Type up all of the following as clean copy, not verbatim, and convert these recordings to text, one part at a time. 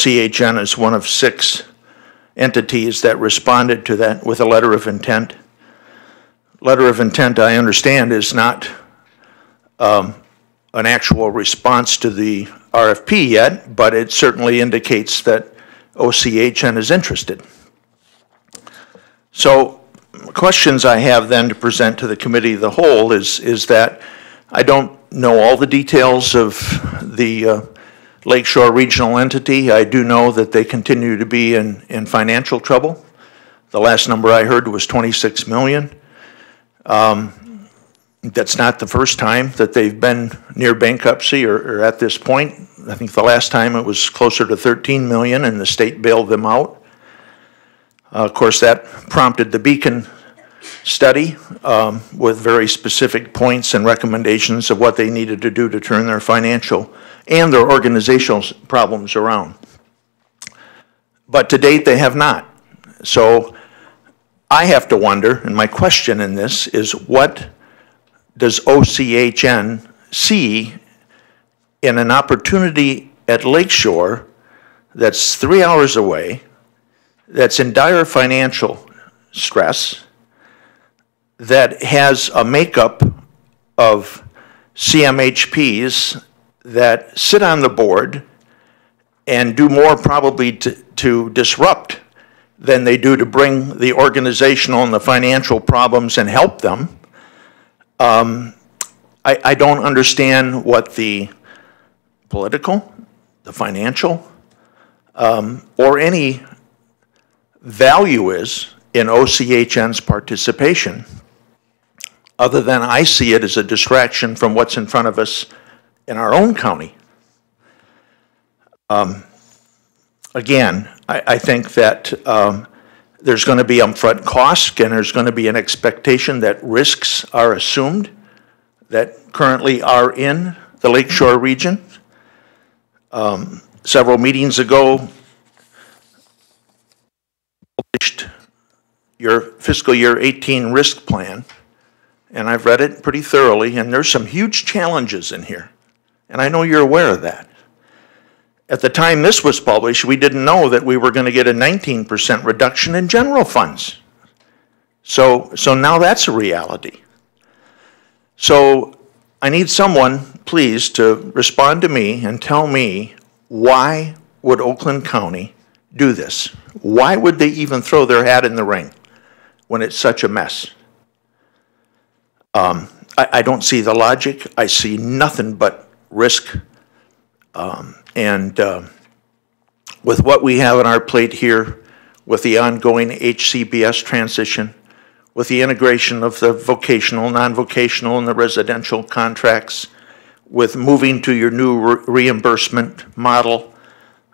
OCHN is one of 6 entities that responded to that with a letter of intent. Letter of intent, I understand, is not an actual response to the RFP yet, but it certainly indicates that OCHN is interested. So questions I have then to present to the committee of the whole is that I don't know all the details of the Lakeshore Regional entity. I do know that they continue to be in financial trouble. The last number I heard was 26 million. That's not the first time that they've been near bankruptcy or at this point. I think the last time it was closer to 13 million and the state bailed them out. Of course, that prompted the Beacon study with very specific points and recommendations of what they needed to do to turn their financial and their organizational problems around. But to date, they have not. So I have to wonder, and my question in this is, what does OCHN see in an opportunity at Lakeshore that's 3 hours away, that's in dire financial stress, that has a makeup of CMHPs that sit on the board and do more probably to disrupt than they do to bring the organizational and the financial problems and help them. I don't understand what the political, the financial, or any value is in OCHN's participation, other than I see it as a distraction from what's in front of us in our own county. Again, I think that there's going to be upfront costs and there's going to be an expectation that risks are assumed that currently are in the Lakeshore region. Several meetings ago, published your fiscal year 18 risk plan, and I've read it pretty thoroughly, and there's some huge challenges in here, and I know you're aware of that. At the time this was published, we didn't know that we were going to get a 19% reduction in general funds. So now that's a reality. So I need someone, please, to respond to me and tell me, why would Oakland County do this? Why would they even throw their hat in the ring when it's such a mess? I don't see the logic. I see nothing but risk. With what we have on our plate here, with the ongoing HCBS transition, with the integration of the vocational, non-vocational, and the residential contracts, with moving to your new reimbursement model,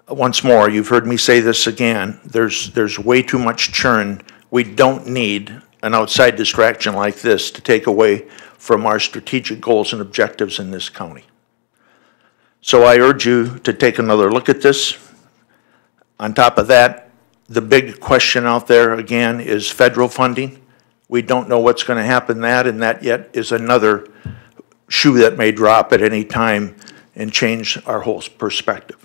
once more, you've heard me say this again, there's way too much churn. We don't need an outside distraction like this to take away from our strategic goals and objectives in this county. So I urge you to take another look at this. On top of that, the big question out there again is federal funding. We don't know what's going to happen and that yet is another shoe that may drop at any time and change our whole perspective.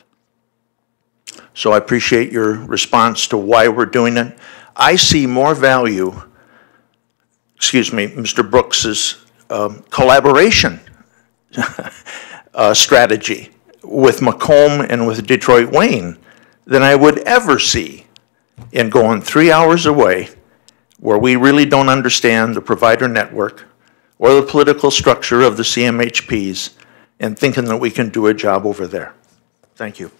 So I appreciate your response to why we're doing it. I see more value, Mr. Brooks's collaboration strategy with Macomb and with Detroit Wayne than I would ever see in going 3 hours away where we really don't understand the provider network or the political structure of the CMHPs and thinking that we can do a job over there. Thank you.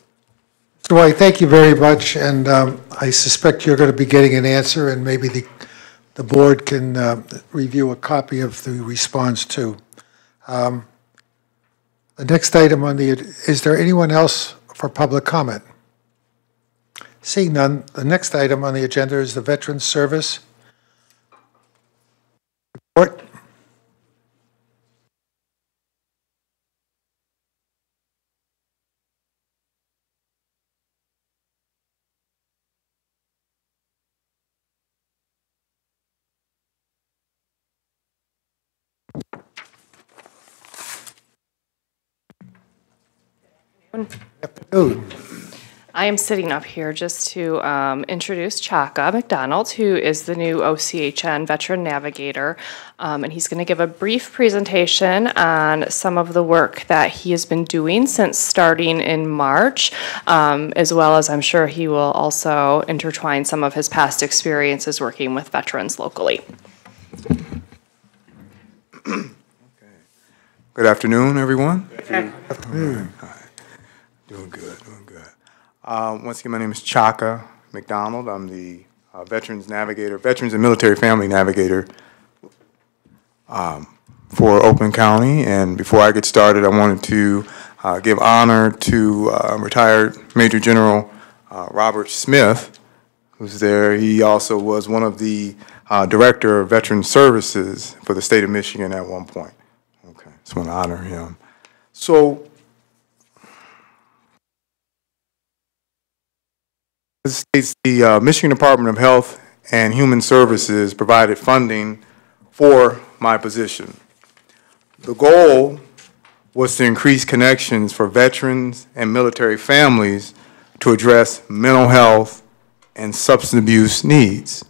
Mr. White, thank you very much, and I suspect you're going to be getting an answer, and maybe the board can review a copy of the response too. The next item on the, is there anyone else for public comment? Seeing none, the next item on the agenda is the Veterans Service report. Afternoon. I am sitting up here just to introduce Chaka McDonald, who is the new OCHN Veteran Navigator. And he's going to give a brief presentation on some of the work that he has been doing since starting in March, as well as I'm sure he will also intertwine some of his past experiences working with veterans locally. Good afternoon, everyone. Good afternoon. Hi. Doing good. Once again, my name is Chaka McDonald. I'm the Veterans and Military Family Navigator for Oakland County. And before I get started, I wanted to give honor to retired Major General Robert Smith, who's there. He also was one of the Director of Veteran Services for the state of Michigan at one point. Okay, just want to honor him. So, the Michigan Department of Health and Human Services provided funding for my position. The goal was to increase connections for veterans and military families to address mental health and substance abuse needs.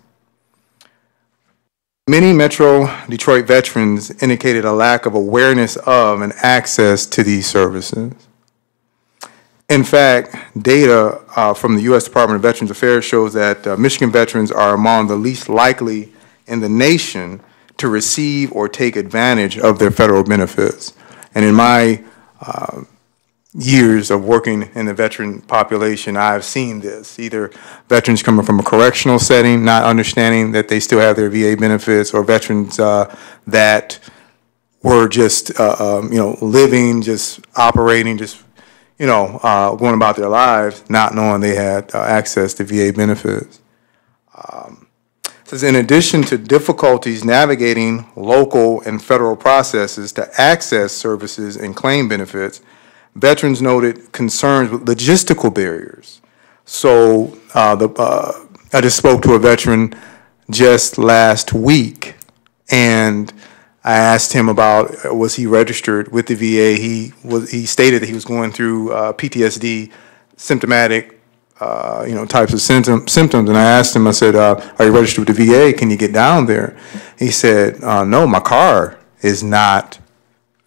Many Metro Detroit veterans indicated a lack of awareness of and access to these services. In fact, data from the U.S. Department of Veterans Affairs shows that Michigan veterans are among the least likely in the nation to receive or take advantage of their federal benefits. And in my years of working in the veteran population, I've seen this. Either veterans coming from a correctional setting, not understanding that they still have their VA benefits, or veterans that were just, living, just operating, just going about their lives, not knowing they had access to VA benefits. Says in addition to difficulties navigating local and federal processes to access services and claim benefits, veterans noted concerns with logistical barriers. So I just spoke to a veteran just last week, and I asked him about was he registered with the VA. He stated that he was going through PTSD, symptomatic, types of symptoms. And I asked him, I said, "Are you registered with the VA? Can you get down there?" He said, "No, my car is not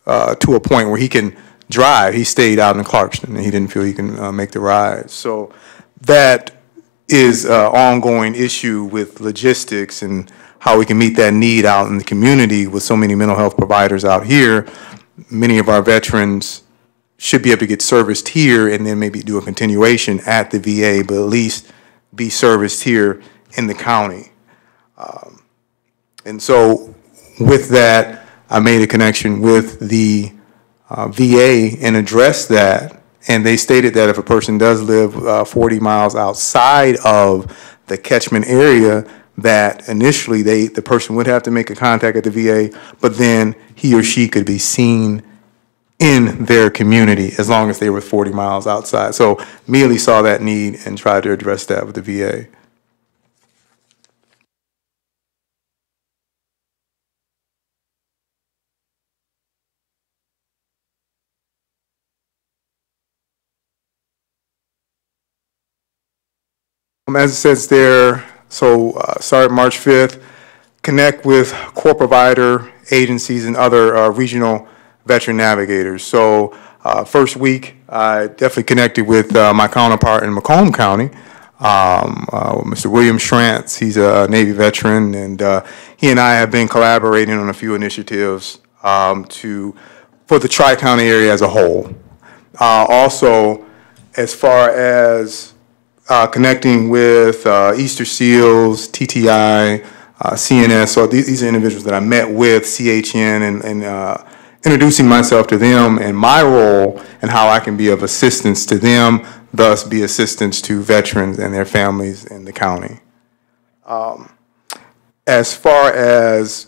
to a point where he can drive." He stayed out in Clarkston, and he didn't feel he can make the ride. So that is an ongoing issue with logistics and how we can meet that need out in the community with so many mental health providers out here. Many of our veterans should be able to get serviced here and then maybe do a continuation at the VA, but at least be serviced here in the county. And so with that, I made a connection with the VA and addressed that. And they stated that if a person does live 40 miles outside of the catchment area, that initially the person would have to make a contact at the VA, but then he or she could be seen in their community as long as they were 40 miles outside. So immediately saw that need and tried to address that with the VA. As it says there, so started March 5th, connect with core provider agencies and other regional veteran navigators. So first week, I definitely connected with my counterpart in Macomb County, Mr. William Schrantz. He's a Navy veteran, and he and I have been collaborating on a few initiatives for the Tri-County area as a whole. Also, as far as connecting with Easter SEALs, TTI, CNS, so these are individuals that I met with, CHN, and introducing myself to them and my role and how I can be of assistance to them, thus be assistance to veterans and their families in the county. As far as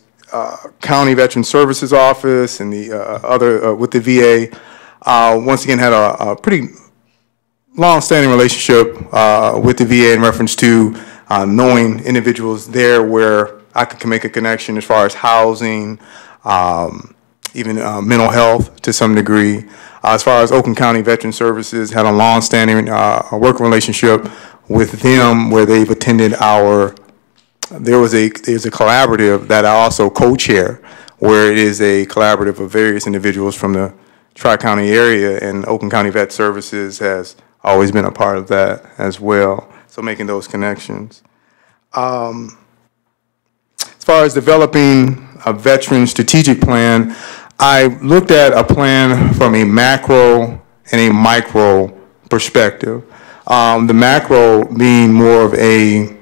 County Veteran Services Office and the other with the VA, once again had a pretty long-standing relationship with the VA in reference to knowing individuals there where I could make a connection as far as housing, even mental health to some degree. As far as Oakland County Veteran Services, had a long-standing working relationship with them where they've attended there's a collaborative that I also co-chair, where it is a collaborative of various individuals from the Tri-County area, and Oakland County Vet Services has always been a part of that as well. So making those connections. As far as developing a veteran strategic plan, I looked at a plan from a macro and a micro perspective. The macro being more of a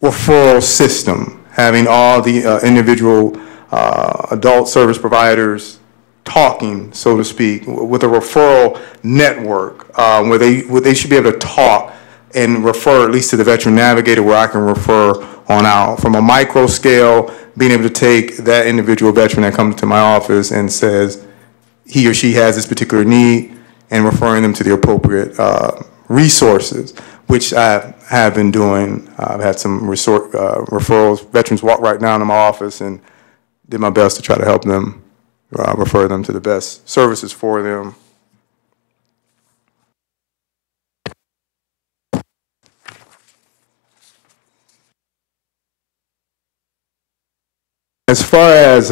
referral system, having all the individual adult service providers talking, so to speak, with a referral network where they should be able to talk and refer at least to the veteran navigator, where I can refer on out. From a micro scale, being able to take that individual veteran that comes to my office and says he or she has this particular need, and referring them to the appropriate resources, which I have been doing. I've had some referrals. Veterans walk right down to my office, and did my best to try to help them, refer them to the best services for them. As far as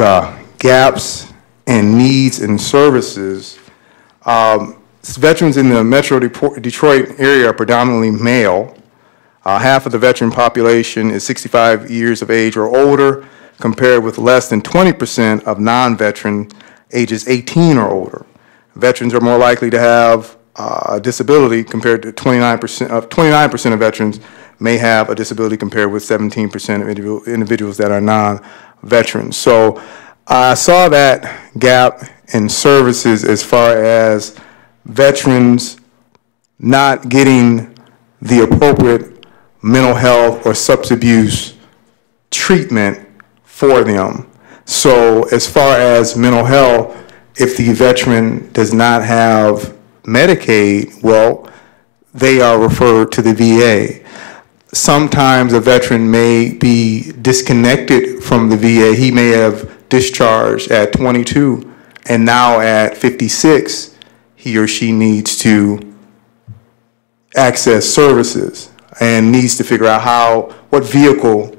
gaps and needs and services, veterans in the Metro Detroit area are predominantly male. Half of the veteran population is 65 years of age or older, compared with less than 20% of non-veteran ages 18 or older. Veterans are more likely to have a disability compared to 29% of veterans may have a disability, compared with 17% of individuals that are non-veterans. So I saw that gap in services as far as veterans not getting the appropriate mental health or substance abuse treatment for them. So as far as mental health, if the veteran does not have Medicaid, well, they are referred to the VA. Sometimes a veteran may be disconnected from the VA. He may have discharged at 22, and now at 56, he or she needs to access services and needs to figure out what vehicle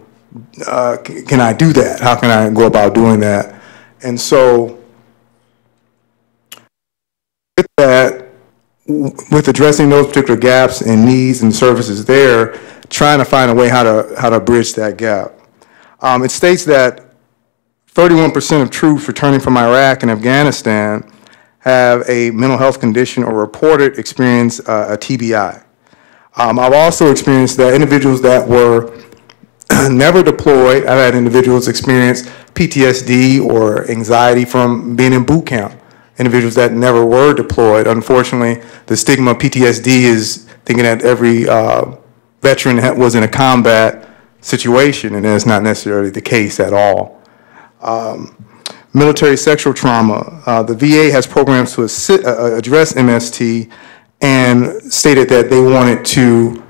can I do that? How can I go about doing that? And so with that, with addressing those particular gaps and needs and services there, trying to find a way how to bridge that gap. It states that 31% of troops returning from Iraq and Afghanistan have a mental health condition or reported experience a TBI. I've also experienced that individuals that were never deployed, I've had individuals experience PTSD or anxiety from being in boot camp. Individuals that never were deployed. Unfortunately, the stigma of PTSD is thinking that every veteran was in a combat situation, and that's not necessarily the case at all. Military sexual trauma. The VA has programs to address MST, and stated that they wanted to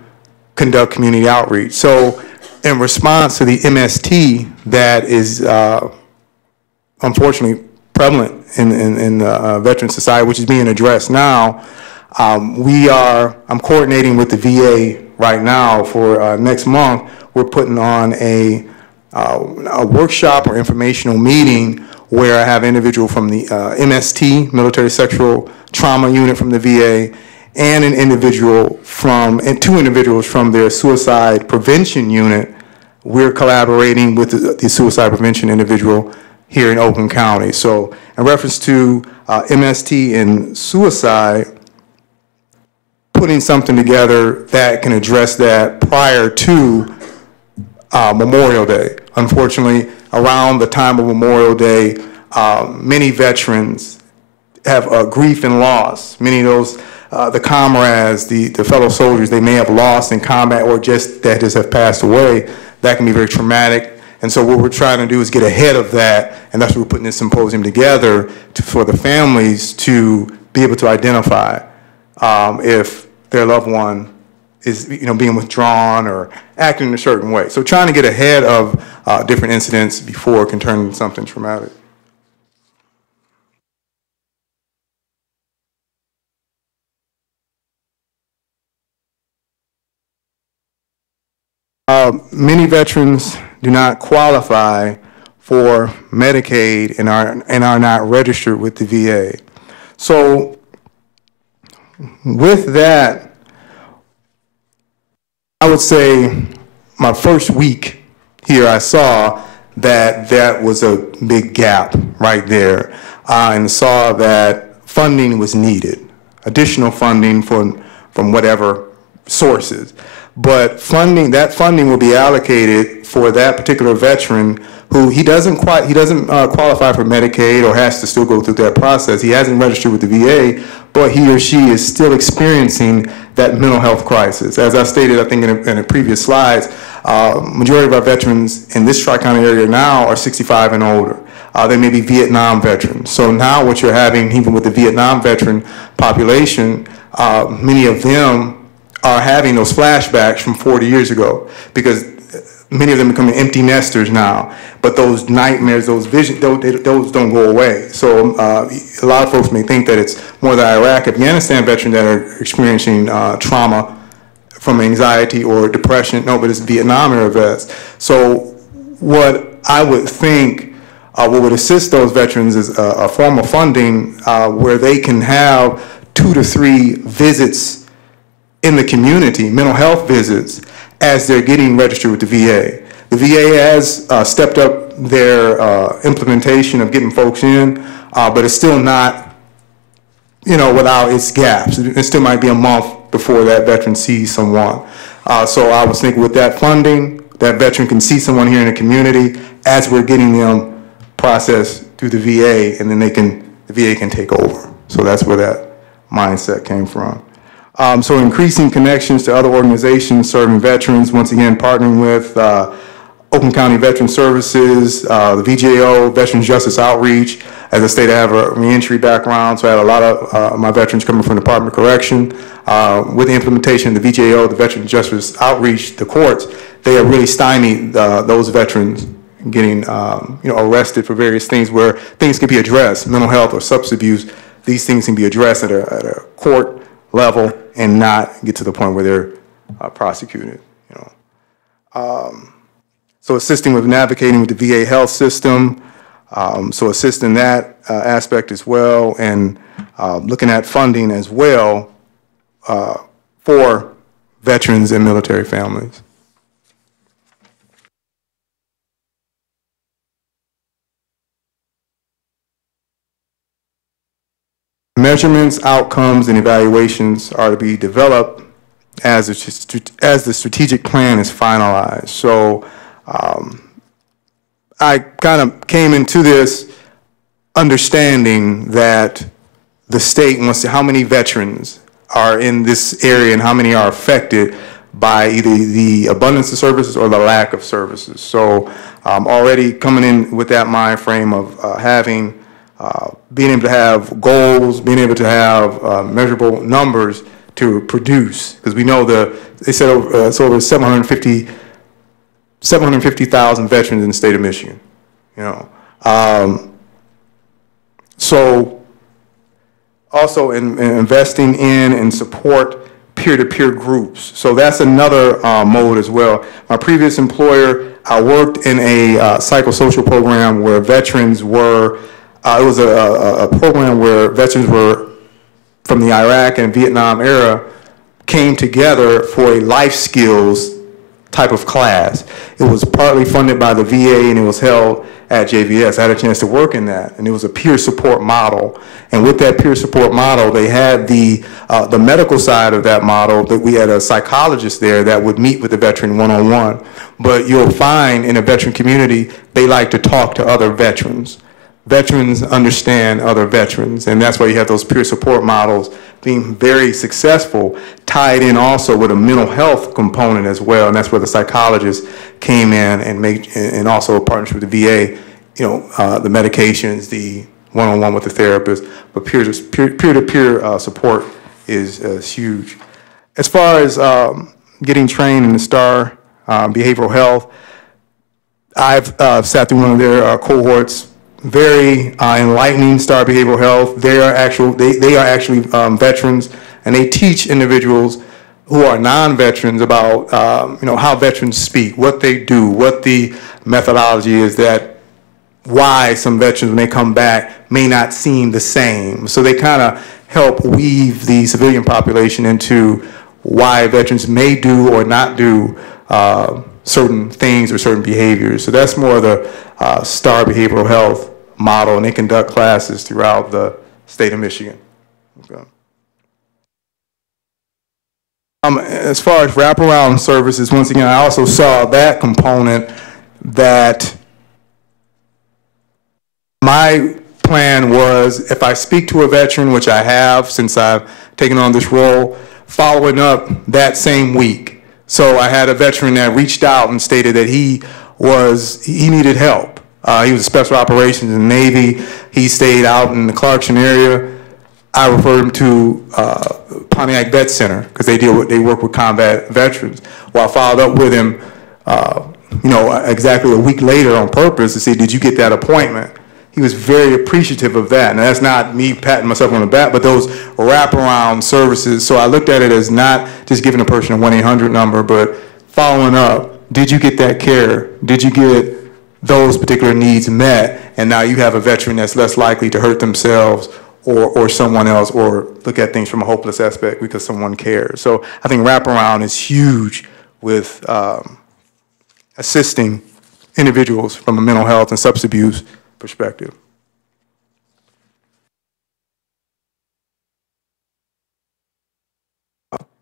conduct community outreach. So in response to the MST that is unfortunately prevalent in the veteran society, which is being addressed now, I'm coordinating with the VA right now for next month. We're putting on a workshop or informational meeting where I have an individual from the MST, Military Sexual Trauma Unit from the VA, and two individuals from their suicide prevention unit. We're collaborating with the suicide prevention individual here in Oakland County. So in reference to MST and suicide, putting something together that can address that prior to Memorial Day. Unfortunately, around the time of Memorial Day, many veterans have grief and loss. Many of those, the comrades, the fellow soldiers, they may have lost in combat or just have passed away. That can be very traumatic. And so what we're trying to do is get ahead of that, and that's why we're putting this symposium together for the families to be able to identify if their loved one is being withdrawn or acting in a certain way. So trying to get ahead of different incidents before it can turn into something traumatic. Many veterans do not qualify for Medicaid and are not registered with the VA. So with that, I would say my first week here, I saw that that was a big gap right there, and saw that funding was needed, additional funding from whatever sources. But that funding will be allocated for that particular veteran who he doesn't qualify for Medicaid or has to still go through that process. He hasn't registered with the VA, but he or she is still experiencing that mental health crisis. As I stated, I think in the previous slides, majority of our veterans in this Tri-County area now are 65 and older. They may be Vietnam veterans. So now what you're having, even with the Vietnam veteran population, many of them are having those flashbacks from 40 years ago, because many of them becoming empty nesters now. But those nightmares, those visions, those don't go away. So a lot of folks may think that it's more the Iraq, Afghanistan veterans that are experiencing trauma from anxiety or depression. No, but it's Vietnam era vets. So what I would think what would assist those veterans is a form of funding where they can have 2 to 3 visits in the community, mental health visits, as they're getting registered with the VA. The VA has stepped up their implementation of getting folks in, but it's still not, without its gaps. It still might be a month before that veteran sees someone. So I was thinking with that funding, that veteran can see someone here in the community as we're getting them processed through the VA, and then the VA can take over. So that's where that mindset came from. So increasing connections to other organizations serving veterans, once again partnering with Oakland County Veteran Services, the VJO, Veterans Justice Outreach. As I stated, I have a reentry background, so I had a lot of my veterans coming from the Department of Correction. With the implementation of the VJO, the Veterans Justice Outreach, the courts, they have really stymied those veterans getting arrested for various things where things can be addressed, mental health or substance abuse. These things can be addressed at a court level and not get to the point where they're prosecuted. So assisting with navigating with the VA health system, so assisting that aspect as well, and looking at funding as well for veterans and military families. Measurements, outcomes, and evaluations are to be developed as the strategic plan is finalized. So I kind of came into this understanding that the state wants to, how many veterans are in this area and how many are affected by either the abundance of services or the lack of services. So already coming in with that mind frame of being able to have goals, being able to have measurable numbers to produce, because we know they said it's over 750,000 veterans in the state of Michigan. So also in investing in and support peer-to-peer groups. So that's another mode as well. My previous employer, I worked in a psychosocial program where veterans were. It was a program where veterans were from the Iraq and Vietnam era came together for a life skills type of class. It was partly funded by the VA and it was held at JVS. I had a chance to work in that, and it was a peer support model. And with that peer support model, they had the medical side of that model, that we had a psychologist there that would meet with the veteran one-on-one. But you'll find in a veteran community, they like to talk to other veterans. Veterans understand other veterans, and that's why you have those peer support models being very successful, tied in also with a mental health component as well, and that's where the psychologists came in and also a partnership with the VA, the medications, the one-on-one with the therapist, but peer-to-peer support is huge. As far as getting trained in the STAR behavioral health, I've sat through one of their cohorts. Very enlightening. STAR Behavioral Health. They are actually veterans, and they teach individuals who are non-veterans about how veterans speak, what they do, what the methodology is, that why some veterans, when they come back, may not seem the same. So they kind of help weave the civilian population into why veterans may do or not do certain things or certain behaviors. So that's more of the STAR behavioral health model, and they conduct classes throughout the state of Michigan. Okay. As far as wraparound services, once again, I also saw that component, that my plan was, if I speak to a veteran, which I have since I've taken on this role, following up that same week. So I had a veteran that reached out and stated that he needed help. He was a special operations in the Navy. He stayed out in the Clarkson area. I referred him to Pontiac Vet Center because they work with combat veterans. Well, I followed up with him, exactly a week later on purpose to say, did you get that appointment? He was very appreciative of that. Now, that's not me patting myself on the back, but those wraparound services. So I looked at it as not just giving a person a 1-800 number, but following up. Did you get that care? Did you get those particular needs met? And now you have a veteran that's less likely to hurt themselves or someone else, or look at things from a hopeless aspect because someone cares. So I think wraparound is huge with assisting individuals from a mental health and substance abuse perspective.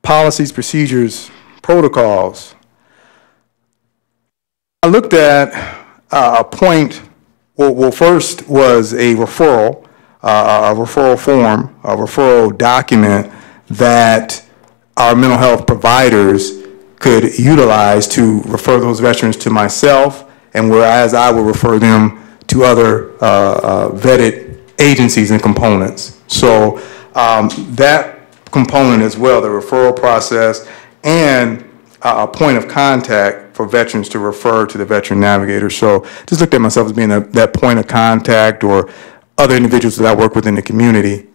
Policies, procedures, protocols. I looked at a point, well, first was a referral form, a referral document that our mental health providers could utilize to refer those veterans to myself, and whereas I would refer them to other vetted agencies and components. So that component as well, the referral process, and a point of contact for veterans to refer to the veteran navigator. So just looked at myself as being that point of contact, or other individuals that I work with in the community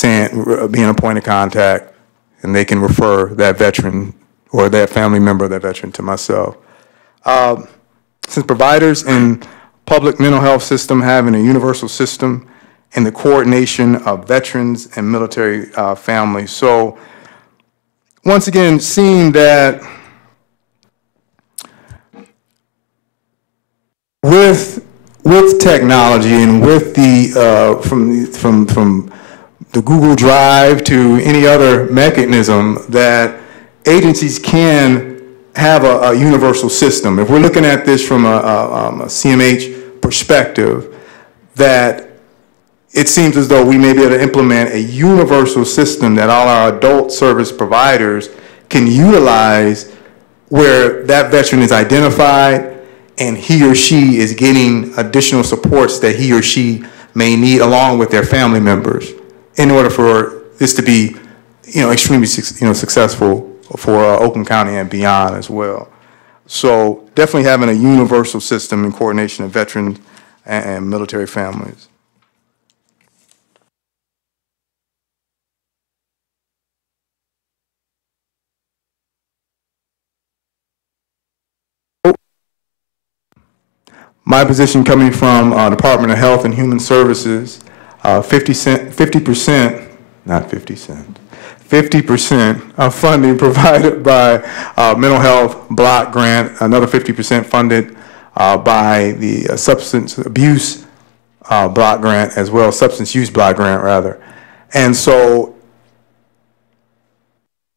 being a point of contact, and they can refer that veteran or that family member of that veteran to myself. Since providers in public mental health system having a universal system and the coordination of veterans and military families. So once again, seeing that with technology and with the from the Google Drive to any other mechanism, that agencies can have a universal system. If we're looking at this from a CMH perspective, that it seems as though we may be able to implement a universal system that all our adult service providers can utilize, where that veteran is identified and he or she is getting additional supports that he or she may need along with their family members in order for this to be, extremely, successful for Oakland County and beyond as well. So definitely having a universal system in coordination of veterans and military families. My position coming from Department of Health and Human Services, 50% of funding provided by mental health block grant, another 50% funded by the substance abuse block grant as well, substance use block grant rather. And so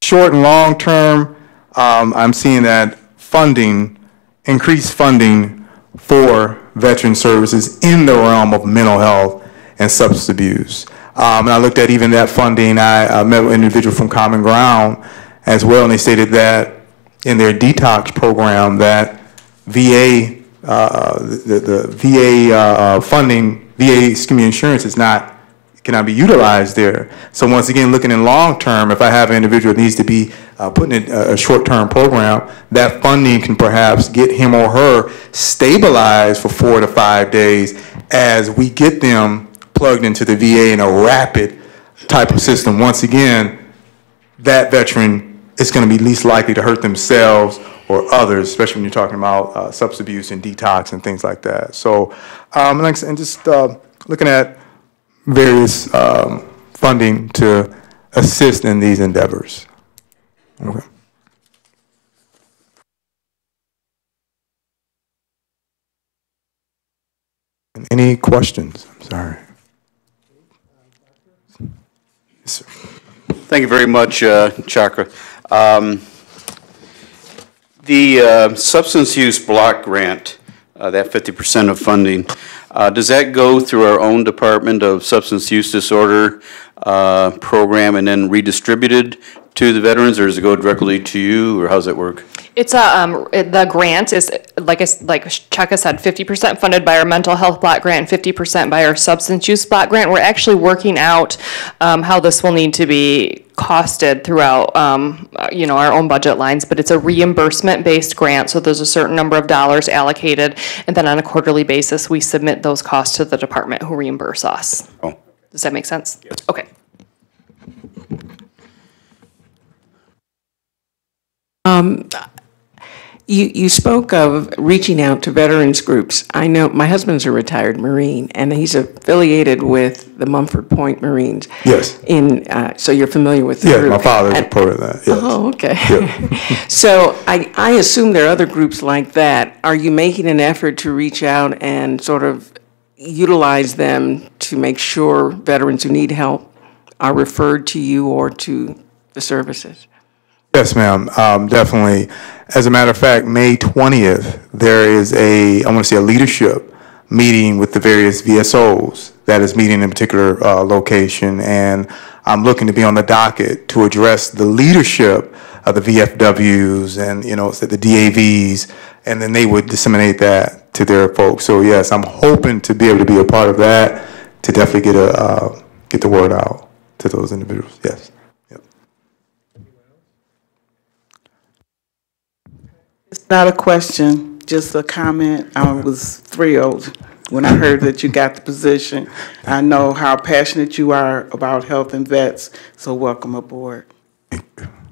short and long term, I'm seeing that increased funding for veteran services in the realm of mental health and substance abuse. And I looked at even that funding. I met with an individual from Common Ground as well, and they stated that in their detox program that VA, the VA funding, insurance cannot be utilized there. So once again, looking in long term, if I have an individual that needs to be put in a short-term program, that funding can perhaps get him or her stabilized for 4 to 5 days as we get them plugged into the VA in a rapid type of system. Once again, that veteran it's going to be least likely to hurt themselves or others, especially when you're talking about substance abuse and detox and things like that. So, and just looking at various funding to assist in these endeavors. Okay. Any questions? I'm sorry. Yes, sir. Thank you very much, Chakra. The substance use block grant, that 50% of funding, does that go through our own Department of Substance Use Disorder program and then redistributed to the veterans, or does it go directly to you, or how does that work? It's the grant is, like Chaka said, 50% funded by our mental health block grant, 50% by our substance use block grant. We're actually working out how this will need to be costed throughout, our own budget lines, but it's a reimbursement-based grant, so there's a certain number of dollars allocated, and then on a quarterly basis, we submit those costs to the department who reimburse us. Oh. Does that make sense? Yes. Okay. You spoke of reaching out to veterans groups. I know my husband's a retired Marine, and he's affiliated with the Mumford Point Marines. Yes. So you're familiar with the Yeah, group. my father is a part of that. Yes. Oh, okay. Yep. So I assume there are other groups like that. Are you making an effort to reach out and sort of utilize them to make sure veterans who need help are referred to you or to the services? Yes, ma'am. Definitely. As a matter of fact, May 20th, there is a leadership meeting with the various VSOs that is meeting in a particular location, and I'm looking to be on the docket to address the leadership of the VFWs and, the DAVs, and then they would disseminate that to their folks. So yes, I'm hoping to be able to be a part of that to definitely get the word out to those individuals. Yes. It's not a question, just a comment. I was thrilled when I heard that you got the position. I know how passionate you are about health and vets, so welcome aboard.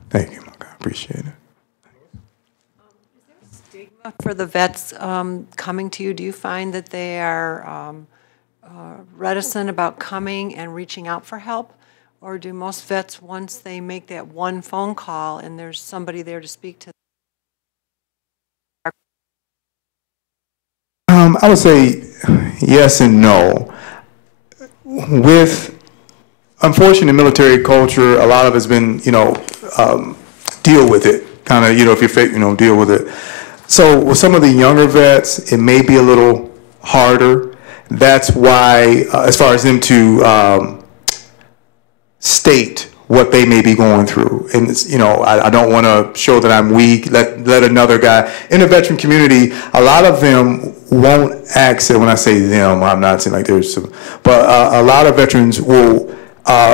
Thank you, I appreciate it. Stigma for the vets coming to you? Do you find that they are reticent about coming and reaching out for help? Or do most vets, once they make that one phone call and there's somebody there to speak to them? I would say yes and no. With unfortunate military culture, a lot of it's been, deal with it, kind of, if you're fake, deal with it. So with some of the younger vets, it may be a little harder. That's why, as far as them to state what they may be going through. And it's, I don't want to show that I'm weak, let another guy. In the veteran community, a lot of them won't access, when I say them, I'm not saying like there's some, but a lot of veterans will,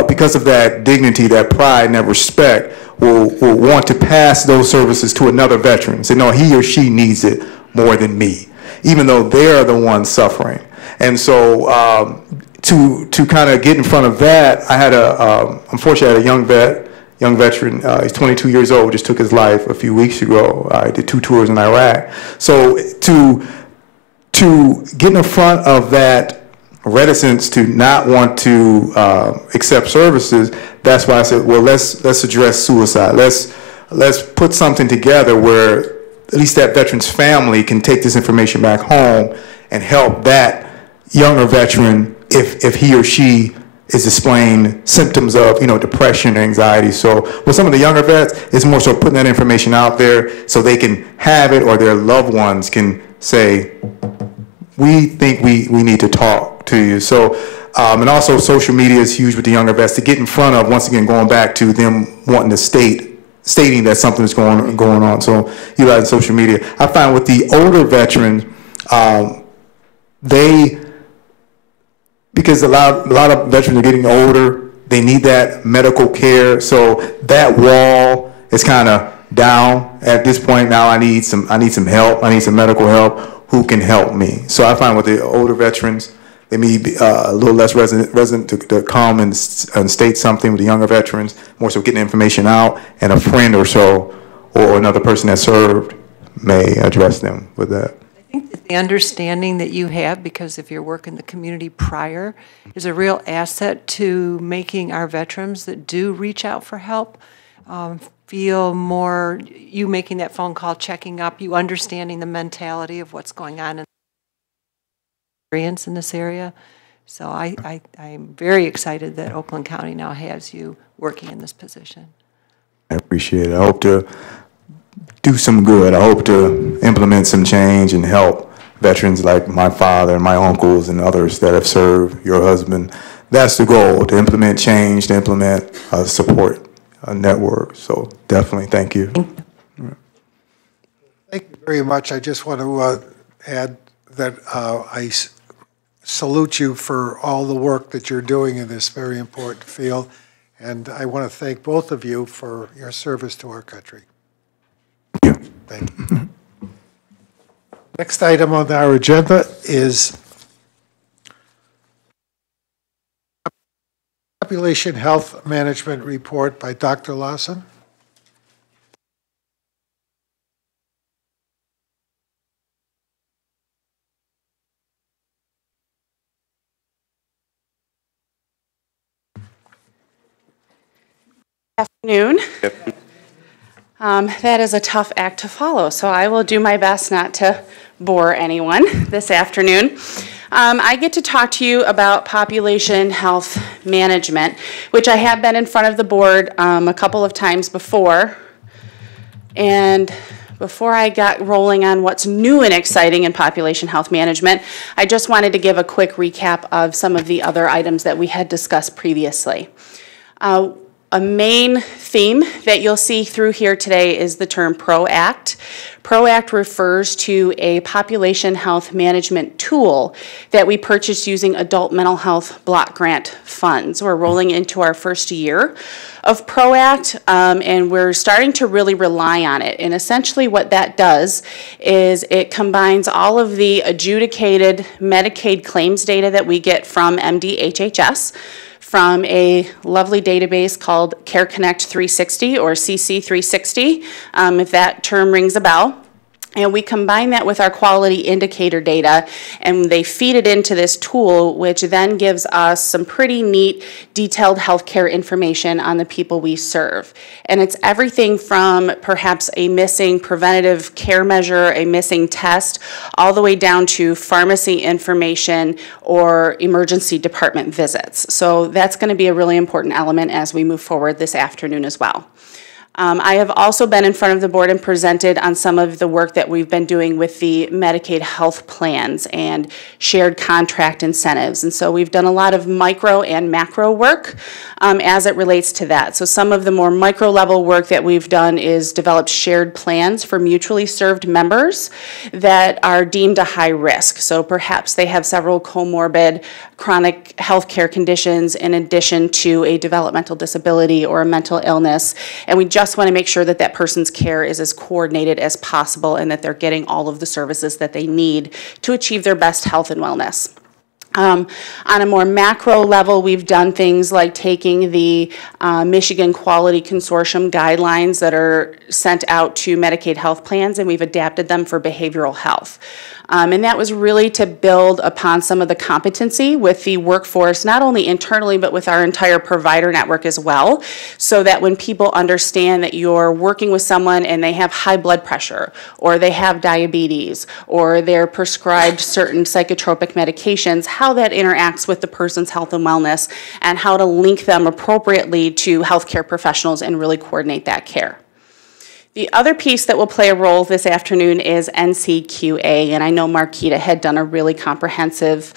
because of that dignity, that pride, and that respect, will want to pass those services to another veteran. Say, no, he or she needs it more than me, even though they're the ones suffering. And so, to kind of get in front of that, I had unfortunately, I had a young veteran. He's 22 years old, just took his life a few weeks ago. I did 2 tours in Iraq. So to get in front of that reticence to not want to accept services, that's why I said, well, let's address suicide. Let's put something together where at least that veteran's family can take this information back home and help that younger veteran if he or she is displaying symptoms of, depression or anxiety. So with some of the younger vets, it's more so putting that information out there so they can have it, or their loved ones can say, we think we need to talk to you. So, and also social media is huge with the younger vets to get in front of, once again, going back to them wanting to stating that something is going on. So utilizing social media. I find with the older veterans, because a lot of veterans are getting older, they need that medical care. So that wall is kind of down at this point. Now I need some help. I need some medical help. Who can help me? So I find with the older veterans, they may be a little less resident to come and state something with the younger veterans, more so getting information out, and a friend or so or another person that served may address them with that. I think that the understanding that you have, because of your work in the community prior, is a real asset to making our veterans that do reach out for help feel more, you making that phone call, checking up, you understanding the mentality of what's going on in this area. So I'm very excited that Oakland County now has you working in this position. I appreciate it. I hope to do some good. I hope to implement some change and help veterans like my father and my uncles and others that have served, your husband. That's the goal, to implement change, to implement support network. So definitely, thank you. Thank you very much. I just want to add that I salute you for all the work that you're doing in this very important field, and I want to thank both of you for your service to our country. Thank you. Next item on our agenda is Population Health Management Report by Dr. Lawson. Afternoon. That is a tough act to follow, so I will do my best not to bore anyone this afternoon. I get to talk to you about population health management, which I have been in front of the board a couple of times before. And before I got rolling on what's new and exciting in population health management, I just wanted to give a quick recap of some of the other items that we had discussed previously. A main theme that you'll see through here today is the term PROACT. PROACT refers to a population health management tool that we purchased using adult mental health block grant funds. We're rolling into our first year of PROACT, and we're starting to really rely on it. And essentially what that does is it combines all of the adjudicated Medicaid claims data that we get from MDHHS, from a lovely database called Care Connect 360 or CC 360, if that term rings a bell. And we combine that with our quality indicator data, and they feed it into this tool, which then gives us some pretty neat, detailed healthcare information on the people we serve. And it's everything from perhaps a missing preventative care measure, a missing test, all the way down to pharmacy information or emergency department visits. So that's going to be a really important element as we move forward this afternoon as well. I have also been in front of the board and presented on some of the work that we've been doing with the Medicaid health plans and shared contract incentives. And so we've done a lot of micro and macro work as it relates to that. So some of the more micro level work that we've done is develop shared plans for mutually served members that are deemed a high risk. So perhaps they have several comorbid chronic health care conditions in addition to a developmental disability or a mental illness. And we just want to make sure that that person's care is as coordinated as possible and that they're getting all of the services that they need to achieve their best health and wellness. On a more macro level, we've done things like taking the Michigan Quality Consortium guidelines that are sent out to Medicaid health plans, and we've adapted them for behavioral health. And that was really to build upon some of the competency with the workforce, not only internally, but with our entire provider network as well, so that when people understand that you're working with someone and they have high blood pressure, or they have diabetes, or they're prescribed certain psychotropic medications, how that interacts with the person's health and wellness, and how to link them appropriately to healthcare professionals and really coordinate that care. The other piece that will play a role this afternoon is NCQA, and I know Marquita had done a really comprehensive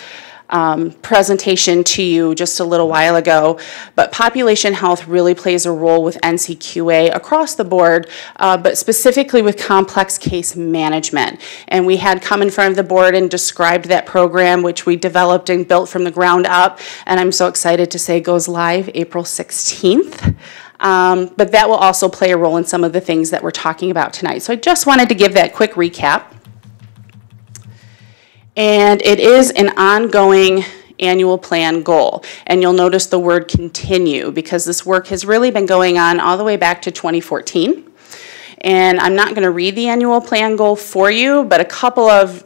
presentation to you just a little while ago, but population health really plays a role with NCQA across the board, but specifically with complex case management. And we had come in front of the board and described that program, which we developed and built from the ground up, and I'm so excited to say goes live April 16th. But that will also play a role in some of the things that we're talking about tonight. So I just wanted to give that quick recap. And it is an ongoing annual plan goal. And you'll notice the word continue because this work has really been going on all the way back to 2014. And I'm not going to read the annual plan goal for you, but a couple of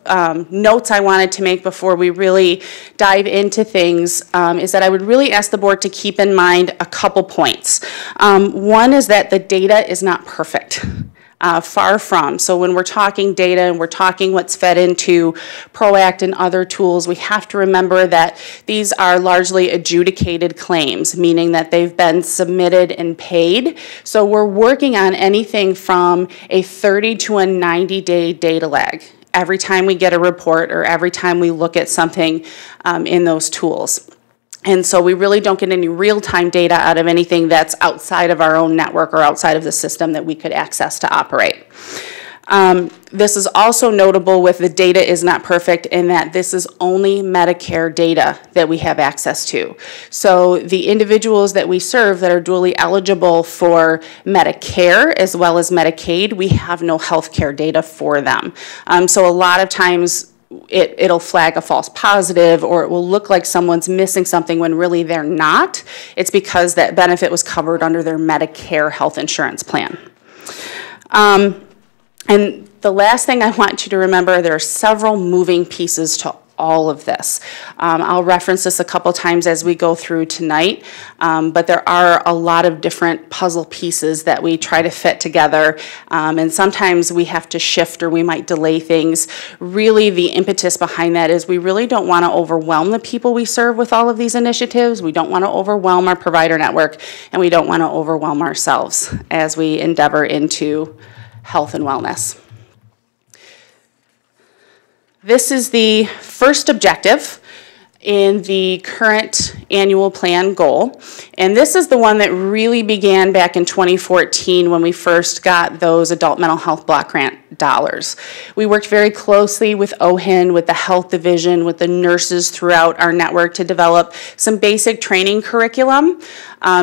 notes I wanted to make before we really dive into things is that I would really ask the board to keep in mind a couple points. One is that the data is not perfect. Far from. So when we're talking data and we're talking what's fed into PROACT and other tools, we have to remember that these are largely adjudicated claims, meaning that they've been submitted and paid. So we're working on anything from a 30 to a 90-day data lag every time we get a report or every time we look at something in those tools. And so we really don't get any real-time data out of anything that's outside of our own network or outside of the system that we could access to operate. This is also notable with the data is not perfect in that this is only Medicare data that we have access to. So the individuals that we serve that are dually eligible for Medicare as well as Medicaid, we have no health care data for them. So a lot of times it'll flag a false positive or it will look like someone's missing something when really they're not. It's because that benefit was covered under their Medicare health insurance plan. And the last thing I want you to remember, there are several moving pieces to all of this. I'll reference this a couple times as we go through tonight, but there are a lot of different puzzle pieces that we try to fit together, and sometimes we have to shift or we might delay things. Really, the impetus behind that is we really don't want to overwhelm the people we serve with all of these initiatives. We don't want to overwhelm our provider network, and we don't want to overwhelm ourselves as we endeavor into health and wellness. This is the first objective in the current annual plan goal. And this is the one that really began back in 2014 when we first got those adult mental health block grant dollars. We worked very closely with OCHN, with the health division, with the nurses throughout our network to develop some basic training curriculum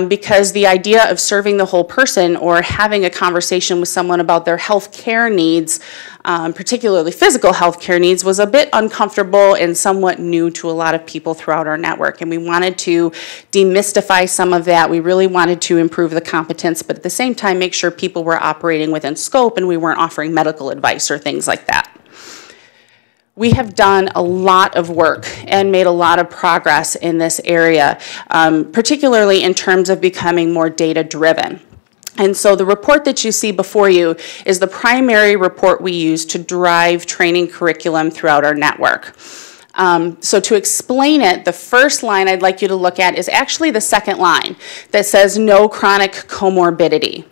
because the idea of serving the whole person or having a conversation with someone about their health care needs, particularly physical health care needs, was a bit uncomfortable and somewhat new to a lot of people throughout our network. And we wanted to demystify some of that. We really wanted to improve the competence, but at the same time make sure people were operating within scope and we weren't offering medical advice or things like that. We have done a lot of work and made a lot of progress in this area, particularly in terms of becoming more data-driven. And so the report that you see before you is the primary report we use to drive training curriculum throughout our network. So to explain it, the first line I'd like you to look at is actually the second line that says no chronic comorbidity.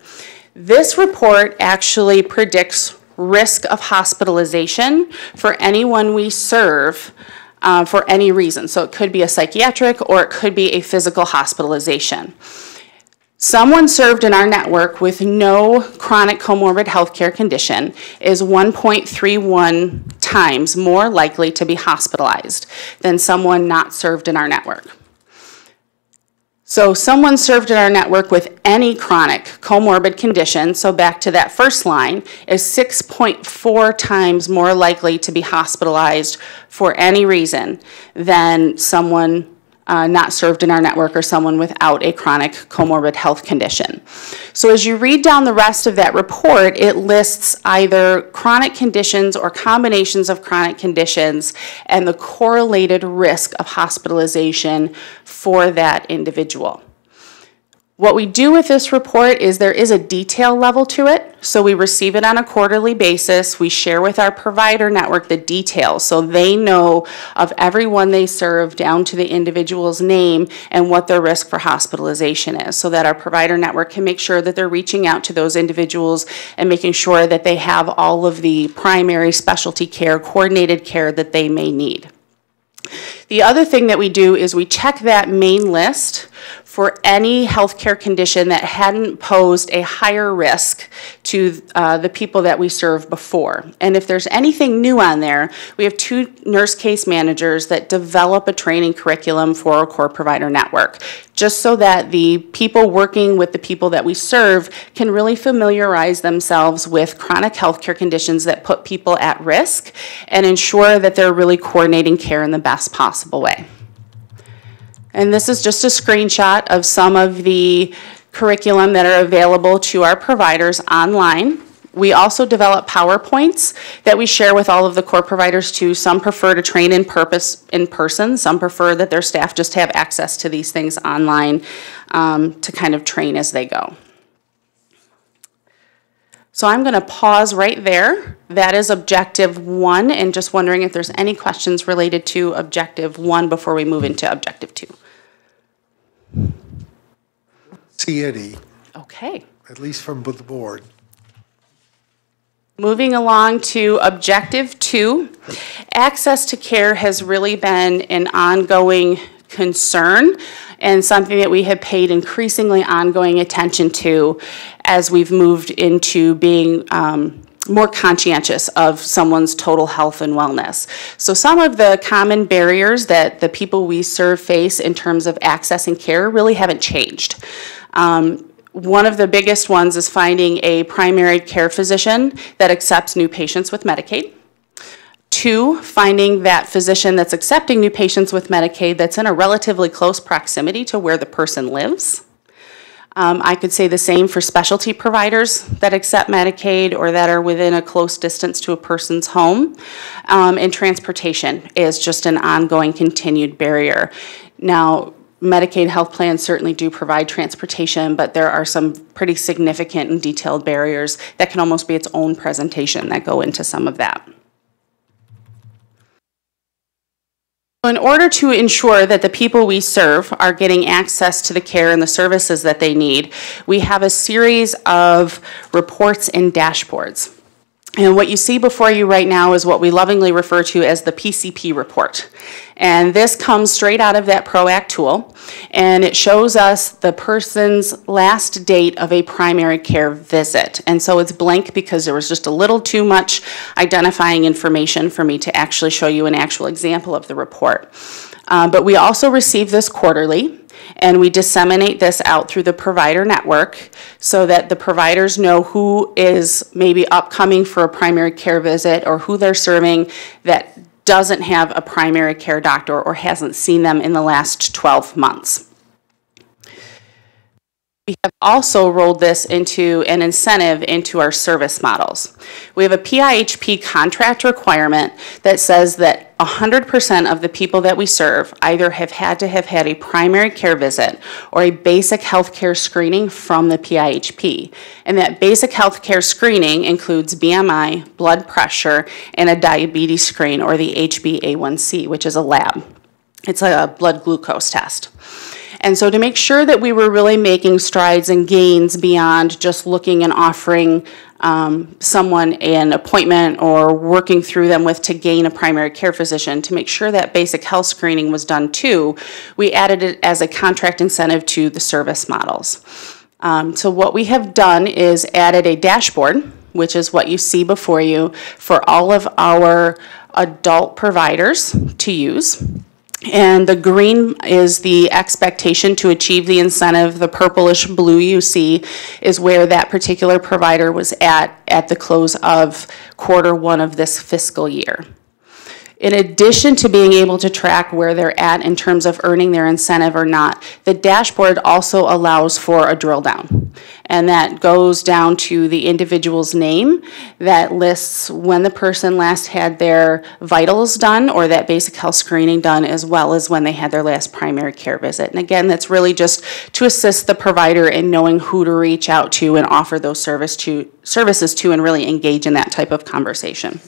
This report actually predicts risk of hospitalization for anyone we serve for any reason. So it could be a psychiatric or it could be a physical hospitalization. Someone served in our network with no chronic comorbid healthcare condition is 1.31 times more likely to be hospitalized than someone not served in our network. So someone served in our network with any chronic comorbid condition, so back to that first line, is 6.4 times more likely to be hospitalized for any reason than someone not served in our network or someone without a chronic comorbid health condition. So as you read down the rest of that report, it lists either chronic conditions or combinations of chronic conditions and the correlated risk of hospitalization for that individual. What we do with this report is there is a detail level to it. So we receive it on a quarterly basis. We share with our provider network the details so they know of everyone they serve down to the individual's name and what their risk for hospitalization is so that our provider network can make sure that they're reaching out to those individuals and making sure that they have all of the primary specialty care, coordinated care that they may need. The other thing that we do is we check that main list for any healthcare condition that hadn't posed a higher risk to the people that we served before. And if there's anything new on there, we have 2 nurse case managers that develop a training curriculum for our core provider network, just so that the people working with the people that we serve can really familiarize themselves with chronic healthcare conditions that put people at risk and ensure that they're really coordinating care in the best possible way. And this is just a screenshot of some of the curriculum that are available to our providers online. We also develop PowerPoints that we share with all of the core providers too. Some prefer to train in person. Some prefer that their staff just have access to these things online to kind of train as they go. So I'm going to pause right there. That is objective 1, and just wondering if there's any questions related to objective 1 before we move into objective 2. See any, Okay. at least from the board. Moving along to objective 2, access to care has really been an ongoing concern and something that we have paid increasingly ongoing attention to as we've moved into being more conscientious of someone's total health and wellness. So some of the common barriers that the people we serve face in terms of accessing care really haven't changed. One of the biggest ones is finding a primary care physician that accepts new patients with Medicaid. 2, finding that physician that's accepting new patients with Medicaid that's in a relatively close proximity to where the person lives. I could say the same for specialty providers that accept Medicaid or that are within a close distance to a person's home. And transportation is just an ongoing continued barrier. Now, Medicaid health plans certainly do provide transportation, but there are some pretty significant and detailed barriers that can almost be its own presentation that go into some of that. In order to ensure that the people we serve are getting access to the care and the services that they need, we have a series of reports and dashboards. And what you see before you right now is what we lovingly refer to as the PCP report. And this comes straight out of that PROACT tool, and it shows us the person's last date of a primary care visit. And so it's blank because there was just a little too much identifying information for me to actually show you an actual example of the report. But we also receive this quarterly, and we disseminate this out through the provider network so that the providers know who is maybe upcoming for a primary care visit or who they're serving that doesn't have a primary care doctor or hasn't seen them in the last 12 months. We have also rolled this into an incentive into our service models. We have a PIHP contract requirement that says that 100% of the people that we serve either have had a primary care visit or a basic health care screening from the PIHP. And that basic health care screening includes BMI, blood pressure, and a diabetes screen, or the HbA1c, which is a lab. It's a blood glucose test. And so to make sure that we were really making strides and gains beyond just looking and offering someone an appointment or working through them to gain a primary care physician, to make sure that basic health screening was done too, we added it as a contract incentive to the service models. So what we have done is added a dashboard, which is what you see before you, for all of our adult providers to use. And the green is the expectation to achieve the incentive. The purplish blue you see is where that particular provider was at the close of Q1 of this fiscal year. In addition to being able to track where they're at in terms of earning their incentive or not, the dashboard also allows for a drill down. And that goes down to the individual's name, that lists when the person last had their vitals done or that basic health screening done, as well as when they had their last primary care visit. And again, that's really just to assist the provider in knowing who to reach out to and offer those services to and really engage in that type of conversation.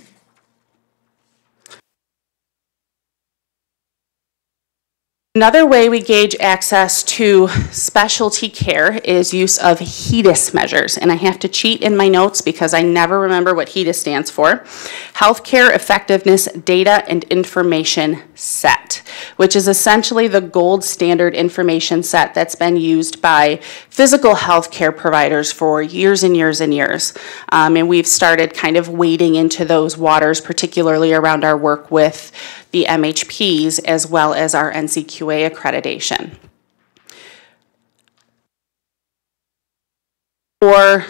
Another way we gauge access to specialty care is use of HEDIS measures. And I have to cheat in my notes because I never remember what HEDIS stands for. Healthcare Effectiveness Data and Information Set, which is essentially the gold standard information set that's been used by physical healthcare providers for years and years and years. And we've started kind of wading into those waters, particularly around our work with the MHPs, as well as our NCQA accreditation. For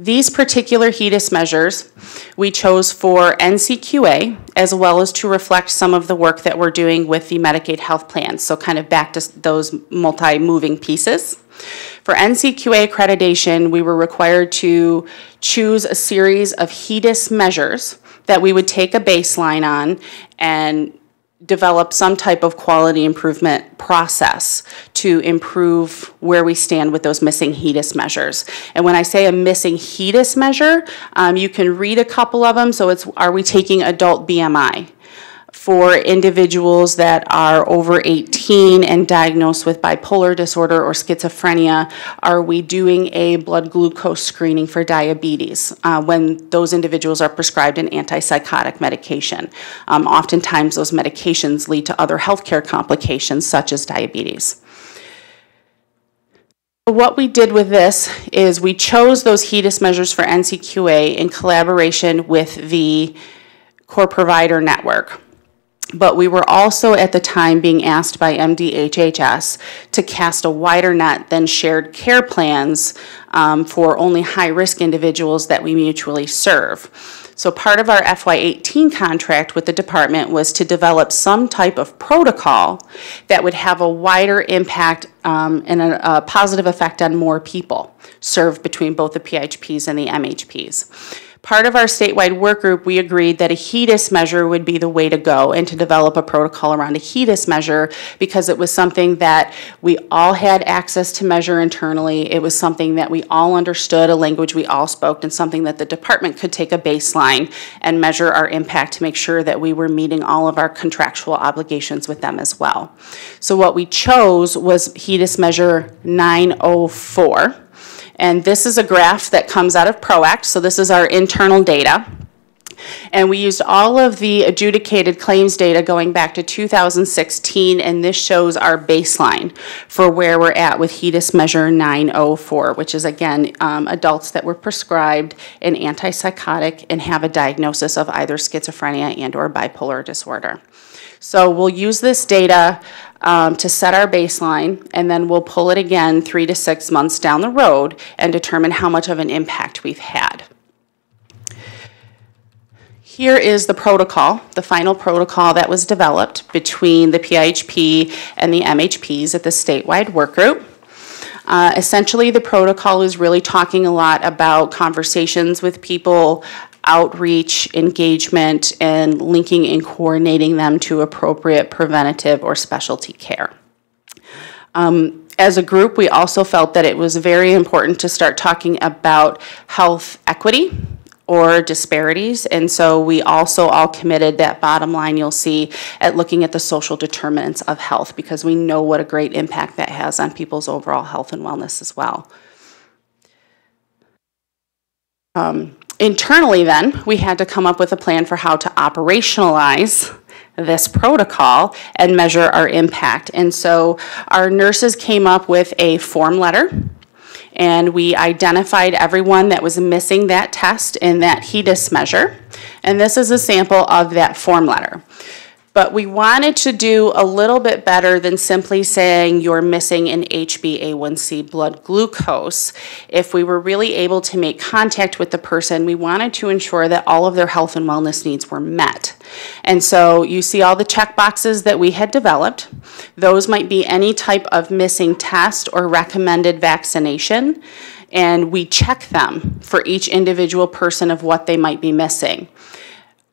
These particular HEDIS measures we chose for NCQA, as well as to reflect some of the work that we're doing with the Medicaid health plans, so kind of back to those multi-moving pieces. For NCQA accreditation, we were required to choose a series of HEDIS measures that we would take a baseline on and develop some type of quality improvement process to improve where we stand with those missing HEDIS measures. And when I say a missing HEDIS measure, you can read a couple of them. So it's, are we taking adult BMI? For individuals that are over 18 and diagnosed with bipolar disorder or schizophrenia, are we doing a blood glucose screening for diabetes when those individuals are prescribed an antipsychotic medication? Oftentimes those medications lead to other healthcare complications such as diabetes. What we did with this is we chose those HEDIS measures for NCQA in collaboration with the core provider network. But we were also at the time being asked by MDHHS to cast a wider net than shared care plans for only high-risk individuals that we mutually serve. So part of our FY18 contract with the department was to develop some type of protocol that would have a wider impact and a positive effect on more people served between both the PHPs and the MHPs. Part of our statewide work group, we agreed that a HEDIS measure would be the way to go and to develop a protocol around a HEDIS measure because it was something that we all had access to measure internally. It was something that we all understood, a language we all spoke, and something that the department could take a baseline and measure our impact to make sure that we were meeting all of our contractual obligations with them as well. So what we chose was HEDIS measure 904. And this is a graph that comes out of PROACT, so this is our internal data. And we used all of the adjudicated claims data going back to 2016, and this shows our baseline for where we're at with HEDIS measure 904, which is, again, adults that were prescribed an antipsychotic and have a diagnosis of either schizophrenia and or bipolar disorder. So we'll use this data to set our baseline, and then we'll pull it again 3 to 6 months down the road and determine how much of an impact we've had. Here is the protocol, the final protocol that was developed between the PIHP and the MHPs at the statewide work group. Essentially, the protocol is really talking a lot about conversations with people, outreach, engagement, and linking and coordinating them to appropriate preventative or specialty care. As a group, we also felt that it was very important to start talking about health equity or disparities, and so we also all committed that bottom line you'll see at looking at the social determinants of health, because we know what a great impact that has on people's overall health and wellness as well. Internally then, we had to come up with a plan for how to operationalize this protocol and measure our impact. And so our nurses came up with a form letter, and we identified everyone that was missing that test in that HEDIS measure. And this is a sample of that form letter. But we wanted to do a little bit better than simply saying you're missing an HbA1c blood glucose. If we were really able to make contact with the person, we wanted to ensure that all of their health and wellness needs were met. And so you see all the check boxes that we had developed. Those might be any type of missing test or recommended vaccination, and we check them for each individual person of what they might be missing.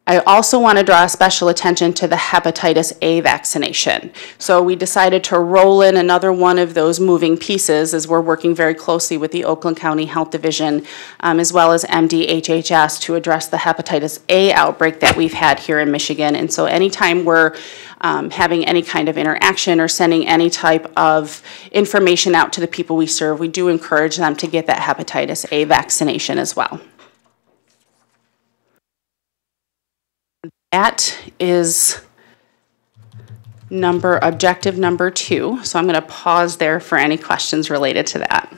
I also want to draw special attention to the hepatitis A vaccination. So we decided to roll in another one of those moving pieces as we're working very closely with the Oakland County Health Division as well as MDHHS to address the hepatitis A outbreak that we've had here in Michigan. And so anytime we're having any kind of interaction or sending any type of information out to the people we serve, we do encourage them to get that hepatitis A vaccination as well. That is objective number 2. So I'm going to pause there for any questions related to that.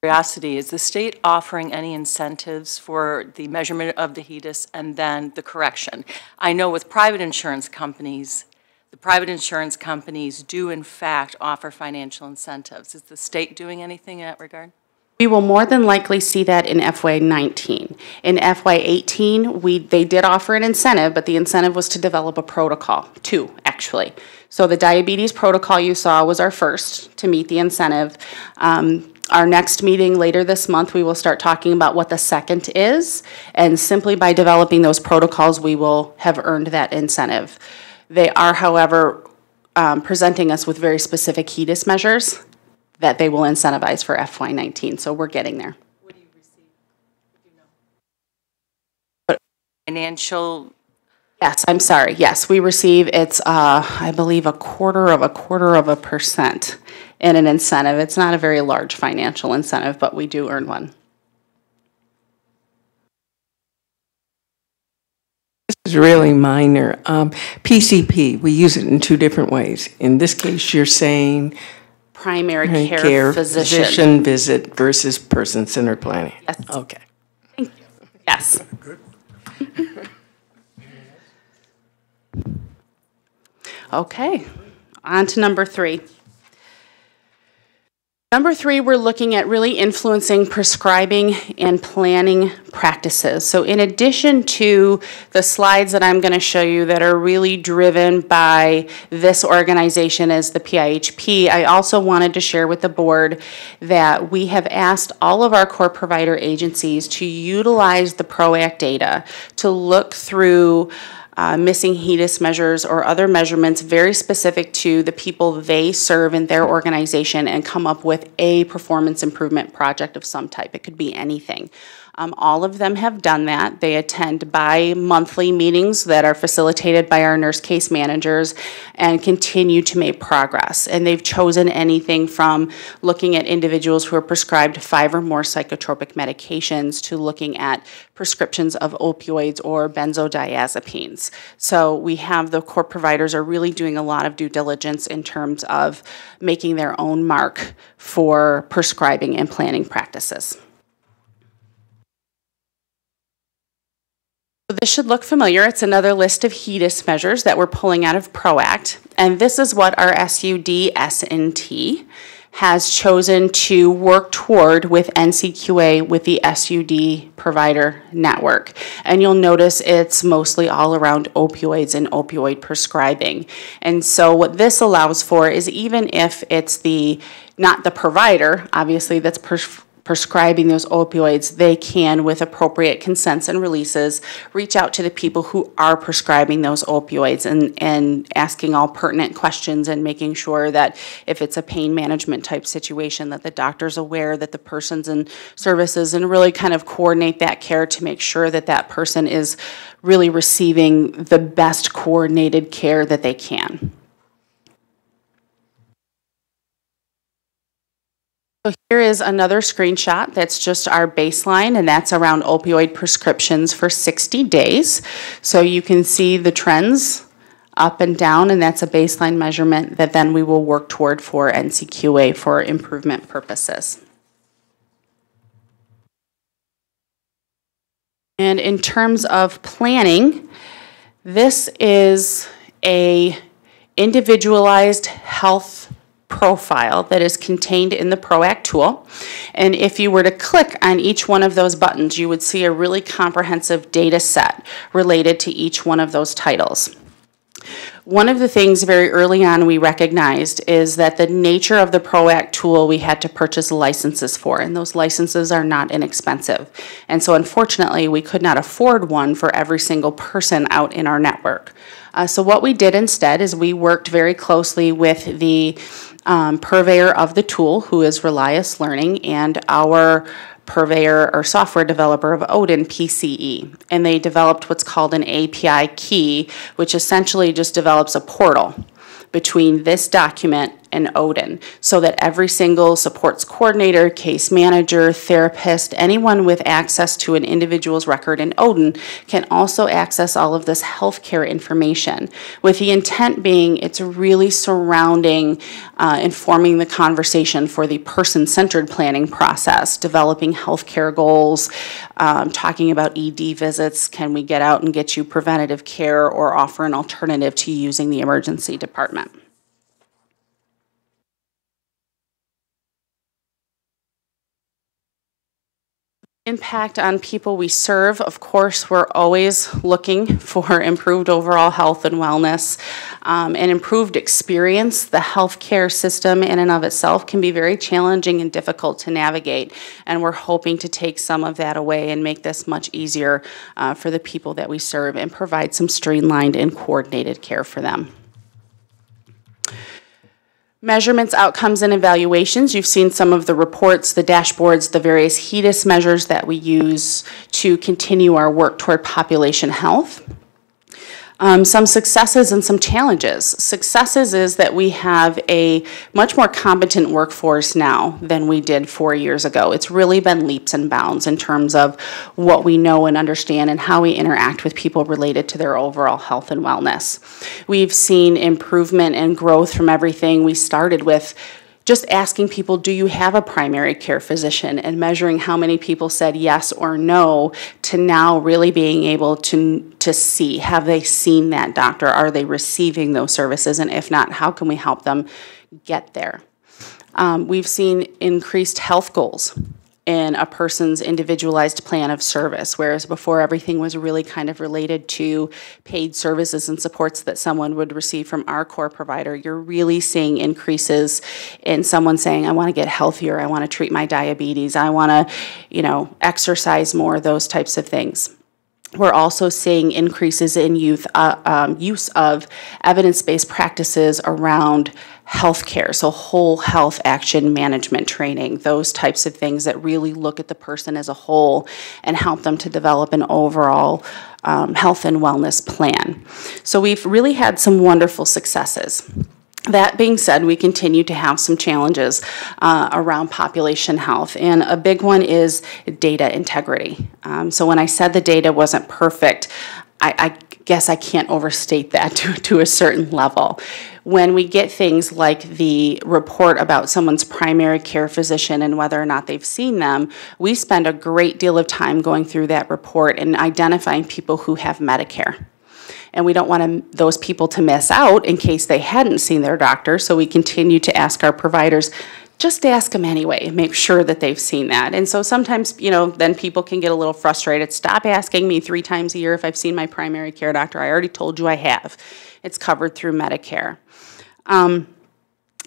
Curiosity, is the state offering any incentives for the measurement of the HEDIS and then the correction? I know with private insurance companies, the private insurance companies do in fact offer financial incentives. Is the state doing anything in that regard? We will more than likely see that in FY19. In FY18, they did offer an incentive, but the incentive was to develop a protocol, two actually. So the diabetes protocol you saw was our first to meet the incentive. Our next meeting later this month, we will start talking about what the second is, and simply by developing those protocols, we will have earned that incentive. They are, however, presenting us with very specific HEDIS measures that they will incentivize for FY19, so we're getting there. What do you receive? Do you know? Financial? Yes, I'm sorry. Yes, we receive, it's, I believe, a quarter of a % in an incentive. It's not a very large financial incentive, but we do earn one. This is really minor. PCP, we use it in two different ways. In this case, you're saying Primary care physician visit versus person-centered planning. Yes. Okay. Thank you. Yes. Good. Okay, on to number 3. Number 3, we're looking at really influencing prescribing and planning practices. So in addition to the slides that I'm going to show you that are really driven by this organization as the PIHP, I also wanted to share with the board that we have asked all of our core provider agencies to utilize the PROACT data to look through missing HEDIS measures or other measurements very specific to the people they serve in their organization and come up with a performance improvement project of some type. It could be anything. All of them have done that. They attend bi-monthly meetings that are facilitated by our nurse case managers and continue to make progress. And they've chosen anything from looking at individuals who are prescribed 5 or more psychotropic medications to looking at prescriptions of opioids or benzodiazepines. So we have the core providers are really doing a lot of due diligence in terms of making their own mark for prescribing and planning practices. So this should look familiar. It's another list of HEDIS measures that we're pulling out of PROACT. And this is what our SUD S&T has chosen to work toward with NCQA with the SUD provider network. And you'll notice it's mostly all around opioids and opioid prescribing. And so what this allows for is even if it's not the provider, obviously, that's prescribing those opioids, they can, with appropriate consents and releases, reach out to the people who are prescribing those opioids and asking all pertinent questions and making sure that if it's a pain management type situation that the doctor's aware that the person's in services and really kind of coordinate that care to make sure that that person is really receiving the best coordinated care that they can. So here is another screenshot that's just our baseline, and that's around opioid prescriptions for 60 days. So you can see the trends up and down, and that's a baseline measurement that then we will work toward for NCQA for improvement purposes. And in terms of planning, this is a individualized health profile that is contained in the PROACT tool. And if you were to click on each one of those buttons, you would see a really comprehensive data set related to each one of those titles. One of the things very early on we recognized is that the nature of the PROACT tool we had to purchase licenses for, and those licenses are not inexpensive. And so unfortunately, we could not afford one for every single person out in our network. So what we did instead is we worked very closely with the purveyor of the tool, who is Relias Learning, and our purveyor or software developer of Odin, PCE. And they developed what's called an API key, which essentially just develops a portal between this document and ODIN, so that every single supports coordinator, case manager, therapist, anyone with access to an individual's record in ODIN can also access all of this healthcare information, with the intent being it's really surrounding informing the conversation for the person-centered planning process, developing healthcare goals, talking about ED visits, can we get out and get you preventative care or offer an alternative to using the emergency department. Impact on people we serve. Of course, we're always looking for improved overall health and wellness and improved experience. The healthcare system in and of itself can be very challenging and difficult to navigate, and we're hoping to take some of that away and make this much easier for the people that we serve and provide some streamlined and coordinated care for them. Measurements, outcomes, and evaluations. You've seen some of the reports, the dashboards, the various HEDIS measures that we use to continue our work toward population health. Some successes and some challenges. Successes is that we have a much more competent workforce now than we did 4 years ago. It's really been leaps and bounds in terms of what we know and understand and how we interact with people related to their overall health and wellness. We've seen improvement and growth from everything we started with just asking people, do you have a primary care physician, and measuring how many people said yes or no, to now really being able to see, have they seen that doctor? Are they receiving those services? And if not, how can we help them get there? We've seen increased health goals in a person's individualized plan of service, whereas before everything was really kind of related to paid services and supports that someone would receive from our core provider. You're really seeing increases in someone saying, I want to get healthier, I want to treat my diabetes, I want to, exercise more, those types of things. We're also seeing increases in use of evidence-based practices around healthcare, so whole health action management training, those types of things that really look at the person as a whole and help them to develop an overall health and wellness plan. So we've really had some wonderful successes. That being said, we continue to have some challenges around population health, and a big one is data integrity. So when I said the data wasn't perfect, I guess I can't overstate that to a certain level. When we get things like the report about someone's primary care physician and whether or not they've seen them, we spend a great deal of time going through that report and identifying people who have Medicare. And we don't want those people to miss out in case they hadn't seen their doctor, so we continue to ask our providers, just ask them anyway and make sure that they've seen that. And so sometimes, then people can get a little frustrated. Stop asking me 3 times a year if I've seen my primary care doctor. I already told you I have. It's covered through Medicare.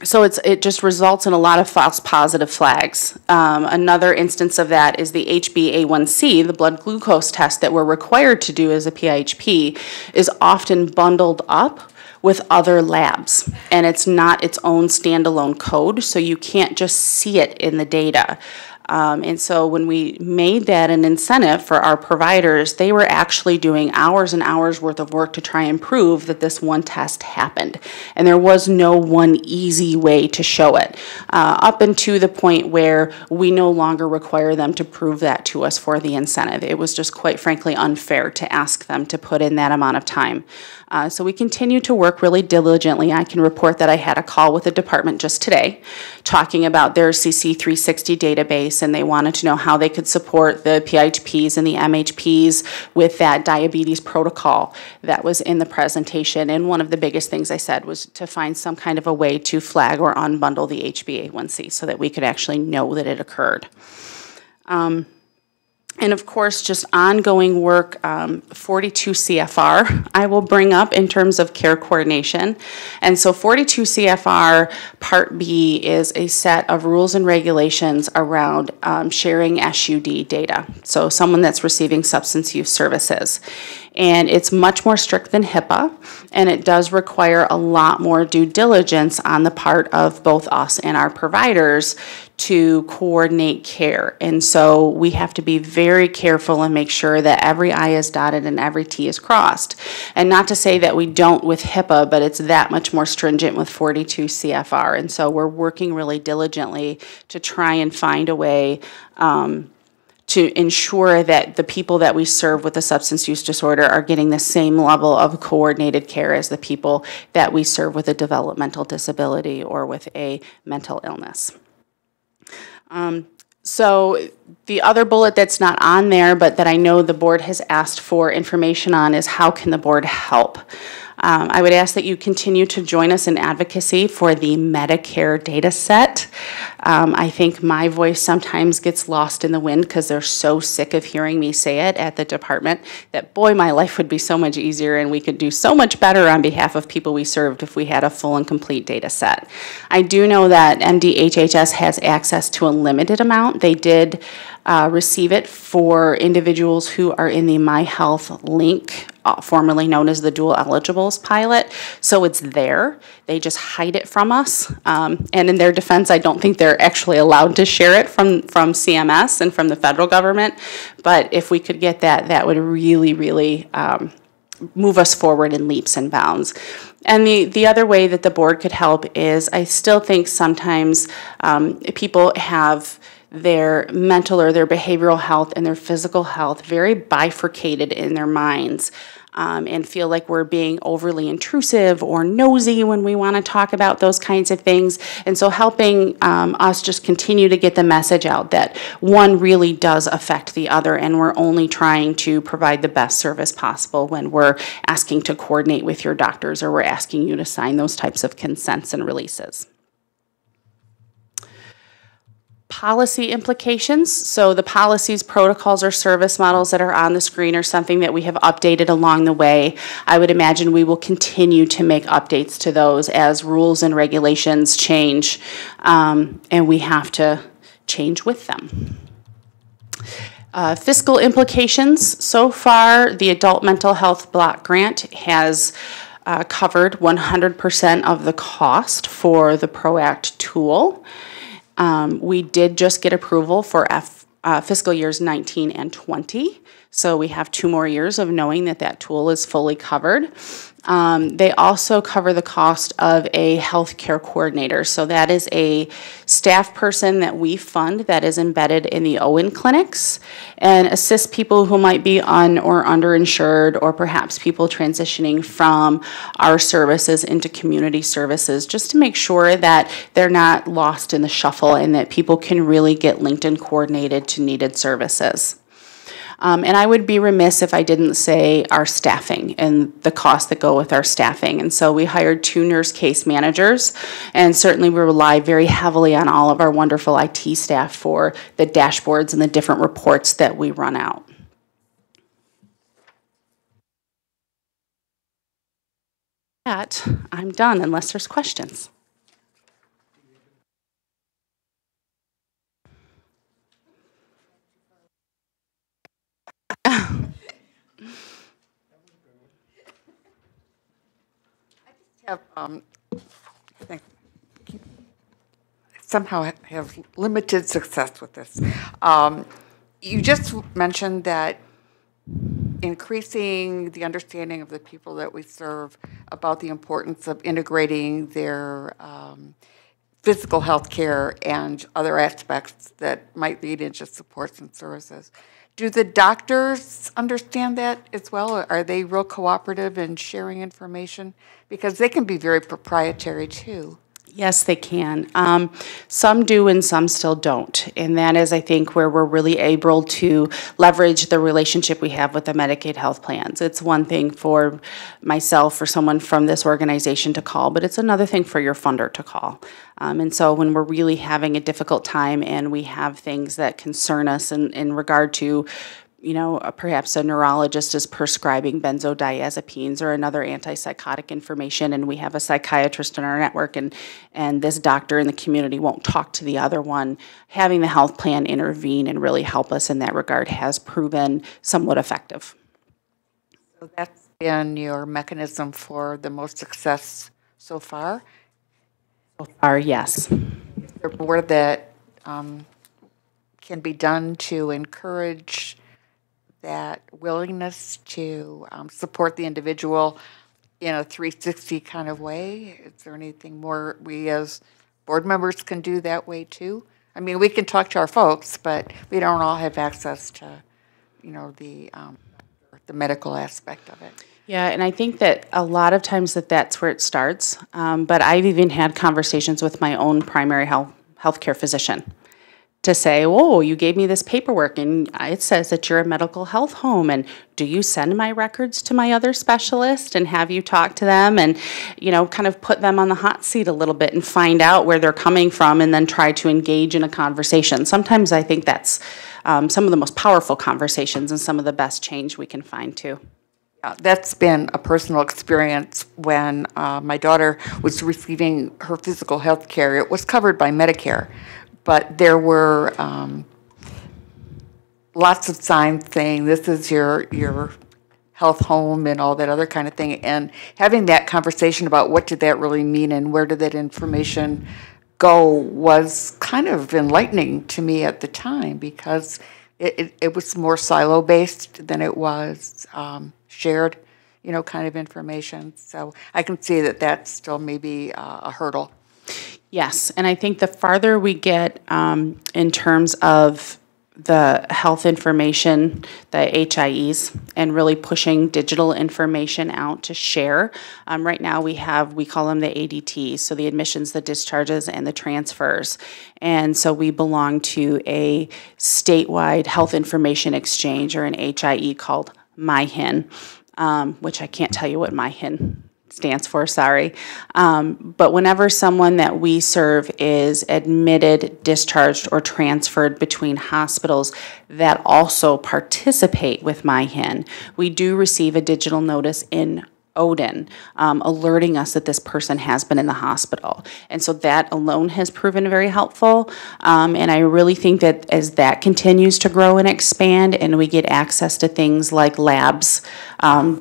So it just results in a lot of false positive flags. Another instance of that is the HbA1c, the blood glucose test that we're required to do as a PIHP, is often bundled up with other labs, and it's not its own standalone code, so you can't just see it in the data. And so when we made that an incentive for our providers, they were actually doing hours and hours worth of work to try and prove that this one test happened. And there was no one easy way to show it, up until the point where we no longer require them to prove that to us for the incentive. It was just quite frankly unfair to ask them to put in that amount of time. So we continue to work really diligently. I can report that I had a call with the department just today talking about their CC360 database, and they wanted to know how they could support the PIHPs and the MHPs with that diabetes protocol that was in the presentation. And one of the biggest things I said was to find some kind of a way to flag or unbundle the HbA1c so that we could actually know that it occurred. And of course, just ongoing work, 42 CFR, I will bring up in terms of care coordination. And so 42 CFR Part B is a set of rules and regulations around sharing SUD data. So someone that's receiving substance use services. And it's much more strict than HIPAA, and it does require a lot more due diligence on the part of both us and our providers to coordinate care. And so we have to be very careful and make sure that every I is dotted and every T is crossed. And not to say that we don't with HIPAA, but it's that much more stringent with 42 CFR. And so we're working really diligently to try and find a way to ensure that the people that we serve with a substance use disorder are getting the same level of coordinated care as the people that we serve with a developmental disability or with a mental illness. So the other bullet that's not on there, but that I know the board has asked for information on, is how can the board help? I would ask that you continue to join us in advocacy for the Medicare data set. I think my voice sometimes gets lost in the wind because they're so sick of hearing me say it at the department that, boy, my life would be so much easier and we could do so much better on behalf of people we served if we had a full and complete data set. I do know that MDHHS has access to a limited amount. They did receive it for individuals who are in the My Health link, formerly known as the Dual Eligibles pilot. So it's there. They just hide it from us. And in their defense, I don't think they're actually allowed to share it from CMS and from the federal government. But if we could get that, that would really, really move us forward in leaps and bounds. And the other way that the board could help is, I still think sometimes people have their mental or their behavioral health and their physical health very bifurcated in their minds, and feel like we're being overly intrusive or nosy when we want to talk about those kinds of things. And so helping us just continue to get the message out that one really does affect the other, and we're only trying to provide the best service possible when we're asking to coordinate with your doctors or we're asking you to sign those types of consents and releases. Policy implications. So the policies, protocols, or service models that are on the screen are something that we have updated along the way. I would imagine we will continue to make updates to those as rules and regulations change, and we have to change with them. Fiscal implications. So far, the Adult Mental Health Block Grant has covered 100% of the cost for the PROACT tool. We did just get approval for fiscal years 19 and 20, so we have 2 more years of knowing that that tool is fully covered. They also cover the cost of a healthcare coordinator, so that is a staff person that we fund that is embedded in the OCHN clinics and assists people who might be un- or underinsured, or perhaps people transitioning from our services into community services, just to make sure that they're not lost in the shuffle and that people can really get linked and coordinated to needed services. And I would be remiss if I didn't say our staffing and the costs that go with our staffing. And so we hired 2 nurse case managers, and certainly we rely very heavily on all of our wonderful IT staff for the dashboards and the different reports that we run out. That, I'm done unless there's questions. Somehow have limited success with this. You just mentioned that increasing the understanding of the people that we serve about the importance of integrating their physical health care and other aspects that might lead into supports and services. Do the doctors understand that as well? Are they real cooperative in sharing information? Because they can be very proprietary too. Yes, they can. Some do and some still don't. And that is, I think, where we're really able to leverage the relationship we have with the Medicaid health plans. It's one thing for myself or someone from this organization to call, but it's another thing for your funder to call. And so when we're really having a difficult time and we have things that concern us in regard to, you know, perhaps a neurologist is prescribing benzodiazepines or another antipsychotic information, and we have a psychiatrist in our network, and this doctor in the community won't talk to the other one, having the health plan intervene and really help us in that regard has proven somewhat effective. So that's been your mechanism for the most success so far? So far, yes. Is there more that can be done to encourage that willingness to support the individual in a 360 kind of way? Is there anything more we as board members can do that way too? I mean, we can talk to our folks, but we don't all have access to, the medical aspect of it. Yeah, and I think that a lot of times that's where it starts. But I've even had conversations with my own primary healthcare physician to say, "Oh, you gave me this paperwork, and it says that you're a medical health home, and do you send my records to my other specialist and have you talk to them and, kind of put them on the hot seat a little bit and find out where they're coming from and then try to engage in a conversation." Sometimes I think that's some of the most powerful conversations and some of the best change we can find too. That's been a personal experience when my daughter was receiving her physical health care. It was covered by Medicare, but there were lots of signs saying this is your health home and all that other kind of thing. And having that conversation about what did that really mean and where did that information go was kind of enlightening to me at the time, because it was more silo-based than it was shared, kind of information. So I can see that that's still maybe a hurdle. Yes, and I think the farther we get in terms of the health information, the HIEs, and really pushing digital information out to share. Right now we call them the ADTs, so the admissions, the discharges, and the transfers. And so we belong to a statewide health information exchange, or an HIE, called MyHIN, which I can't tell you what MyHIN stands for, sorry. But whenever someone that we serve is admitted, discharged, or transferred between hospitals that also participate with MyHIN, we do receive a digital notice in OCHN, alerting us that this person has been in the hospital. And so that alone has proven very helpful. And I really think that as that continues to grow and expand and we get access to things like labs,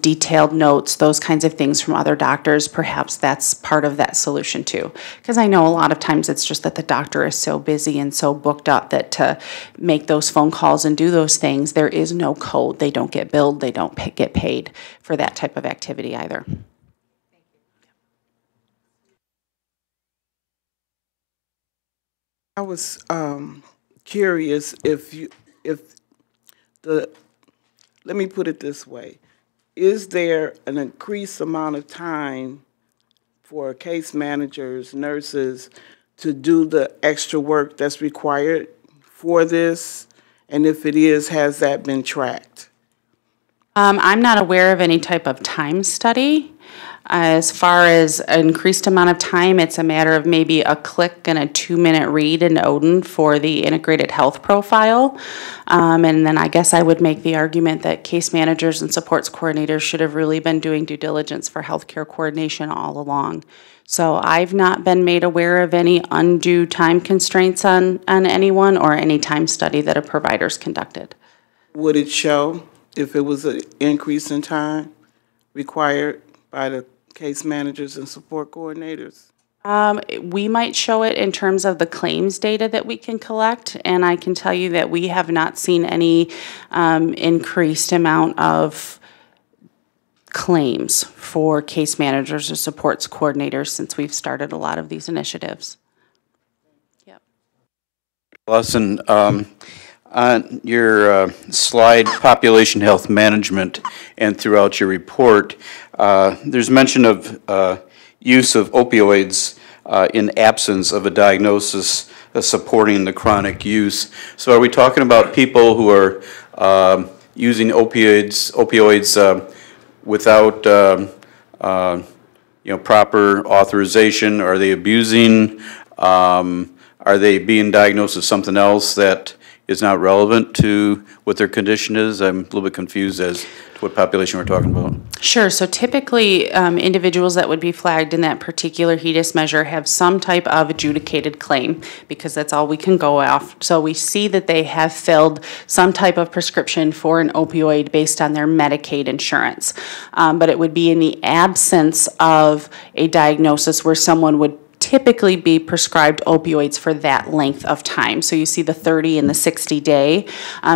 detailed notes, those kinds of things from other doctors, perhaps that's part of that solution too. Because I know a lot of times it's just that the doctor is so busy and so booked up that to make those phone calls and do those things, there is no code. They don't get billed. They don't get paid for that type of activity either. I was curious let me put it this way. Is there an increased amount of time for case managers, nurses, to do the extra work that's required for this? And if it is, has that been tracked? I'm not aware of any type of time study. As far as an increased amount of time, it's a matter of maybe a click and a 2-minute read in OCHN for the integrated health profile. And then I guess I would make the argument that case managers and supports coordinators should have really been doing due diligence for healthcare coordination all along. So I've not been made aware of any undue time constraints on anyone or any time study that a provider's conducted. Would it show if it was an increase in time required by the case managers and support coordinators? We might show it in terms of the claims data that we can collect, and I can tell you that we have not seen any increased amount of claims for case managers or supports coordinators since we've started a lot of these initiatives. Yep. Lawson, on your slide, population health management, and throughout your report, there's mention of use of opioids in absence of a diagnosis supporting the chronic use. So are we talking about people who are using opioids without proper authorization? Are they abusing? Are they being diagnosed with something else that is not relevant to what their condition is? I'm a little bit confused as to what population we're talking about. Sure. So typically, individuals that would be flagged in that particular HEDIS measure have some type of adjudicated claim, because that's all we can go off. So we see that they have filled some type of prescription for an opioid based on their Medicaid insurance. But it would be in the absence of a diagnosis where someone would typically be prescribed opioids for that length of time. So you see the 30 and the 60 day.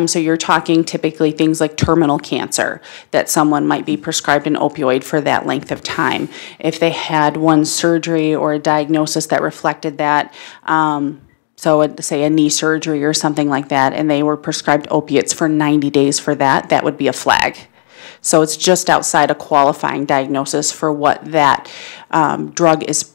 So you're talking typically things like terminal cancer, that someone might be prescribed an opioid for that length of time. If they had one surgery or a diagnosis that reflected that, say a knee surgery or something like that, and they were prescribed opiates for 90 days for that, that would be a flag. So it's just outside a qualifying diagnosis for what that drug is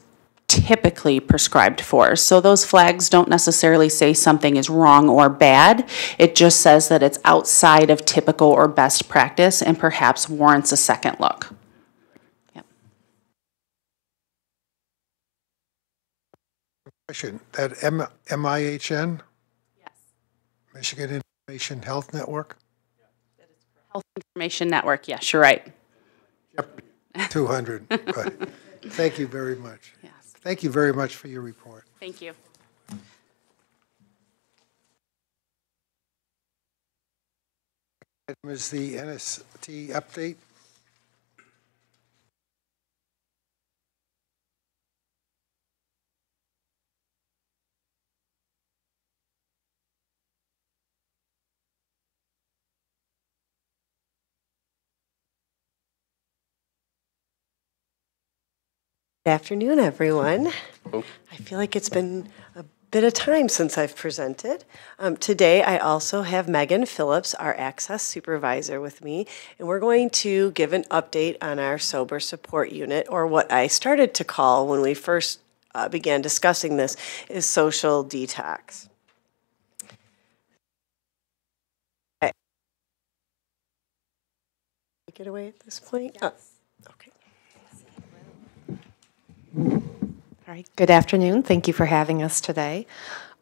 typically prescribed for. So those flags don't necessarily say something is wrong or bad. It just says that it's outside of typical or best practice and perhaps warrants a second look. Yep. Question, that MIHN? Yes. Michigan Information Health Network? Health Information Network, yes, you're right. Yep, 200. Right. Thank you very much. Yes. Thank you very much for your report. Thank you. Item is the NST update. Good afternoon, everyone. I feel like it's been a bit of time since I've presented. Today, I also have Megan Phillips, our Access Supervisor, with me, and we're going to give an update on our Sober Support Unit, or what I started to call when we first began discussing this, is social detox. Take it away at this point? Yes. All right, good afternoon. Thank you for having us today.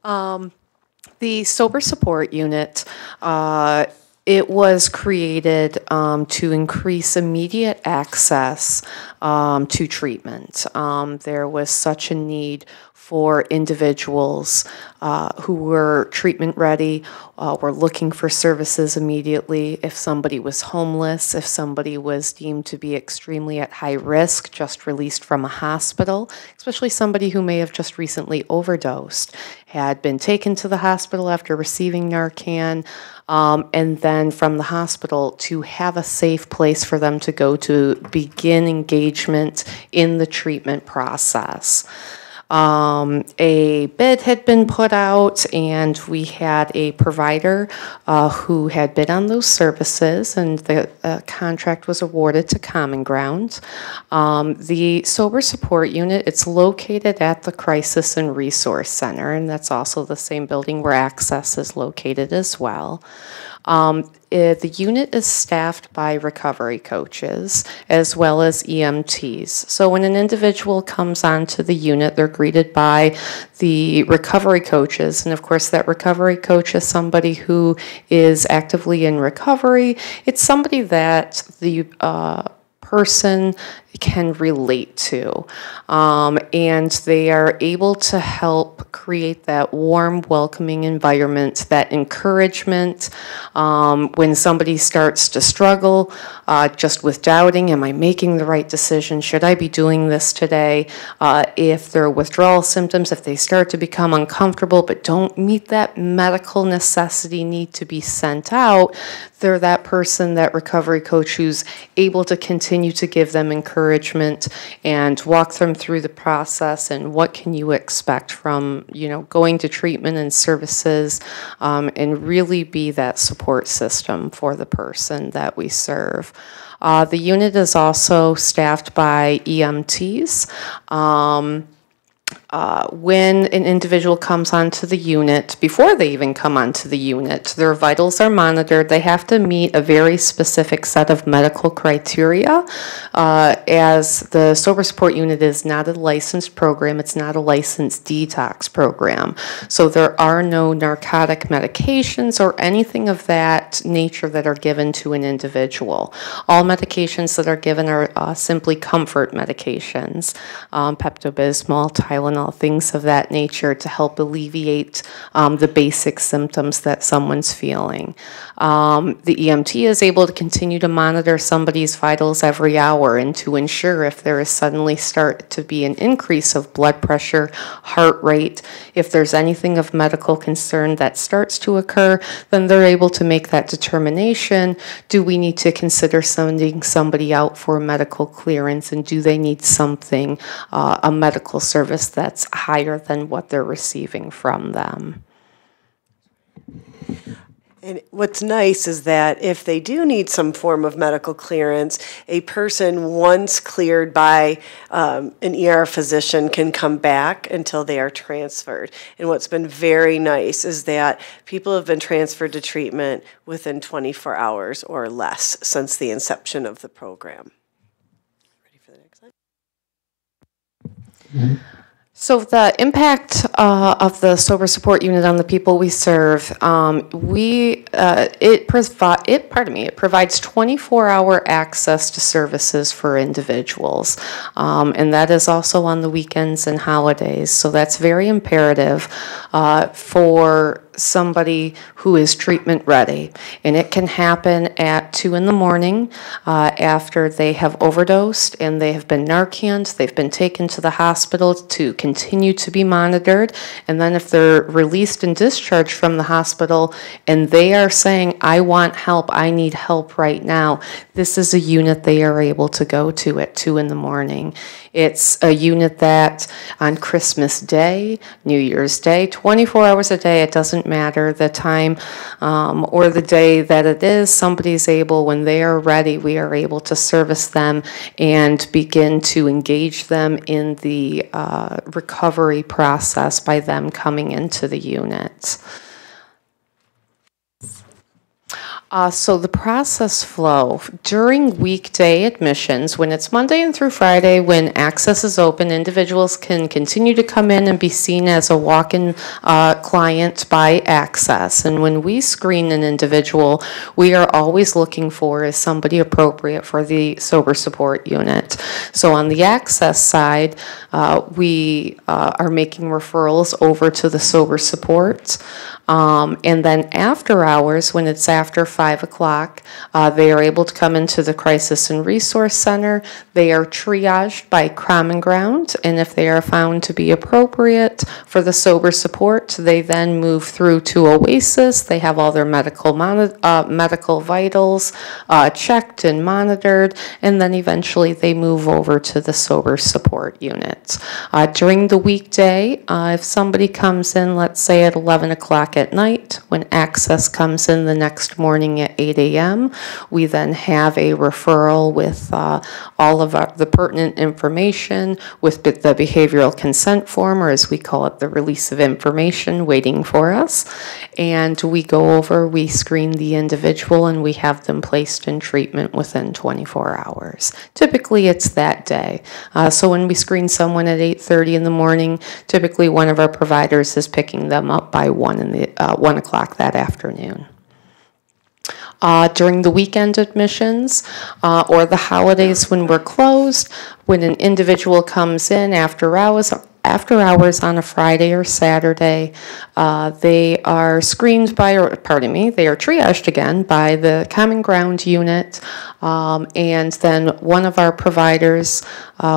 The Sober Support Unit, it was created to increase immediate access to treatment. There was such a need for individuals who were treatment ready, were looking for services immediately. If somebody was homeless, if somebody was deemed to be extremely at high risk, just released from a hospital, especially somebody who may have just recently overdosed, had been taken to the hospital after receiving Narcan, and then from the hospital to have a safe place for them to go to begin engagement in the treatment process. A bid had been put out, and we had a provider who had bid on those services, and the contract was awarded to Common Ground. The Sober Support Unit, it's located at the Crisis and Resource Center, and that's also the same building where Access is located as well. The unit is staffed by recovery coaches as well as EMTs. So when an individual comes onto the unit, they're greeted by the recovery coaches. And of course, that recovery coach is somebody who is actively in recovery. It's somebody that the person can relate to. And they are able to help create that warm, welcoming environment, that encouragement. When somebody starts to struggle just with doubting, am I making the right decision? Should I be doing this today? If there are withdrawal symptoms, if they start to become uncomfortable but don't meet that medical necessity need to be sent out, they're that person, that recovery coach, who's able to continue to give them encouragement and walk them through the process and what can you expect from, going to treatment and services, and really be that support system for the person that we serve. The unit is also staffed by EMTs. When an individual comes onto the unit, before they even come onto the unit, their vitals are monitored. They have to meet a very specific set of medical criteria. As the Sober Support Unit is not a licensed program, it's not a licensed detox program. So there are no narcotic medications or anything of that nature that are given to an individual. All medications that are given are simply comfort medications, Pepto-Bismol, Tylenol, Tylenol, things of that nature to help alleviate the basic symptoms that someone's feeling. The EMT is able to continue to monitor somebody's vitals every hour and to ensure if there is suddenly start to be an increase of blood pressure, heart rate, if there's anything of medical concern that starts to occur, then they're able to make that determination. Do we need to consider sending somebody out for medical clearance, and do they need something, a medical service that's higher than what they're receiving from them? And what's nice is that if they do need some form of medical clearance, a person once cleared by an ER physician can come back until they are transferred. And what's been very nice is that people have been transferred to treatment within 24 hours or less since the inception of the program. Ready for the next slide? Mm-hmm. So the impact of the sober support unit on the people we serve, it provides 24-hour access to services for individuals, and that is also on the weekends and holidays. So that's very imperative for somebody who is treatment ready, and it can happen at 2 in the morning after they have overdosed and they have been Narcaned, they've been taken to the hospital to continue to be monitored, and then if they're released and discharged from the hospital and they are saying, I want help, I need help right now, this is a unit they are able to go to at 2 in the morning. It's a unit that on Christmas Day, New Year's Day, 24 hours a day, it doesn't matter the time or the day that it is, somebody's able, when they are ready, we are able to service them and begin to engage them in the recovery process by them coming into the unit. So the process flow during weekday admissions, when it's Monday and through Friday, when access is open, individuals can continue to come in and be seen as a walk-in client by access. And when we screen an individual, we are always looking for is somebody appropriate for the sober support unit. So on the access side, we are making referrals over to the sober support. And then after hours, when it's after 5 o'clock, they are able to come into the Crisis and Resource Center. They are triaged by Common Ground, and if they are found to be appropriate for the sober support, they then move through to Oasis. They have all their medical vitals checked and monitored, and then eventually they move over to the sober support unit. During the weekday, if somebody comes in, let's say at 11 o'clock at night, when access comes in the next morning at 8 a.m., we then have a referral with all of the pertinent information with the behavioral consent form, or as we call it, the release of information waiting for us. And we go over, we screen the individual, and we have them placed in treatment within 24 hours. Typically, it's that day. So when we screen someone at 8:30 in the morning, typically one of our providers is picking them up by 1 o'clock that afternoon. During the weekend admissions or the holidays when we're closed, when an individual comes in after hours on a Friday or Saturday, they are screened by, they are triaged again by the Common Ground unit, and then one of our providers,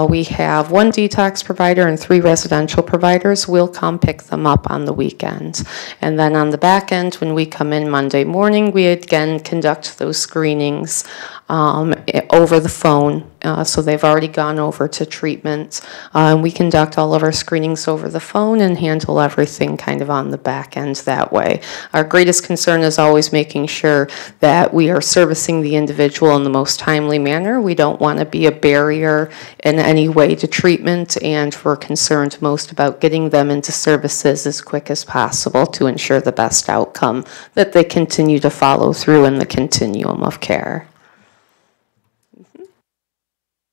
we have 1 detox provider and 3 residential providers, will come pick them up on the weekend. And then on the back end, when we come in Monday morning, we again conduct those screenings over the phone. So they've already gone over to treatment. And we conduct all of our screenings over the phone and handle everything kind of on the back end that way. Our greatest concern is always making sure that we are servicing the individual in the most timely manner. We don't want to be a barrier in any way to treatment, and we're concerned most about getting them into services as quick as possible to ensure the best outcome, that they continue to follow through in the continuum of care.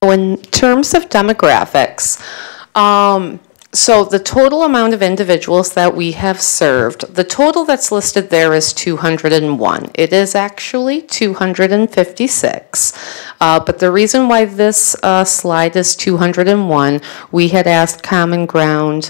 In terms of demographics, So the total amount of individuals that we have served, the total that's listed there is 201. It is actually 256. But the reason why this slide is 201, we had asked Common Ground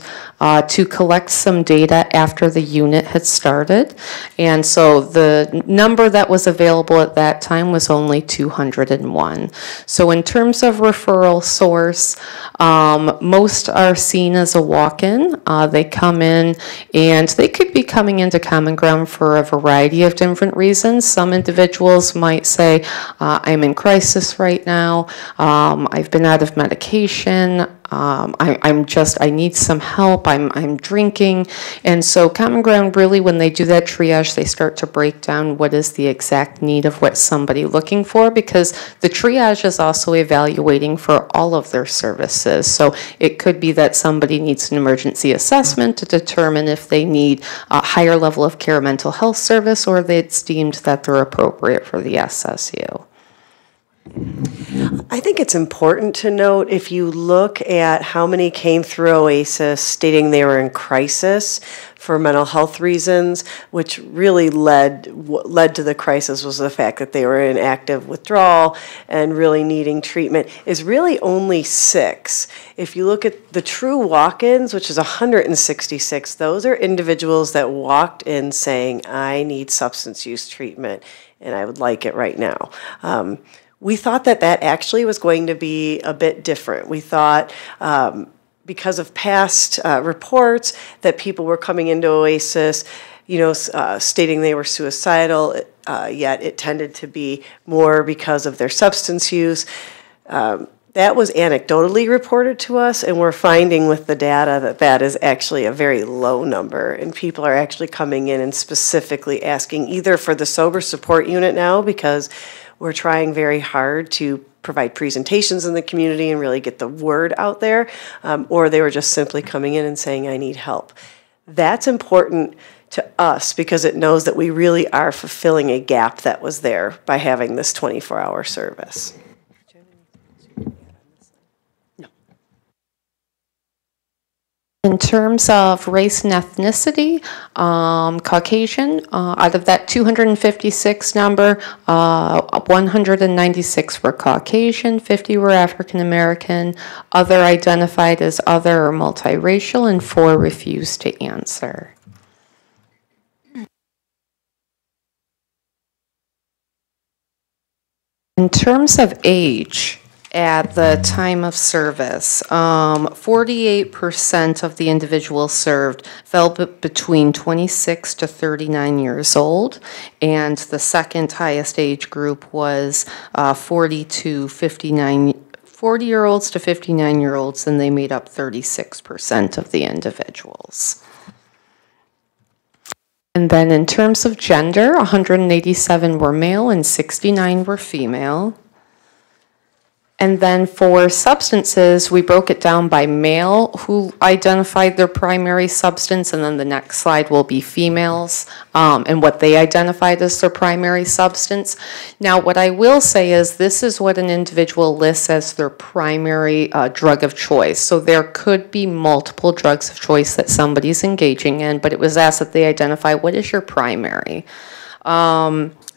to collect some data after the unit had started. And so the number that was available at that time was only 201. So in terms of referral source, most are seen as a walk-in. They come in, and they could be coming into Common Ground for a variety of different reasons. Some individuals might say, I'm in crisis right now, I've been out of medication, I need some help, I'm drinking. And so Common Ground really, when they do that triage, they start to break down what is the exact need of what somebody looking for, because the triage is also evaluating for all of their services. So it could be that somebody needs an emergency assessment to determine if they need a higher level of care mental health service, or if it's deemed that they're appropriate for the SSU. I think it's important to note, if you look at how many came through OASIS stating they were in crisis for mental health reasons, which really led to the crisis was the fact that they were in active withdrawal and really needing treatment, is really only 6. If you look at the true walk-ins, which is 166, those are individuals that walked in saying, I need substance use treatment and I would like it right now. We thought that actually was going to be a bit different. We thought, because of past reports, that people were coming into OASIS, stating they were suicidal, yet it tended to be more because of their substance use. That was anecdotally reported to us, and we're finding with the data that is actually a very low number, and people are actually coming in and specifically asking either for the sober support unit now, because we're trying very hard to provide presentations in the community and really get the word out there, or they were just simply coming in and saying, I need help. That's important to us because it knows that we really are fulfilling a gap that was there by having this 24-hour service. In terms of race and ethnicity, Caucasian, out of that 256 number, 196 were Caucasian, 50 were African American, other identified as other or multiracial, and 4 refused to answer. In terms of age, at the time of service, 48% of the individuals served fell between 26 to 39 years old, and the second highest age group was 40-year-olds to 59-year-olds, and they made up 36% of the individuals. And then in terms of gender, 187 were male and 69 were female. And then for substances, we broke it down by male who identified their primary substance, and then the next slide will be females and what they identified as their primary substance. Now, what I will say is this is what an individual lists as their primary drug of choice. So there could be multiple drugs of choice that somebody's engaging in, but it was asked that they identify what is your primary.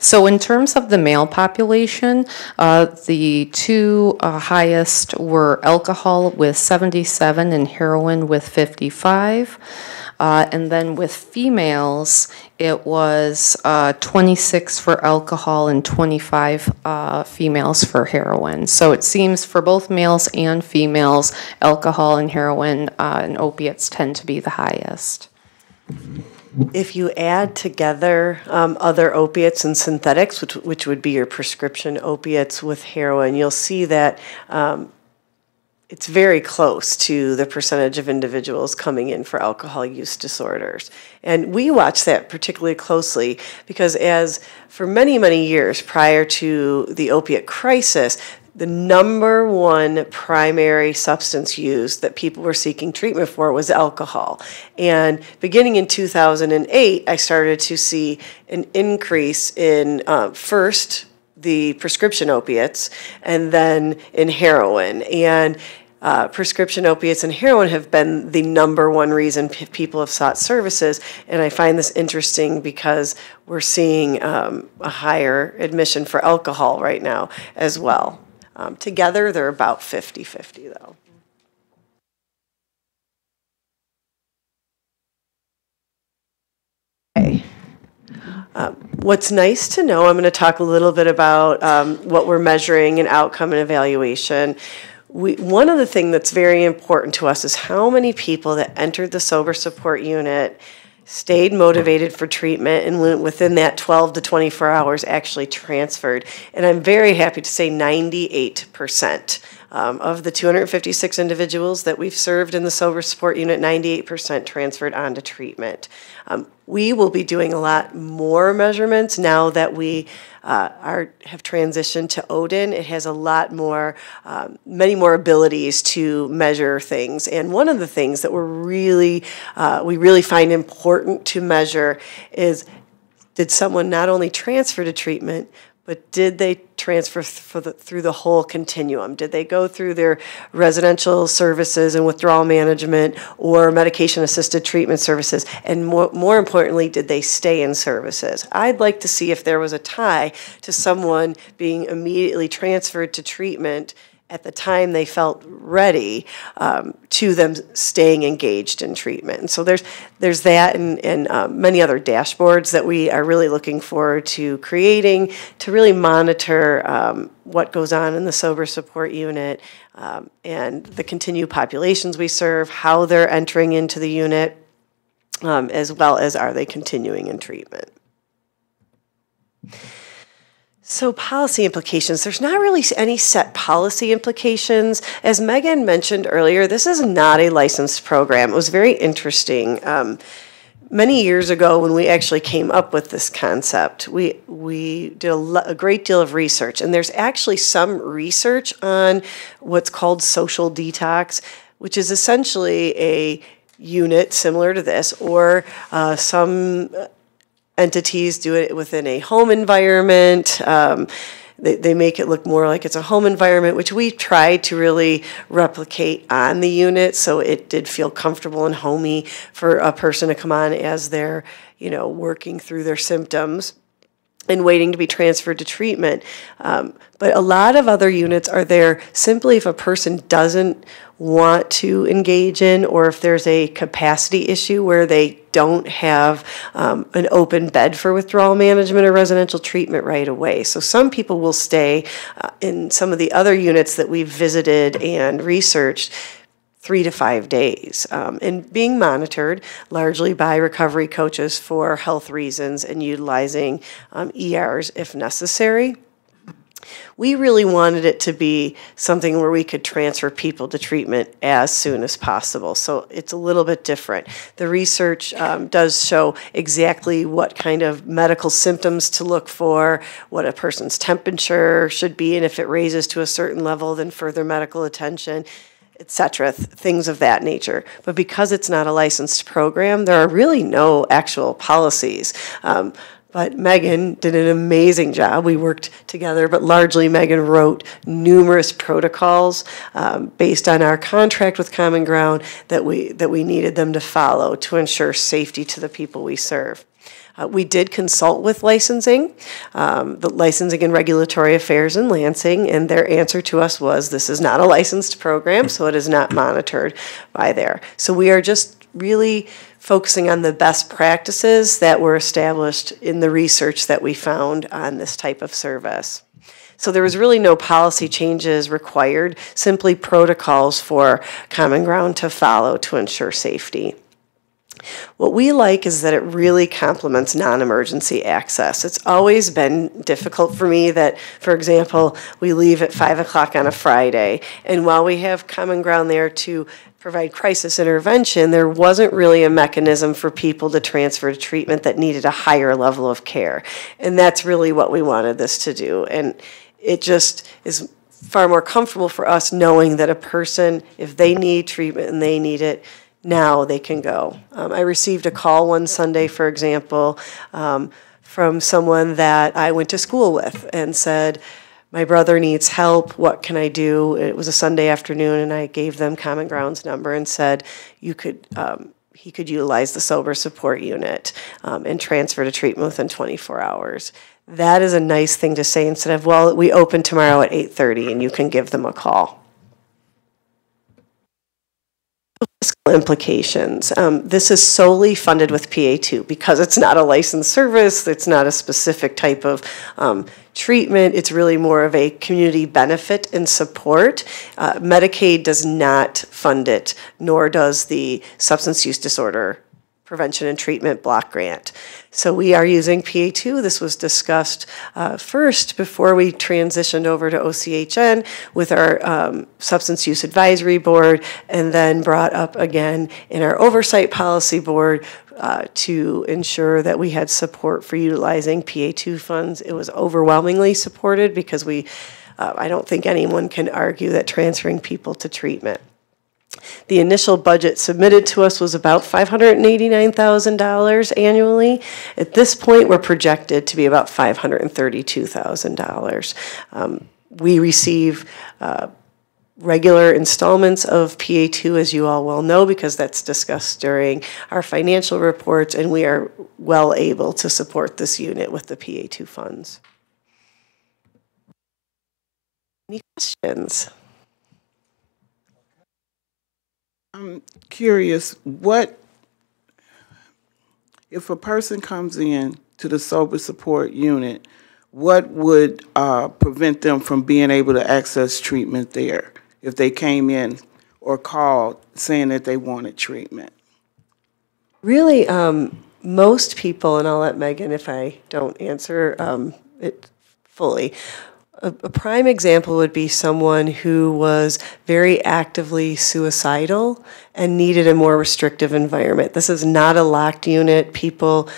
So in terms of the male population, the 2 highest were alcohol with 77 and heroin with 55. And then with females, it was 26 for alcohol and 25 females for heroin. So it seems for both males and females, alcohol and heroin and opiates tend to be the highest. If you add together other opiates and synthetics, which would be your prescription opiates with heroin, you'll see that it's very close to the percentage of individuals coming in for alcohol use disorders. And we watch that particularly closely because as for many, many years prior to the opiate crisis, the number one primary substance use that people were seeking treatment for was alcohol. And beginning in 2008, I started to see an increase in first the prescription opiates and then in heroin. And prescription opiates and heroin have been the #1 reason people have sought services. And I find this interesting because we're seeing a higher admission for alcohol right now as well. Together, they're about 50-50, though. Okay. What's nice to know, I'm going to talk a little bit about what we're measuring in outcome and evaluation. One of the things that's very important to us is how many people that entered the sober support unit stayed motivated for treatment and within that 12 to 24 hours actually transferred. And I'm very happy to say 98%. Of the 256 individuals that we've served in the sober support unit, 98% transferred onto treatment. We will be doing a lot more measurements now that we have transitioned to OCHN. It has a lot more, many more abilities to measure things. And one of the things that we really find important to measure is, did someone not only transfer to treatment, but did they transfer through the whole continuum? Did they go through their residential services and withdrawal management or medication-assisted treatment services? And more importantly, did they stay in services? I'd like to see if there was a tie to someone being immediately transferred to treatment at the time they felt ready, to them staying engaged in treatment. And so there's that and many other dashboards that we are really looking forward to creating to really monitor what goes on in the sober support unit and the continued populations we serve, how they're entering into the unit, as well as are they continuing in treatment. So policy implications, there's not really any set policy implications. As Megan mentioned earlier, this is not a licensed program. It was very interesting. Many years ago when we actually came up with this concept, we did a great deal of research. And there's actually some research on what's called social detox, which is essentially a unit similar to this, or some entities do it within a home environment. They make it look more like it's a home environment, which we tried to really replicate on the unit, so it did feel comfortable and homey for a person to come on as they're, working through their symptoms and waiting to be transferred to treatment. But a lot of other units are there simply if a person doesn't want to engage in, or if there's a capacity issue where they don't have an open bed for withdrawal management or residential treatment right away. So some people will stay in some of the other units that we've visited and researched 3 to 5 days, and being monitored largely by recovery coaches for health reasons and utilizing ERs if necessary. We really wanted it to be something where we could transfer people to treatment as soon as possible. So it's a little bit different. The research does show exactly what kind of medical symptoms to look for, what a person's temperature should be, and if it raises to a certain level, then further medical attention, et cetera, things of that nature. But because it's not a licensed program, there are really no actual policies. But Megan did an amazing job. We worked together, but largely Megan wrote numerous protocols based on our contract with Common Ground that we needed them to follow to ensure safety to the people we serve. We did consult with licensing, the Licensing and Regulatory Affairs in Lansing, and their answer to us was, this is not a licensed program, so it is not monitored by there. So we are just really focusing on the best practices that were established in the research that we found on this type of service. So there was really no policy changes required, simply protocols for Common Ground to follow to ensure safety. What we like is that it really complements non-emergency access. It's always been difficult for me that, for example, we leave at 5 o'clock on a Friday, and while we have Common Ground there to provide crisis intervention, there wasn't really a mechanism for people to transfer to treatment that needed a higher level of care. And that's really what we wanted this to do. And it just is far more comfortable for us knowing that a person, if they need treatment and they need it, now they can go. I received a call one Sunday, for example, from someone that I went to school with and said, my brother needs help. What can I do? It was a Sunday afternoon, and I gave them Common Ground's number and said he could utilize the sober support unit and transfer to treatment within 24 hours. That is a nice thing to say instead of, well, we open tomorrow at 8:30 and you can give them a call. Fiscal implications. This is solely funded with PA2 because it's not a licensed service, it's not a specific type of treatment, it's really more of a community benefit and support. Medicaid does not fund it, nor does the Substance Use Disorder Prevention and Treatment Block Grant. So we are using PA2. This was discussed first before we transitioned over to OCHN with our Substance Use Advisory Board, and then brought up again in our Oversight Policy Board to ensure that we had support for utilizing PA2 funds. It was overwhelmingly supported because I don't think anyone can argue that transferring people to treatment. The initial budget submitted to us was about $589,000 annually. At this point, we're projected to be about $532,000. We receive regular installments of PA2, as you all well know, because that's discussed during our financial reports, and we are well able to support this unit with the PA2 funds. Any questions? I'm curious, what, if a person comes in to the sober support unit, what would prevent them from being able to access treatment there if they came in or called saying that they wanted treatment? Really, most people, and I'll let Megan if I don't answer it fully, a prime example would be someone who was very actively suicidal and needed a more restrictive environment. This is not a locked unit. People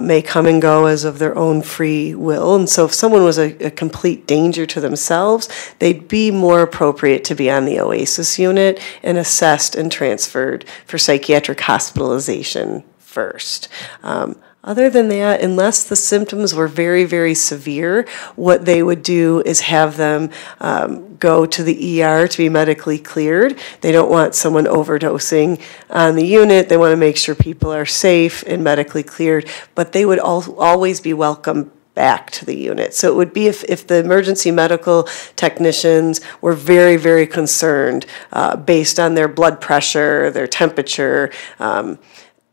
may come and go as of their own free will. And so if someone was a complete danger to themselves, they'd be more appropriate to be on the OASIS unit and assessed and transferred for psychiatric hospitalization first. Other than that, unless the symptoms were very, very severe, what they would do is have them go to the ER to be medically cleared. They don't want someone overdosing on the unit. They want to make sure people are safe and medically cleared, but they would always be welcome back to the unit. So it would be if the emergency medical technicians were very, very concerned based on their blood pressure, their temperature,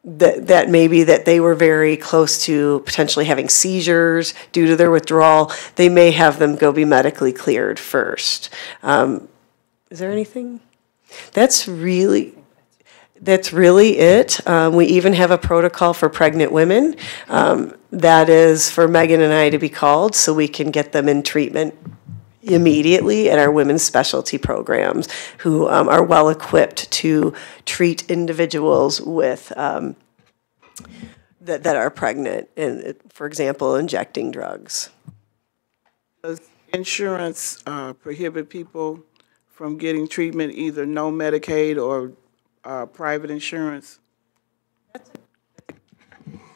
that maybe that they were very close to potentially having seizures due to their withdrawal, they may have them go be medically cleared first. Is there anything? That's really it. We even have a protocol for pregnant women. That is for Megan and I to be called so we can get them in treatment immediately at our women's specialty programs who are well equipped to treat individuals with that are pregnant and, for example, injecting drugs. Does insurance prohibit people from getting treatment, either no Medicaid or private insurance?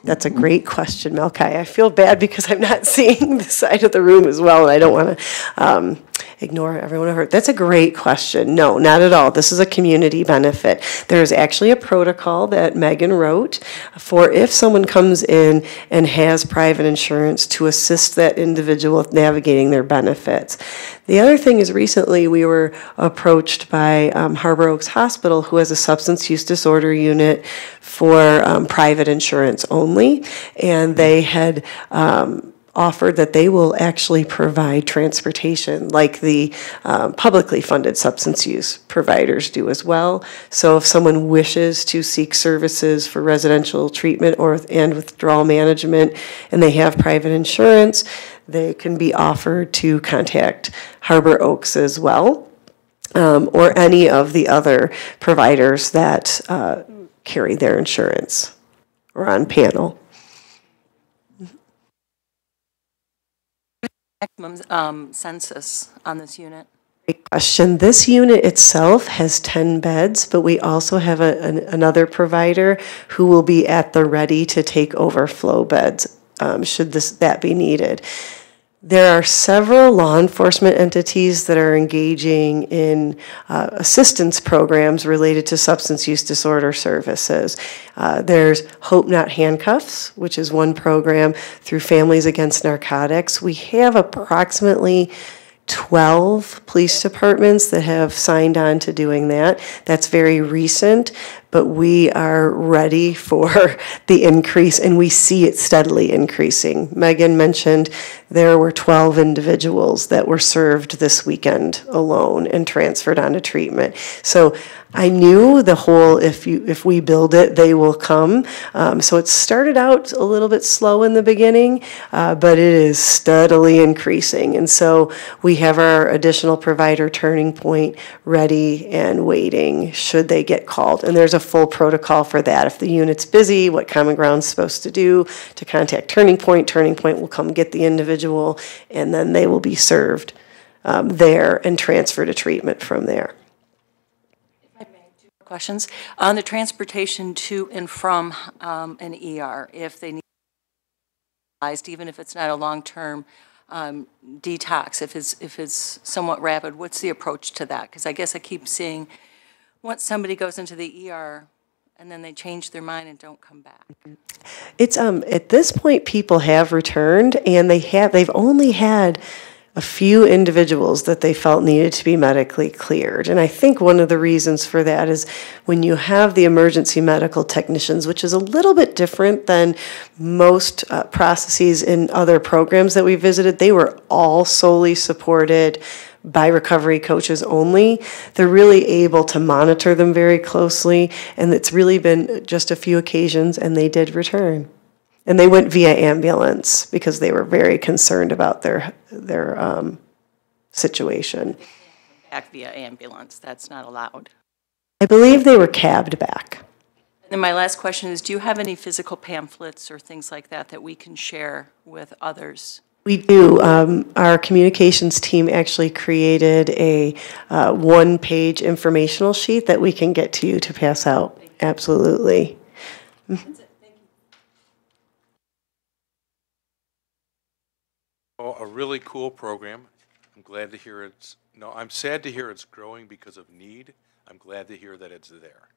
That's a great question, Melkai. I feel bad because I'm not seeing the side of the room as well, and I don't want to ignore everyone over. That's a great question. No, not at all. This is a community benefit. There's actually a protocol that Megan wrote for if someone comes in and has private insurance to assist that individual with navigating their benefits. The other thing is recently we were approached by Harbor Oaks Hospital, who has a substance use disorder unit for private insurance only, and they had offered that they will actually provide transportation like the publicly funded substance use providers do as well. So if someone wishes to seek services for residential treatment and withdrawal management and they have private insurance, they can be offered to contact Harbor Oaks as well, or any of the other providers that carry their insurance or on panel. Maximum census on this unit? Great question. This unit itself has 10 beds, but we also have another provider who will be at the ready to take overflow beds should that be needed. There are several law enforcement entities that are engaging in assistance programs related to substance use disorder services. There's Hope Not Handcuffs, which is one program through Families Against Narcotics. We have approximately 12 police departments that have signed on to doing that. That's very recent, but we are ready for the increase, and we see it steadily increasing. Megan mentioned there were 12 individuals that were served this weekend alone and transferred onto treatment. So I knew the whole, if we build it, they will come. So it started out a little bit slow in the beginning, but it is steadily increasing. And so we have our additional provider turning point ready and waiting should they get called. And there's a full protocol for that. If the unit's busy, what Common Ground's supposed to do to contact Turning Point. Turning Point will come get the individual, and then they will be served there and transferred to treatment from there. Questions on the transportation to and from an ER, if they need, even if it's not a long-term detox, if it's somewhat rapid, what's the approach to that? Because I guess I keep seeing once somebody goes into the ER and then they change their mind and don't come back. It's at this point people have returned, and they've only had a few individuals that they felt needed to be medically cleared. And I think one of the reasons for that is when you have the emergency medical technicians, which is a little bit different than most processes in other programs that we visited, they were all solely supported by recovery coaches only. They're really able to monitor them very closely, and it's really been just a few occasions, and they did return. And they went via ambulance because they were very concerned about their situation. Back via ambulance, that's not allowed. I believe they were cabbed back. And then my last question is, do you have any physical pamphlets or things like that that we can share with others? We do. Our communications team actually created a one-page informational sheet that we can get to you to pass out. Absolutely. A really cool program. I'm glad to hear I'm sad to hear it's growing because of need. I'm glad to hear that it's there.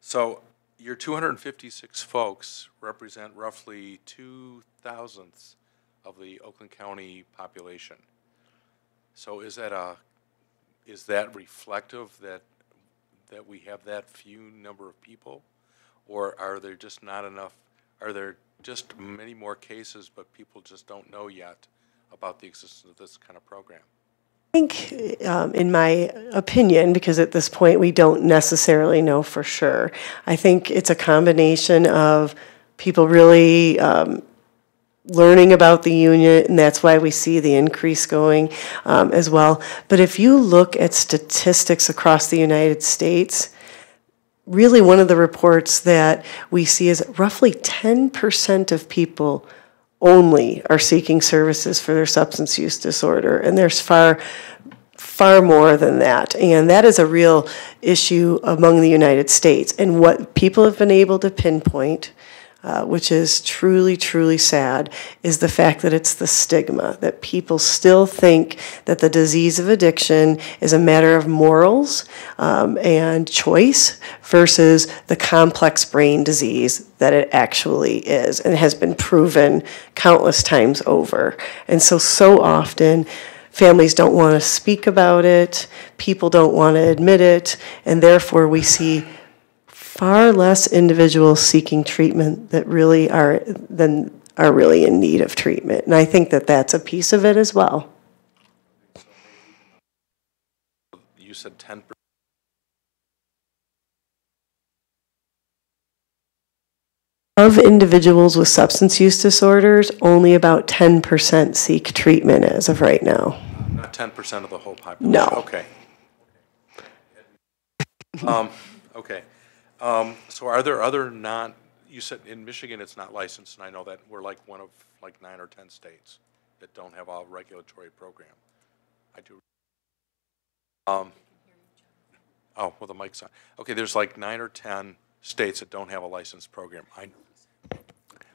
So your 256 folks represent roughly 2/1000 of the Oakland County population. So is that reflective that we have that few number of people, or are there just not enough? Are there just many more cases, but people just don't know yet about the existence of this kind of program? I think, in my opinion, because at this point we don't necessarily know for sure, I think it's a combination of people really learning about the unit, and that's why we see the increase going as well. But if you look at statistics across the United States, really one of the reports that we see is roughly 10% of people only are seeking services for their substance use disorder, and there's far more than that. And that is a real issue among the United States. And what people have been able to pinpoint, which is truly, truly sad, is the fact that it's the stigma, that people still think that the disease of addiction is a matter of morals and choice versus the complex brain disease that it actually is, and has been proven countless times over. And so often, families don't want to speak about it, people don't want to admit it, and therefore we see far less individuals seeking treatment that really are really in need of treatment. And I think that that's a piece of it as well. You said 10%. Of individuals with substance use disorders, only about 10% seek treatment as of right now. Not 10% of the whole population? No. Okay. Okay. So are there other you said in Michigan it's not licensed, and I know that we're like one of like 9 or 10 states that don't have a regulatory program. I do. Oh, well, the mic's on. Okay, there's like 9 or 10 states that don't have a licensed program.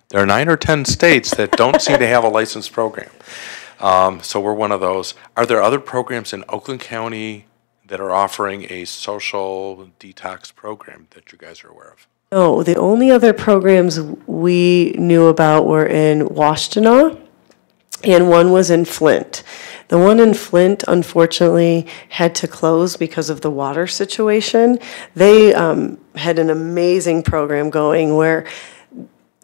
There are 9 or 10 states that don't seem to have a licensed program. So we're one of those. Are there other programs in Oakland County that are offering a social detox program that you guys are aware of? No, the only other programs we knew about were in Washtenaw, and one was in Flint. The one in Flint, unfortunately, had to close because of the water situation. They had an amazing program going where,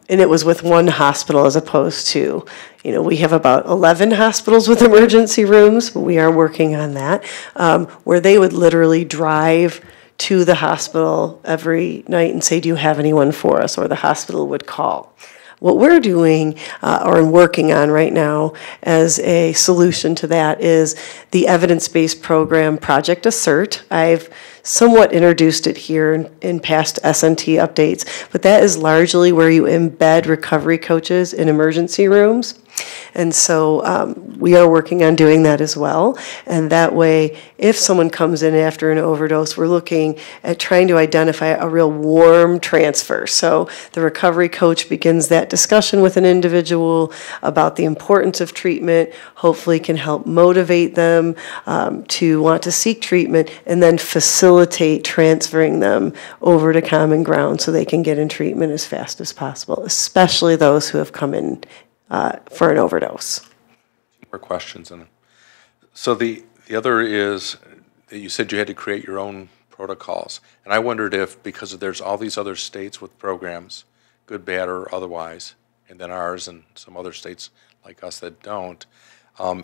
and it was with one hospital as opposed to, we have about 11 hospitals with emergency rooms. We are working on that, where they would literally drive to the hospital every night and say, do you have anyone for us? Or the hospital would call. What we're doing or working on right now as a solution to that is the evidence-based program Project Assert. I've somewhat introduced it here in past SNT updates, but that is largely where you embed recovery coaches in emergency rooms. And so we are working on doing that as well. And that way, if someone comes in after an overdose, we're looking at trying to identify a real warm transfer. So the recovery coach begins that discussion with an individual about the importance of treatment, hopefully can help motivate them to want to seek treatment, and then facilitate transferring them over to common ground so they can get in treatment as fast as possible, especially those who have come in for an overdose. More questions. So the other is that you said you had to create your own protocols. And I wondered if, because there's all these other states with programs, good, bad, or otherwise, and then ours and some other states like us that don't,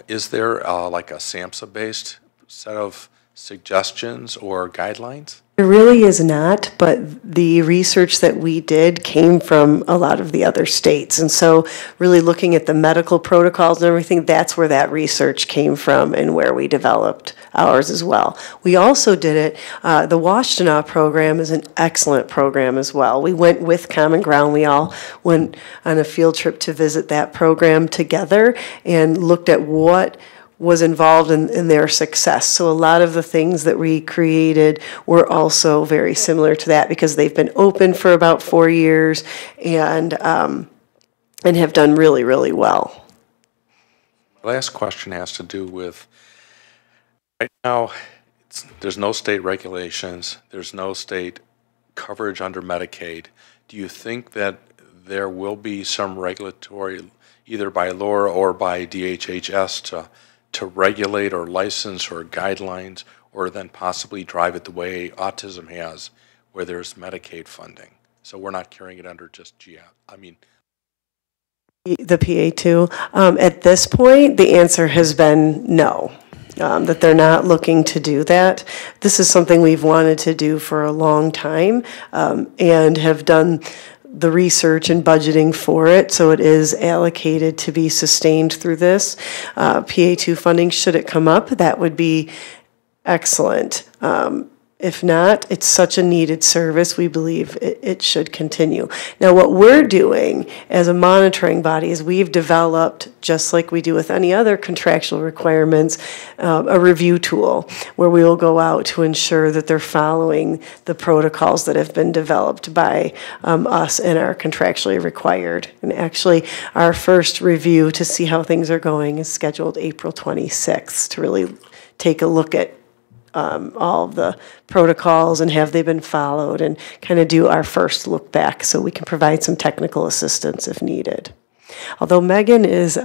is there like a SAMHSA-based set of suggestions or guidelines? There really is not, but the research that we did came from a lot of the other states. And so really looking at the medical protocols and everything, that's where that research came from and where we developed ours as well. We also did it, the Washtenaw program is an excellent program as well. We went with Common Ground. We all went on a field trip to visit that program together and looked at what was involved in their success. So a lot of the things that we created were also very similar to that because they've been open for about 4 years and have done really, really well. My last question has to do with, right now, there's no state regulations, there's no state coverage under Medicaid. Do you think that there will be some regulatory, either by law or by DHHS, to regulate or license or guidelines, or then possibly drive it the way autism has, where there's Medicaid funding? So we're not carrying it under just the PA2. At this point, the answer has been no, that they're not looking to do that. This is something we've wanted to do for a long time and have done the research and budgeting for it, so it is allocated to be sustained through this. PA2 funding, should it come up, that would be excellent. If not, it's such a needed service, we believe it should continue. Now, what we're doing as a monitoring body is we've developed, just like we do with any other contractual requirements, a review tool where we will go out to ensure that they're following the protocols that have been developed by us and are contractually required. And actually, our first review to see how things are going is scheduled April 26th to really take a look at all the protocols and have they been followed, and kind of do our first look back so we can provide some technical assistance if needed. Although Megan is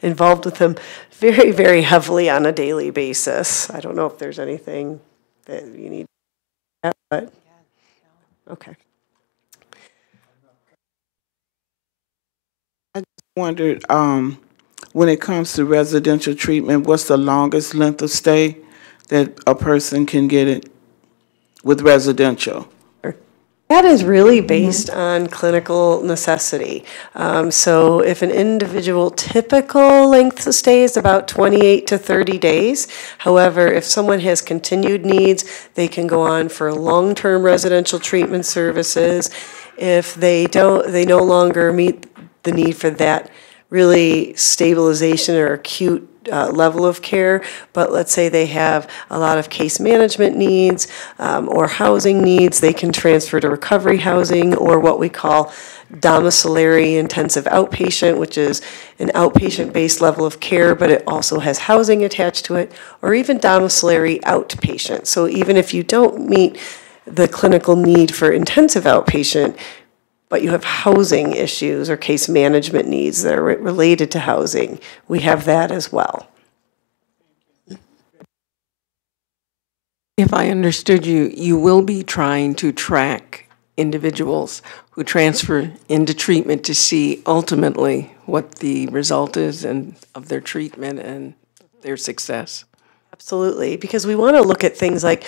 involved with them very, very heavily on a daily basis. I don't know if there's anything that you need, but okay. I just wondered, when it comes to residential treatment, what's the longest length of stay that a person can get it with residential? That is really based on clinical necessity. So if an individual, typical length of stay is about 28 to 30 days. However, if someone has continued needs, they can go on for long-term residential treatment services. If they no longer meet the need for that really stabilization or acute level of care, but let's say they have a lot of case management needs or housing needs, they can transfer to recovery housing or what we call domiciliary intensive outpatient, which is an outpatient-based level of care, but it also has housing attached to it, or even domiciliary outpatient. So even if you don't meet the clinical need for intensive outpatient, but you have housing issues or case management needs that are related to housing, we have that as well. If I understood you, you will be trying to track individuals who transfer into treatment to see ultimately what the result is and of their treatment and their success. Absolutely, because we want to look at things like,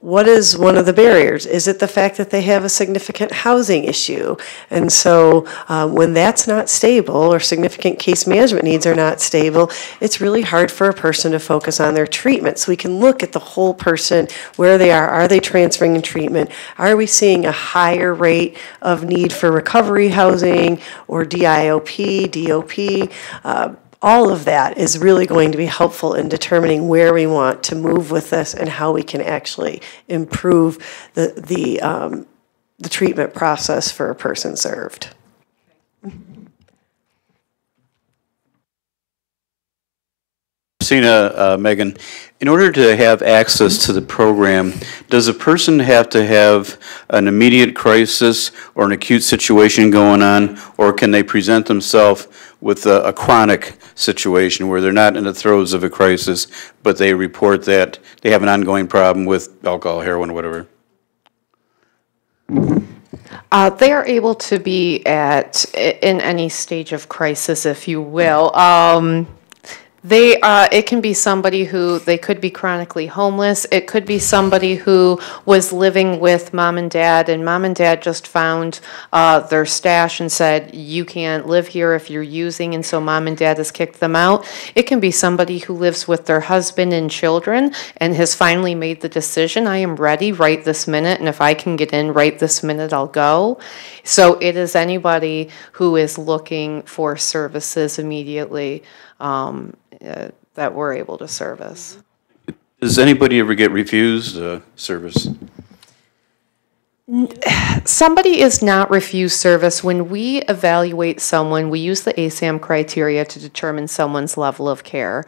what is one of the barriers? Is it the fact that they have a significant housing issue? And so when that's not stable or significant case management needs are not stable, it's really hard for a person to focus on their treatment. So we can look at the whole person, where they are. Are they transferring in treatment? Are we seeing a higher rate of need for recovery housing or DIOP, DOP? All of that is really going to be helpful in determining where we want to move with this and how we can actually improve the treatment process for a person served. Christina, Megan, in order to have access to the program, does a person have to have an immediate crisis or an acute situation going on, or can they present themselves with a chronic situation where they're not in the throes of a crisis, but they report that they have an ongoing problem with alcohol, heroin, whatever? They are able to be in any stage of crisis, if you will. It can be somebody who, they could be chronically homeless. It could be somebody who was living with mom and dad just found their stash and said, you can't live here if you're using, and so mom and dad has kicked them out. It can be somebody who lives with their husband and children and has finally made the decision, I am ready right this minute, and if I can get in right this minute, I'll go. So it is anybody who is looking for services immediately that we're able to service. Does anybody ever get refused service? Somebody is not refused service. When we evaluate someone, we use the ASAM criteria to determine someone's level of care.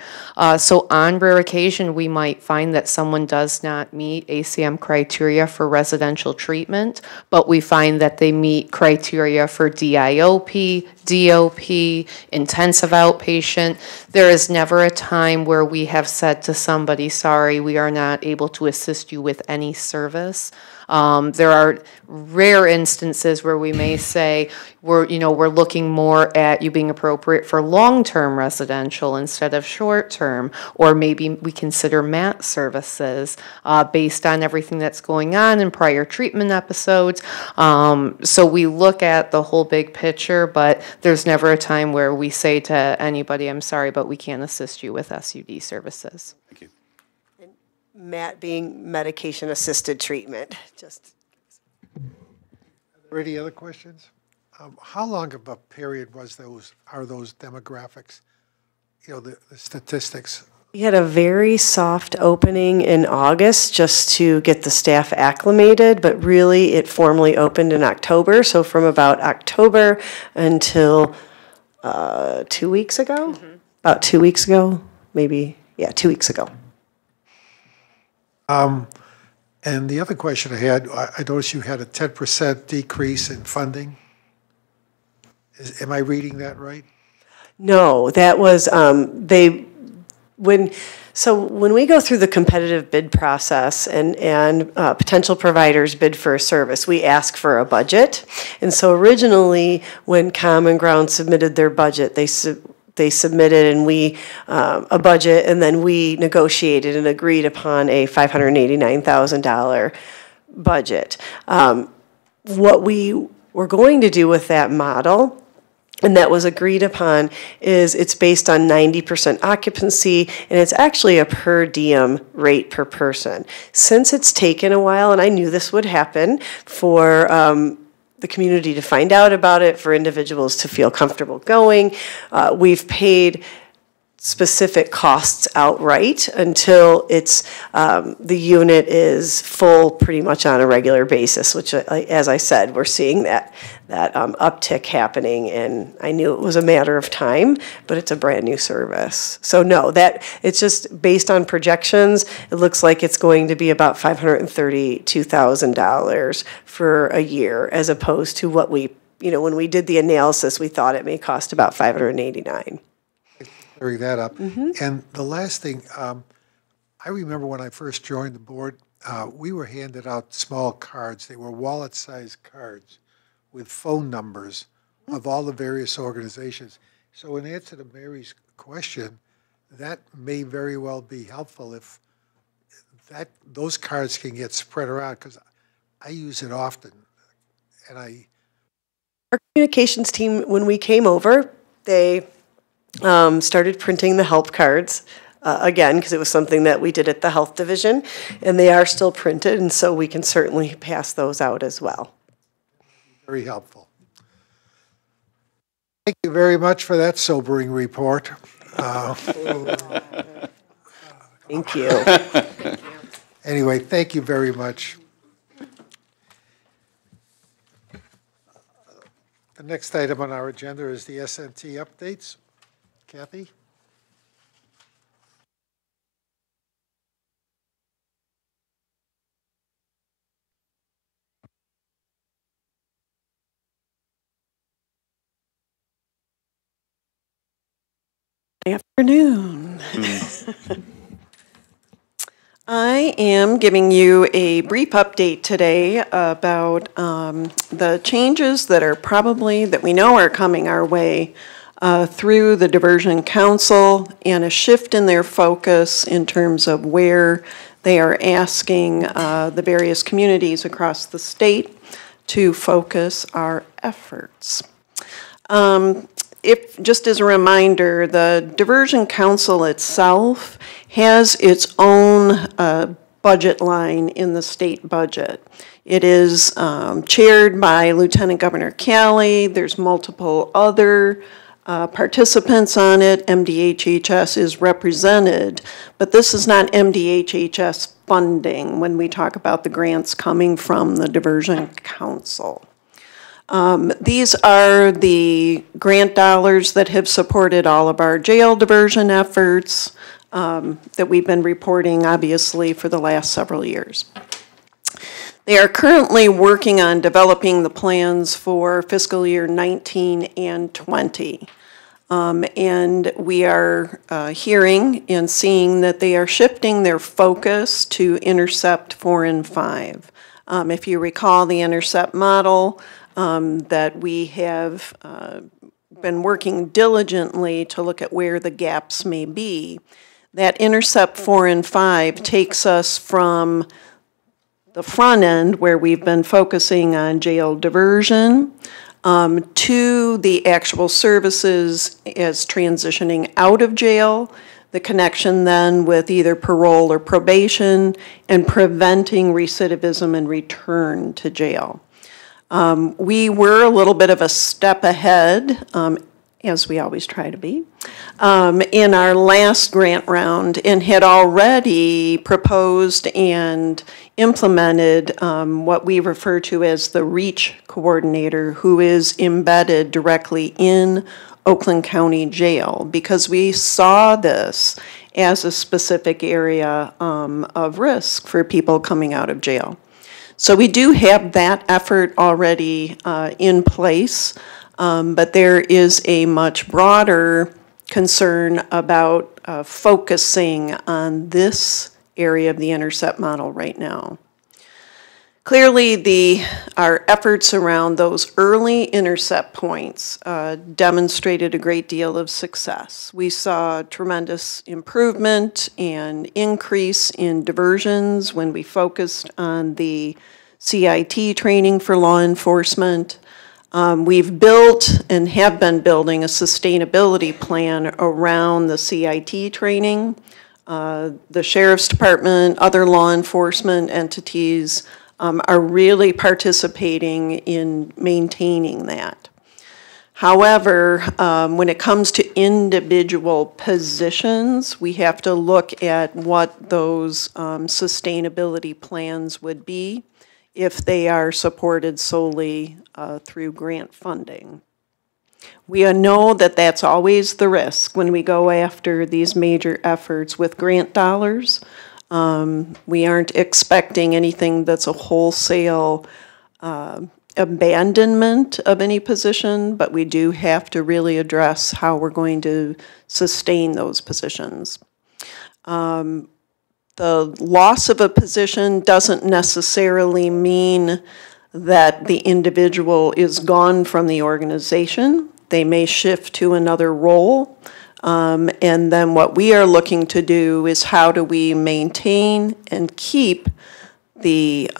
So on rare occasion, we might find that someone does not meet ASAM criteria for residential treatment, but we find that they meet criteria for DIOP, DOP, intensive outpatient. There is never a time where we have said to somebody, sorry, we are not able to assist you with any service. There are rare instances where we may say we're looking more at you being appropriate for long-term residential instead of short-term, or maybe we consider MAT services based on everything that's going on in prior treatment episodes. So we look at the whole big picture, but there's never a time where we say to anybody, I'm sorry, but we can't assist you with SUD services. Thank you. MAT being medication-assisted treatment. Are there any other questions? How long of a period are those demographics, the statistics? We had a very soft opening in August just to get the staff acclimated, but really it formally opened in October. So from about October until 2 weeks ago, about 2 weeks ago, maybe, 2 weeks ago. And the other question I had, I noticed you had a 10% decrease in funding. Am I reading that right? No, that was, when we go through the competitive bid process and potential providers bid for a service, we ask for a budget. And so originally, when Common Ground submitted their budget, they submitted a budget, and then we negotiated and agreed upon a $589,000 budget. What we were going to do with that model, and that was agreed upon, is it's based on 90% occupancy, and it's actually a per diem rate per person. Since it's taken a while, and I knew this would happen for the community to find out about it, for individuals to feel comfortable going, we've paid specific costs outright until it's the unit is full pretty much on a regular basis, which, as I said, we're seeing that uptick happening, and I knew it was a matter of time, but it's a brand new service. So no, that it's just based on projections. It looks like it's going to be about $532,000 for a year, as opposed to what we, when we did the analysis, we thought it may cost about $589,000. Clearing that up. And the last thing, I remember when I first joined the board, we were handed out small cards. They were wallet-sized cards with phone numbers of all the various organizations. So in answer to Mary's question, that may very well be helpful if those cards can get spread around, because I use it often. And Our communications team, when we came over, they started printing the help cards again, because it was something that we did at the health division, and they are still printed, and so we can certainly pass those out as well. Very helpful. Thank you very much for that sobering report. Thank you. Anyway, thank you very much. The next item on our agenda is the SNT updates. Kathy? Afternoon. I am giving you a brief update today about the changes that we know are coming our way through the Diversion Council, and a shift in their focus in terms of where they are asking the various communities across the state to focus our efforts. Just as a reminder, the Diversion Council itself has its own budget line in the state budget. It is chaired by Lieutenant Governor Calley. There's multiple other participants on it. MDHHS is represented, but this is not MDHHS funding when we talk about the grants coming from the Diversion Council. These are the grant dollars that have supported all of our jail diversion efforts that we've been reporting, obviously, for the last several years. They are currently working on developing the plans for fiscal year 19 and 20. And we are hearing and seeing that they are shifting their focus to Intercept 4 and 5. If you recall the Intercept model, that we have been working diligently to look at where the gaps may be. That Intercept 4 and 5 takes us from the front end, where we've been focusing on jail diversion, to the actual services as transitioning out of jail, the connection then with either parole or probation, and preventing recidivism and return to jail. We were a little bit of a step ahead, as we always try to be, in our last grant round, and had already proposed and implemented what we refer to as the REACH coordinator, who is embedded directly in Oakland County Jail, because we saw this as a specific area of risk for people coming out of jail. So we do have that effort already in place, but there is a much broader concern about focusing on this area of the Intercept model right now. Clearly, our efforts around those early intercept points demonstrated a great deal of success. We saw tremendous improvement and increase in diversions when we focused on the CIT training for law enforcement. We've built and have been building a sustainability plan around the CIT training. The Sheriff's Department, other law enforcement entities are really participating in maintaining that. However, when it comes to individual positions, we have to look at what those sustainability plans would be if they are supported solely through grant funding. We know that that's always the risk when we go after these major efforts with grant dollars. We aren't expecting anything that's a wholesale abandonment of any position, but we do have to really address how we're going to sustain those positions. The loss of a position doesn't necessarily mean that the individual is gone from the organization. They may shift to another role. And then what we are looking to do is how do we maintain and keep the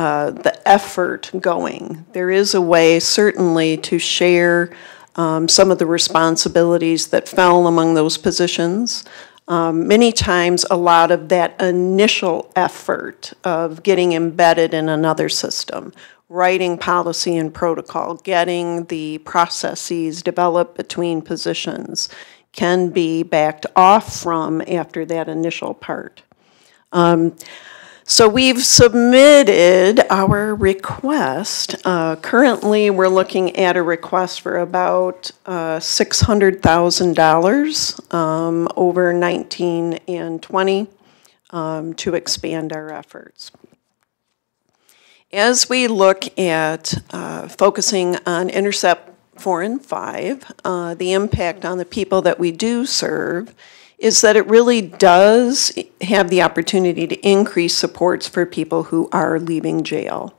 effort going. There is a way certainly to share some of the responsibilities that fell among those positions. Many times a lot of that initial effort of getting embedded in another system, writing policy and protocol, getting the processes developed between positions can be backed off from after that initial part. So we've submitted our request. Currently, we're looking at a request for about $600,000 over 19 and 20 to expand our efforts. As we look at focusing on Intercept 4 and 5, the impact on the people that we do serve is that it really does have the opportunity to increase supports for people who are leaving jail.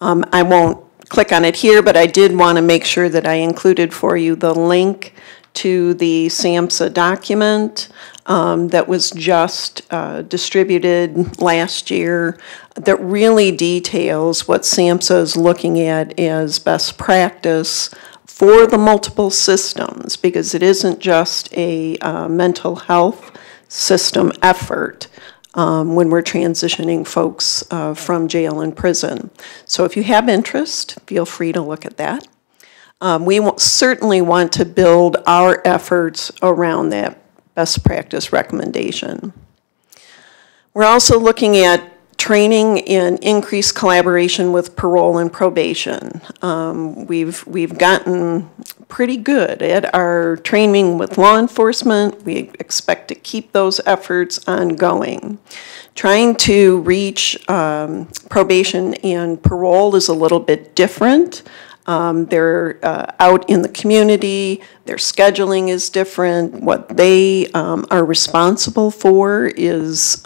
I won't click on it here, but I did want to make sure that I included for you the link to the SAMHSA document that was just distributed last year that really details what SAMHSA is looking at as best practice for the multiple systems, because it isn't just a mental health system effort when we're transitioning folks from jail and prison. So if you have interest, feel free to look at that. We certainly want to build our efforts around that best practice recommendation. We're also looking at training and increased collaboration with parole and probation. We've gotten pretty good at our training with law enforcement. We expect to keep those efforts ongoing. Trying to reach probation and parole is a little bit different. They're out in the community, their scheduling is different. What they are responsible for is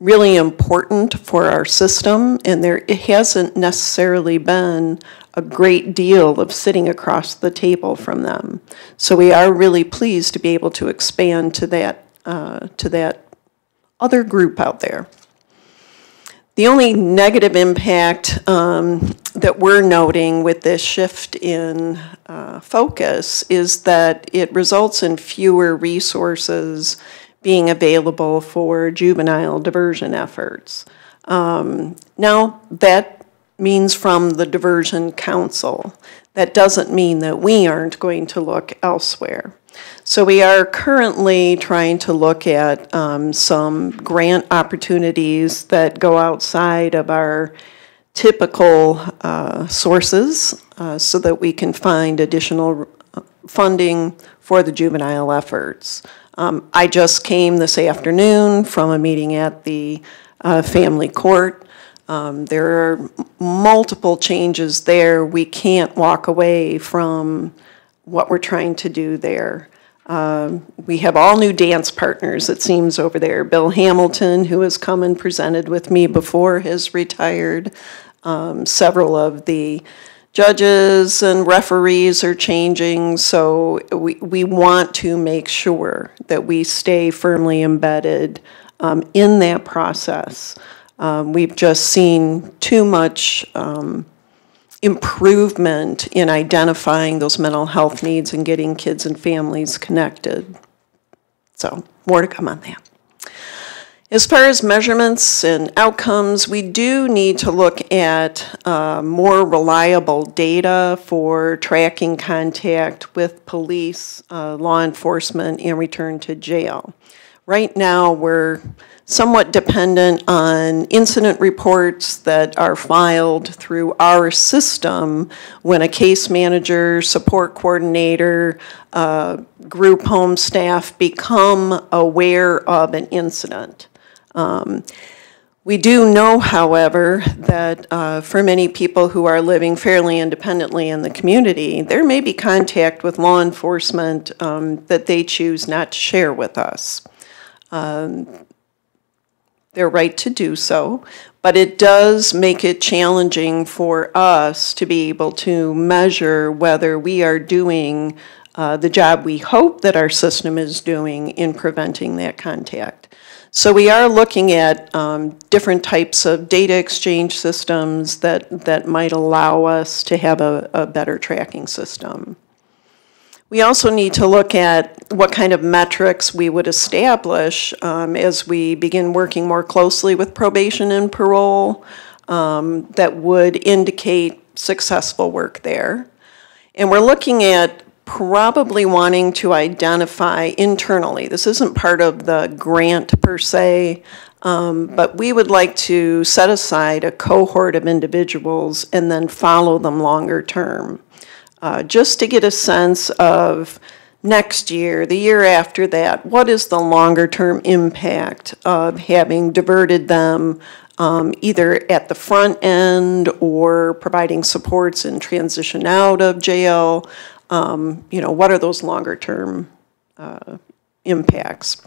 really important for our system, and it hasn't necessarily been a great deal of sitting across the table from them. So we are really pleased to be able to expand to that other group out there. The only negative impact that we're noting with this shift in focus is that it results in fewer resources being available for juvenile diversion efforts. Now, that means from the Diversion Council. That doesn't mean that we aren't going to look elsewhere. So we are currently trying to look at some grant opportunities that go outside of our typical sources so that we can find additional funding for the juvenile efforts. I just came this afternoon from a meeting at the family court. There are multiple changes there. We can't walk away from what we're trying to do there. We have all new dance partners, it seems, over there. Bill Hamilton, who has come and presented with me before, has retired. Several of the judges and referees are changing, so we want to make sure that we stay firmly embedded in that process. We've just seen too much improvement in identifying those mental health needs and getting kids and families connected. So more to come on that. As far as measurements and outcomes, we do need to look at more reliable data for tracking contact with police, law enforcement, and return to jail. Right now, we're somewhat dependent on incident reports that are filed through our system when a case manager, support coordinator, group home staff become aware of an incident. We do know, however, that for many people who are living fairly independently in the community, there may be contact with law enforcement that they choose not to share with us. They're right to do so, but it does make it challenging for us to be able to measure whether we are doing the job we hope that our system is doing in preventing that contact. So we are looking at different types of data exchange systems that might allow us to have a better tracking system. We also need to look at what kind of metrics we would establish as we begin working more closely with probation and parole that would indicate successful work there. And we're looking at probably wanting to identify internally. This isn't part of the grant per se, but we would like to set aside a cohort of individuals and then follow them longer term. Just to get a sense of next year, the year after that, what is the longer term impact of having diverted them either at the front end or providing supports in transition out of jail. What are those longer term impacts?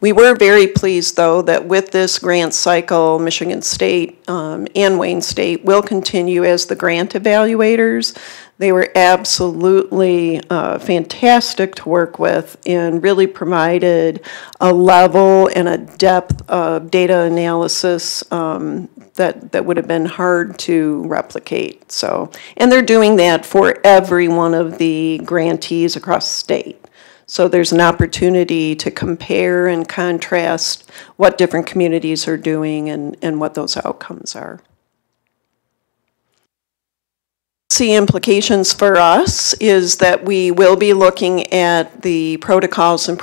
We were very pleased, though, that with this grant cycle, Michigan State and Wayne State will continue as the grant evaluators. They were absolutely fantastic to work with and really provided a level and a depth of data analysis that would have been hard to replicate. So, and they're doing that for every one of the grantees across the state. So there's an opportunity to compare and contrast what different communities are doing and what those outcomes are. The implications for us is that we will be looking at the protocols and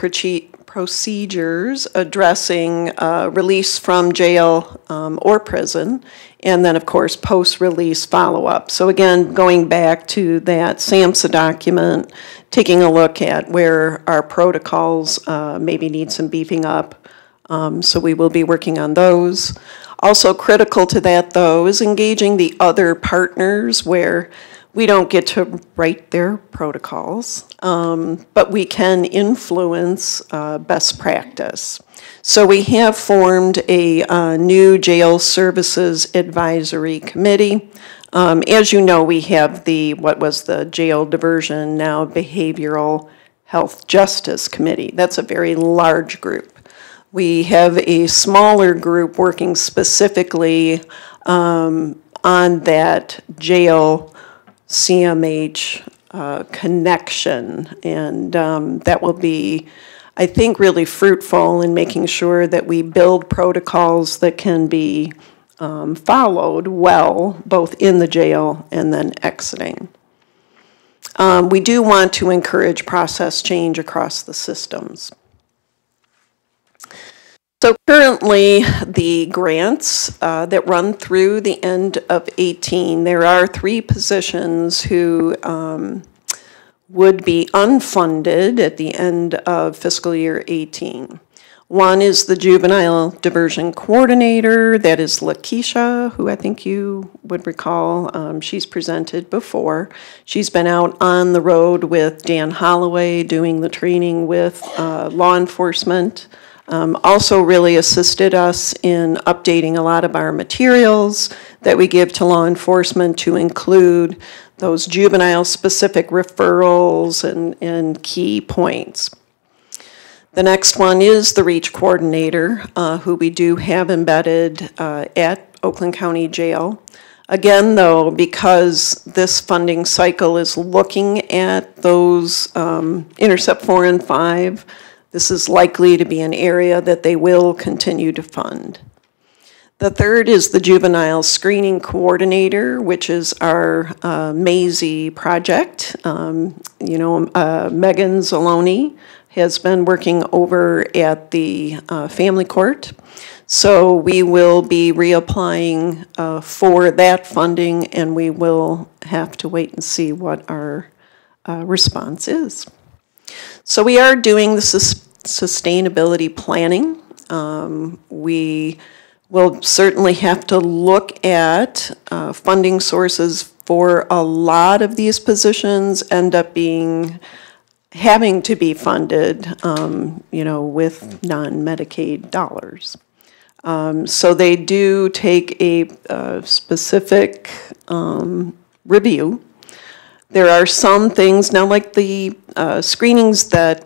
procedures addressing release from jail or prison, and then of course post-release follow-up. So again, going back to that SAMHSA document, taking a look at where our protocols maybe need some beefing up. So we will be working on those. Also critical to that, though, is engaging the other partners where we don't get to write their protocols, but we can influence best practice. So we have formed a new Jail Services Advisory Committee. As you know, we have what was the Jail Diversion, now Behavioral Health Justice Committee. That's a very large group. We have a smaller group working specifically on that jail CMH connection, and that will be, I think, really fruitful in making sure that we build protocols that can be followed well, both in the jail and then exiting. We do want to encourage process change across the systems. So currently, the grants that run through the end of 18, there are 3 positions who would be unfunded at the end of fiscal year 18. One is the Juvenile Diversion Coordinator, that is Lakeisha, who I think you would recall. She's presented before. She's been out on the road with Dan Holloway doing the training with law enforcement. Also really assisted us in updating a lot of our materials that we give to law enforcement to include those juvenile-specific referrals and key points. The next one is the REACH coordinator, who we do have embedded at Oakland County Jail. Again, though, because this funding cycle is looking at those Intercept 4 and 5, This is likely to be an area that they will continue to fund. The third is the Juvenile Screening Coordinator, which is our Maisie project. Megan Zaloni has been working over at the family court. So we will be reapplying for that funding, and we will have to wait and see what our response is. So we are doing the sustainability planning. We will certainly have to look at funding sources for a lot of these positions end up having to be funded, with non-Medicaid dollars. So they do take a specific review. There are some things, now like the screenings that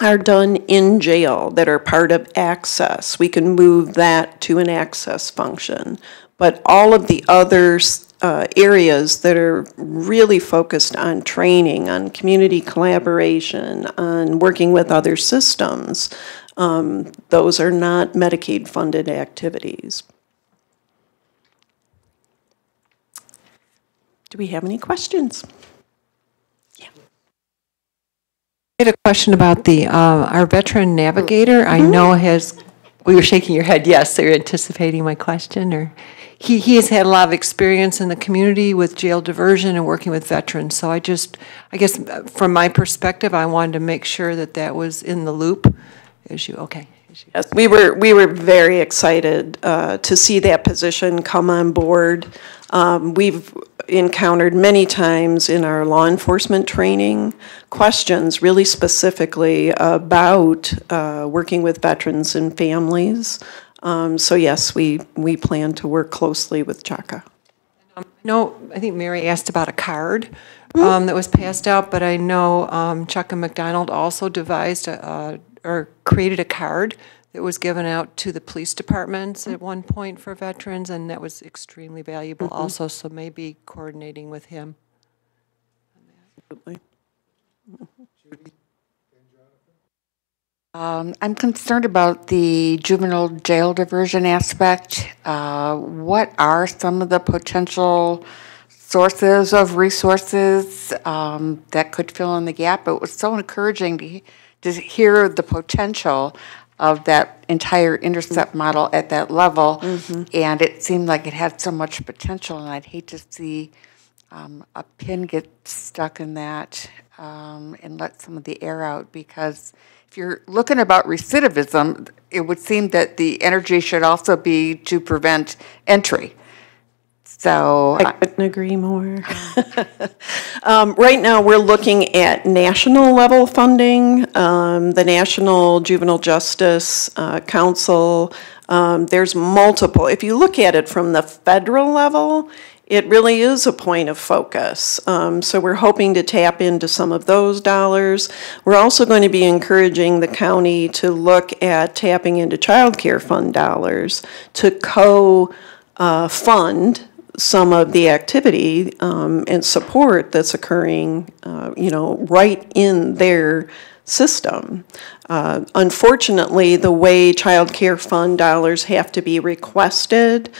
are done in jail that are part of access. We can move that to an access function. But all of the other areas that are really focused on training, on community collaboration, on working with other systems, those are not Medicaid-funded activities. Do we have any questions? I had a question about the our veteran navigator. I know well, you're shaking your head, yes, so you're anticipating my question, or he has had a lot of experience in the community with jail diversion and working with veterans. So I guess from my perspective, I wanted to make sure that was in the loop. Okay. Yes, we were very excited to see that position come on board. We've encountered many times in our law enforcement training questions really specifically about working with veterans and families. So yes, we plan to work closely with Chaka. I think Mary asked about a card that was passed out, but I know Chaka McDonald also devised or created a card that was given out to the police departments at one point for veterans, and that was extremely valuable also, so maybe coordinating with him. Absolutely. I'm concerned about the juvenile jail diversion aspect. What are some of the potential sources of resources that could fill in the gap? It was so encouraging to hear the potential of that entire intercept model at that level, and it seemed like it had so much potential, and I'd hate to see a pin get stuck in that and let some of the air out, because if you're looking about recidivism, it would seem that the energy should also be to prevent entry. So I couldn't agree more. Right now, we're looking at national level funding, the National Juvenile Justice Council. There's multiple. If you look at it from the federal level, it really is a point of focus. So we're hoping to tap into some of those dollars. We're also going to be encouraging the county to look at tapping into child care fund dollars to co-fund some of the activity and support that's occurring, right in their system. Unfortunately, the way child care fund dollars have to be requested,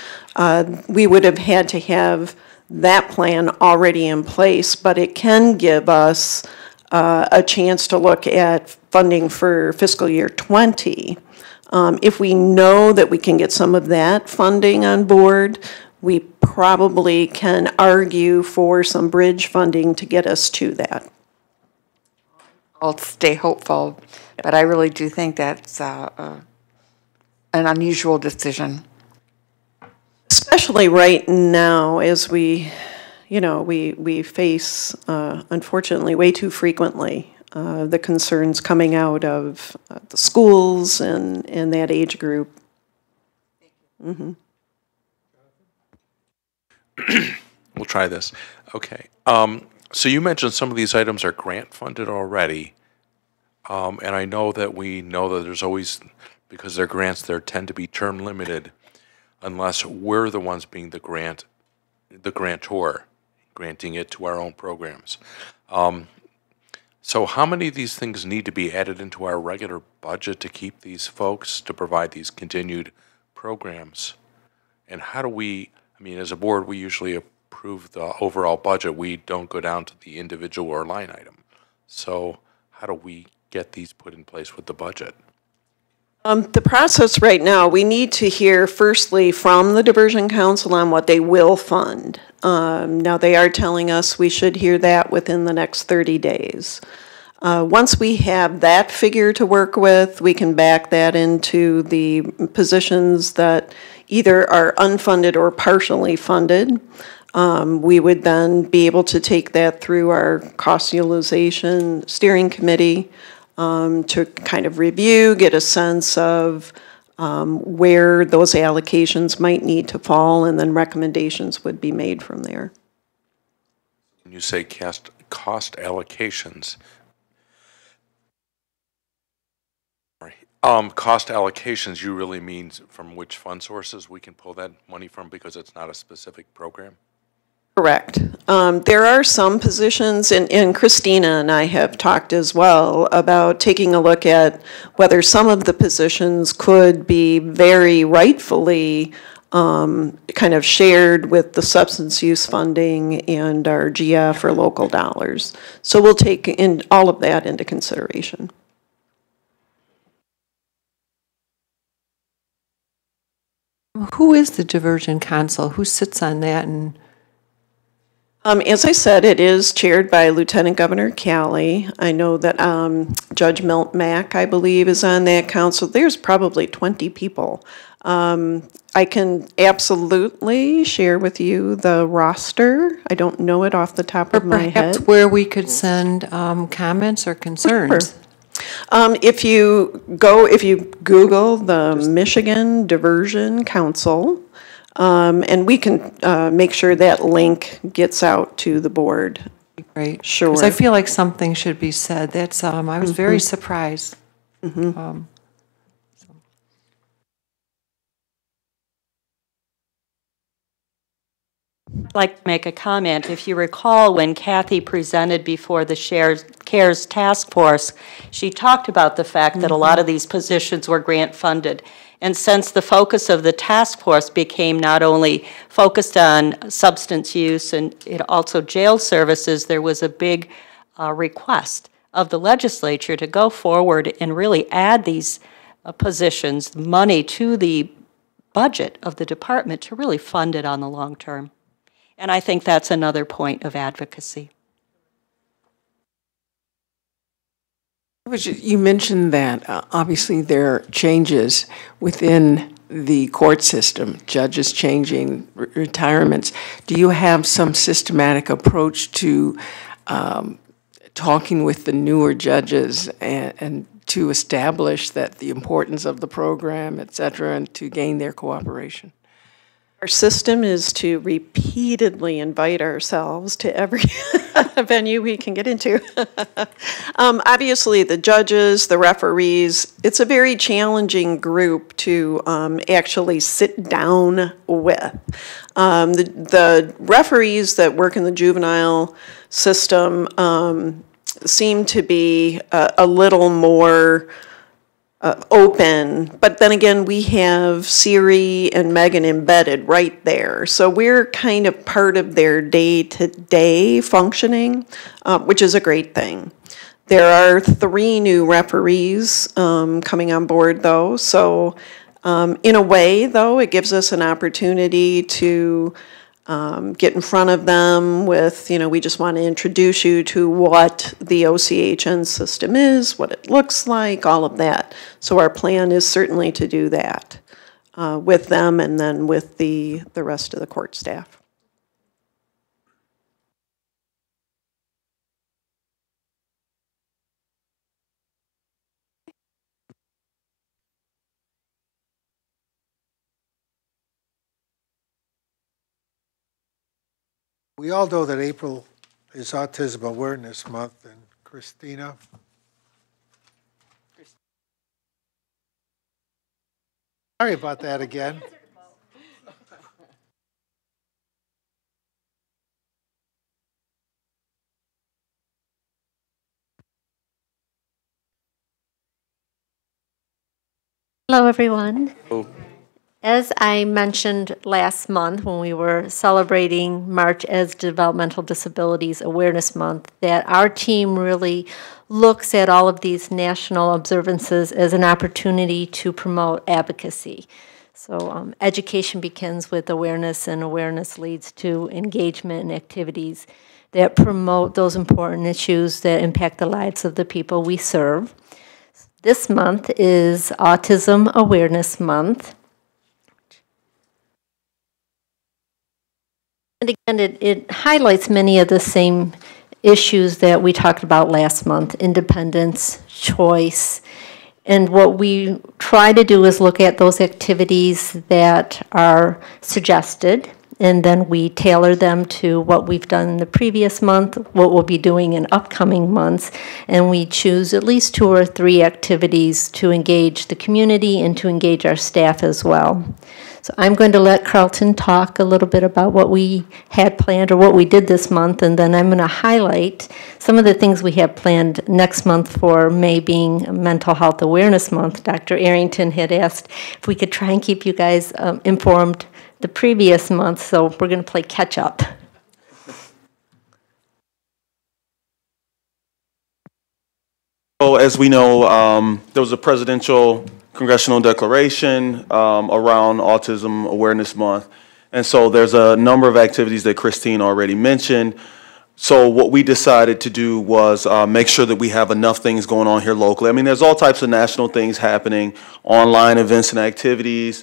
we would have had to have that plan already in place, but it can give us a chance to look at funding for fiscal year 20. If we know that we can get some of that funding on board, we probably can argue for some bridge funding to get us to that. I'll stay hopeful, but I really do think that's an unusual decision. Especially right now, as we face, unfortunately, way too frequently, the concerns coming out of the schools and that age group. Mm-hmm. We'll try this. Okay. So you mentioned some of these items are grant funded already. And I know that there's always, because they're grants, they tend to be term limited unless we're the ones being the grantor, granting it to our own programs. So how many of these things need to be added into our regular budget to keep these folks, to provide these continued programs? And how do we, I mean, as a board, we usually approve the overall budget. We don't go down to the individual or line item. So how do we get these put in place with the budget? The process right now, we need to hear firstly from the Diversion Council on what they will fund. Now, they are telling us we should hear that within the next 30 days. Once we have that figure to work with, we can back that into the positions that either are unfunded or partially funded. We would then be able to take that through our cost utilization steering committee to kind of review, get a sense of where those allocations might need to fall, and then recommendations would be made from there. When you say cost allocations, cost allocations, you really mean from which fund sources we can pull that money from because it's not a specific program? Correct. There are some positions, and Christina and I have talked as well about taking a look at whether some of the positions could be very rightfully kind of shared with the substance use funding and our GF or local dollars. So we'll take in all of that into consideration. Who is the Diversion Council? Who sits on that? And as I said, it is chaired by Lieutenant Governor Calley. I know that Judge Milt Mack, I believe, is on that council. There's probably 20 people. I can absolutely share with you the roster. I don't know it off the top of my head. Perhaps where we could send comments or concerns. Sure. If you Google the Michigan Diversion Council, and we can make sure that link gets out to the board. Great. Sure. Because I feel like something should be said. That's I was very surprised. I'd like to make a comment. If you recall, when Kathy presented before the CARES Task Force, she talked about the fact that a lot of these positions were grant funded. And since the focus of the task force became not only focused on substance use and also jail services, there was a big request of the legislature to go forward and really add these positions, money to the budget of the department to really fund it on the long term. And I think that's another point of advocacy. You mentioned that obviously there are changes within the court system, judges changing, retirements. Do you have some systematic approach to talking with the newer judges and to establish that the importance of the program, et cetera, and to gain their cooperation? Our system is to repeatedly invite ourselves to every venue we can get into. Obviously, the judges, the referees, it's a very challenging group to actually sit down with. The referees that work in the juvenile system seem to be a little more open, but then again, we have Siri and Megan embedded right there. So we're kind of part of their day-to-day functioning, which is a great thing. There are 3 new referees coming on board, though. So in a way, though, it gives us an opportunity to get in front of them with, we just want to introduce you to what the OCHN system is, what it looks like, all of that. So our plan is certainly to do that with them and then with the rest of the court staff. We all know that April is Autism Awareness Month, and Christina. Sorry about that again. Hello, everyone. As I mentioned last month when we were celebrating March as Developmental Disabilities Awareness Month, that our team really looks at all of these national observances as an opportunity to promote advocacy. So education begins with awareness, and awareness leads to engagement and activities that promote those important issues that impact the lives of the people we serve. This month is Autism Awareness Month. And again, it highlights many of the same issues that we talked about last month: independence, choice. And what we try to do is look at those activities that are suggested, and then we tailor them to what we've done in the previous month, what we'll be doing in upcoming months, and we choose at least 2 or 3 activities to engage the community and to engage our staff as well. So I'm going to let Carlton talk a little bit about what we had planned or what we did this month, and then I'm going to highlight some of the things we have planned next month for May being Mental Health Awareness Month. Dr. Arrington had asked if we could try and keep you guys informed the previous month, so we're going to play catch up. So as we know, there was a presidential congressional declaration around Autism Awareness Month. And so there's a number of activities that Christine already mentioned. So what we decided to do was make sure that we have enough things going on here locally. I mean, there's all types of national things happening, online events and activities,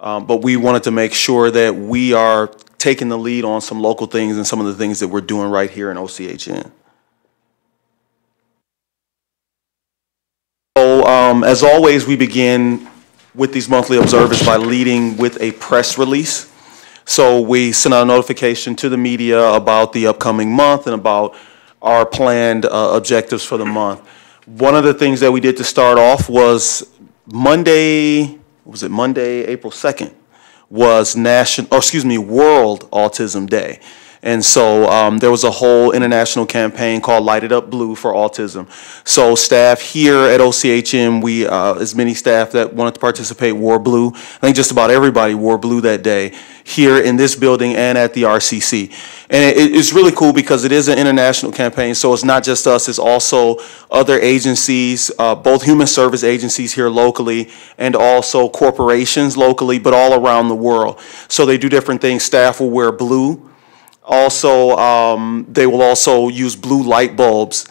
but we wanted to make sure that we are taking the lead on some local things and some of the things that we're doing right here in OCHN. So as always, we begin with these monthly observers by leading with a press release. So we send out a notification to the media about the upcoming month and about our planned objectives for the month. One of the things that we did to start off was Monday, April 2nd, was World Autism Day. And so there was a whole international campaign called Light It Up Blue for autism. So staff here at OCHN, we, as many staff that wanted to participate, wore blue. I think just about everybody wore blue that day here in this building and at the RCC. And it's really cool because it is an international campaign, so it's not just us, it's also other agencies, both human service agencies here locally and also corporations locally, but all around the world. So they do different things. Staff will wear blue. Also, they will also use blue light bulbs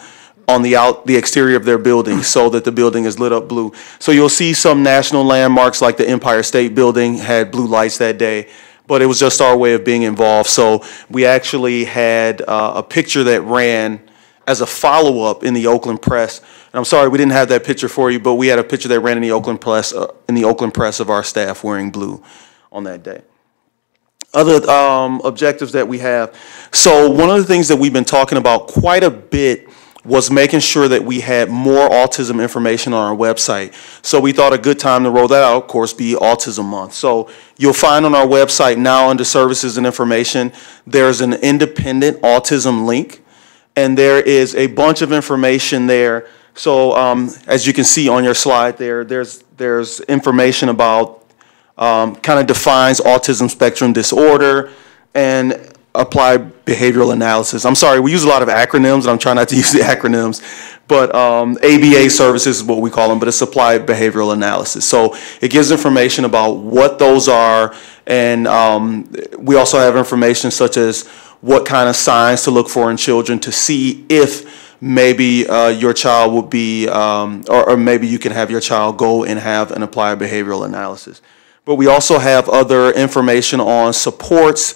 on the exterior of their building so that the building is lit up blue. So you'll see some national landmarks like the Empire State Building had blue lights that day, but it was just our way of being involved. So we actually had a picture that ran as a follow-up in the Oakland Press. And I'm sorry we didn't have that picture for you, but we had a picture that ran in the Oakland Press of our staff wearing blue on that day. Other objectives that we have. So one of the things that we've been talking about quite a bit was making sure that we had more autism information on our website. So we thought a good time to roll that out, of course, be Autism Month. So you'll find on our website now under Services and Information, there's an independent autism link, and there is a bunch of information there. So as you can see on your slide there, there's information about kind of defines autism spectrum disorder and applied behavioral analysis. I'm sorry, we use a lot of acronyms, and I'm trying not to use the acronyms, but ABA services is what we call them, but it's applied behavioral analysis. So it gives information about what those are, and we also have information such as what kind of signs to look for in children to see if maybe your child would be, or maybe you can have your child go and have an applied behavioral analysis. But we also have other information on supports,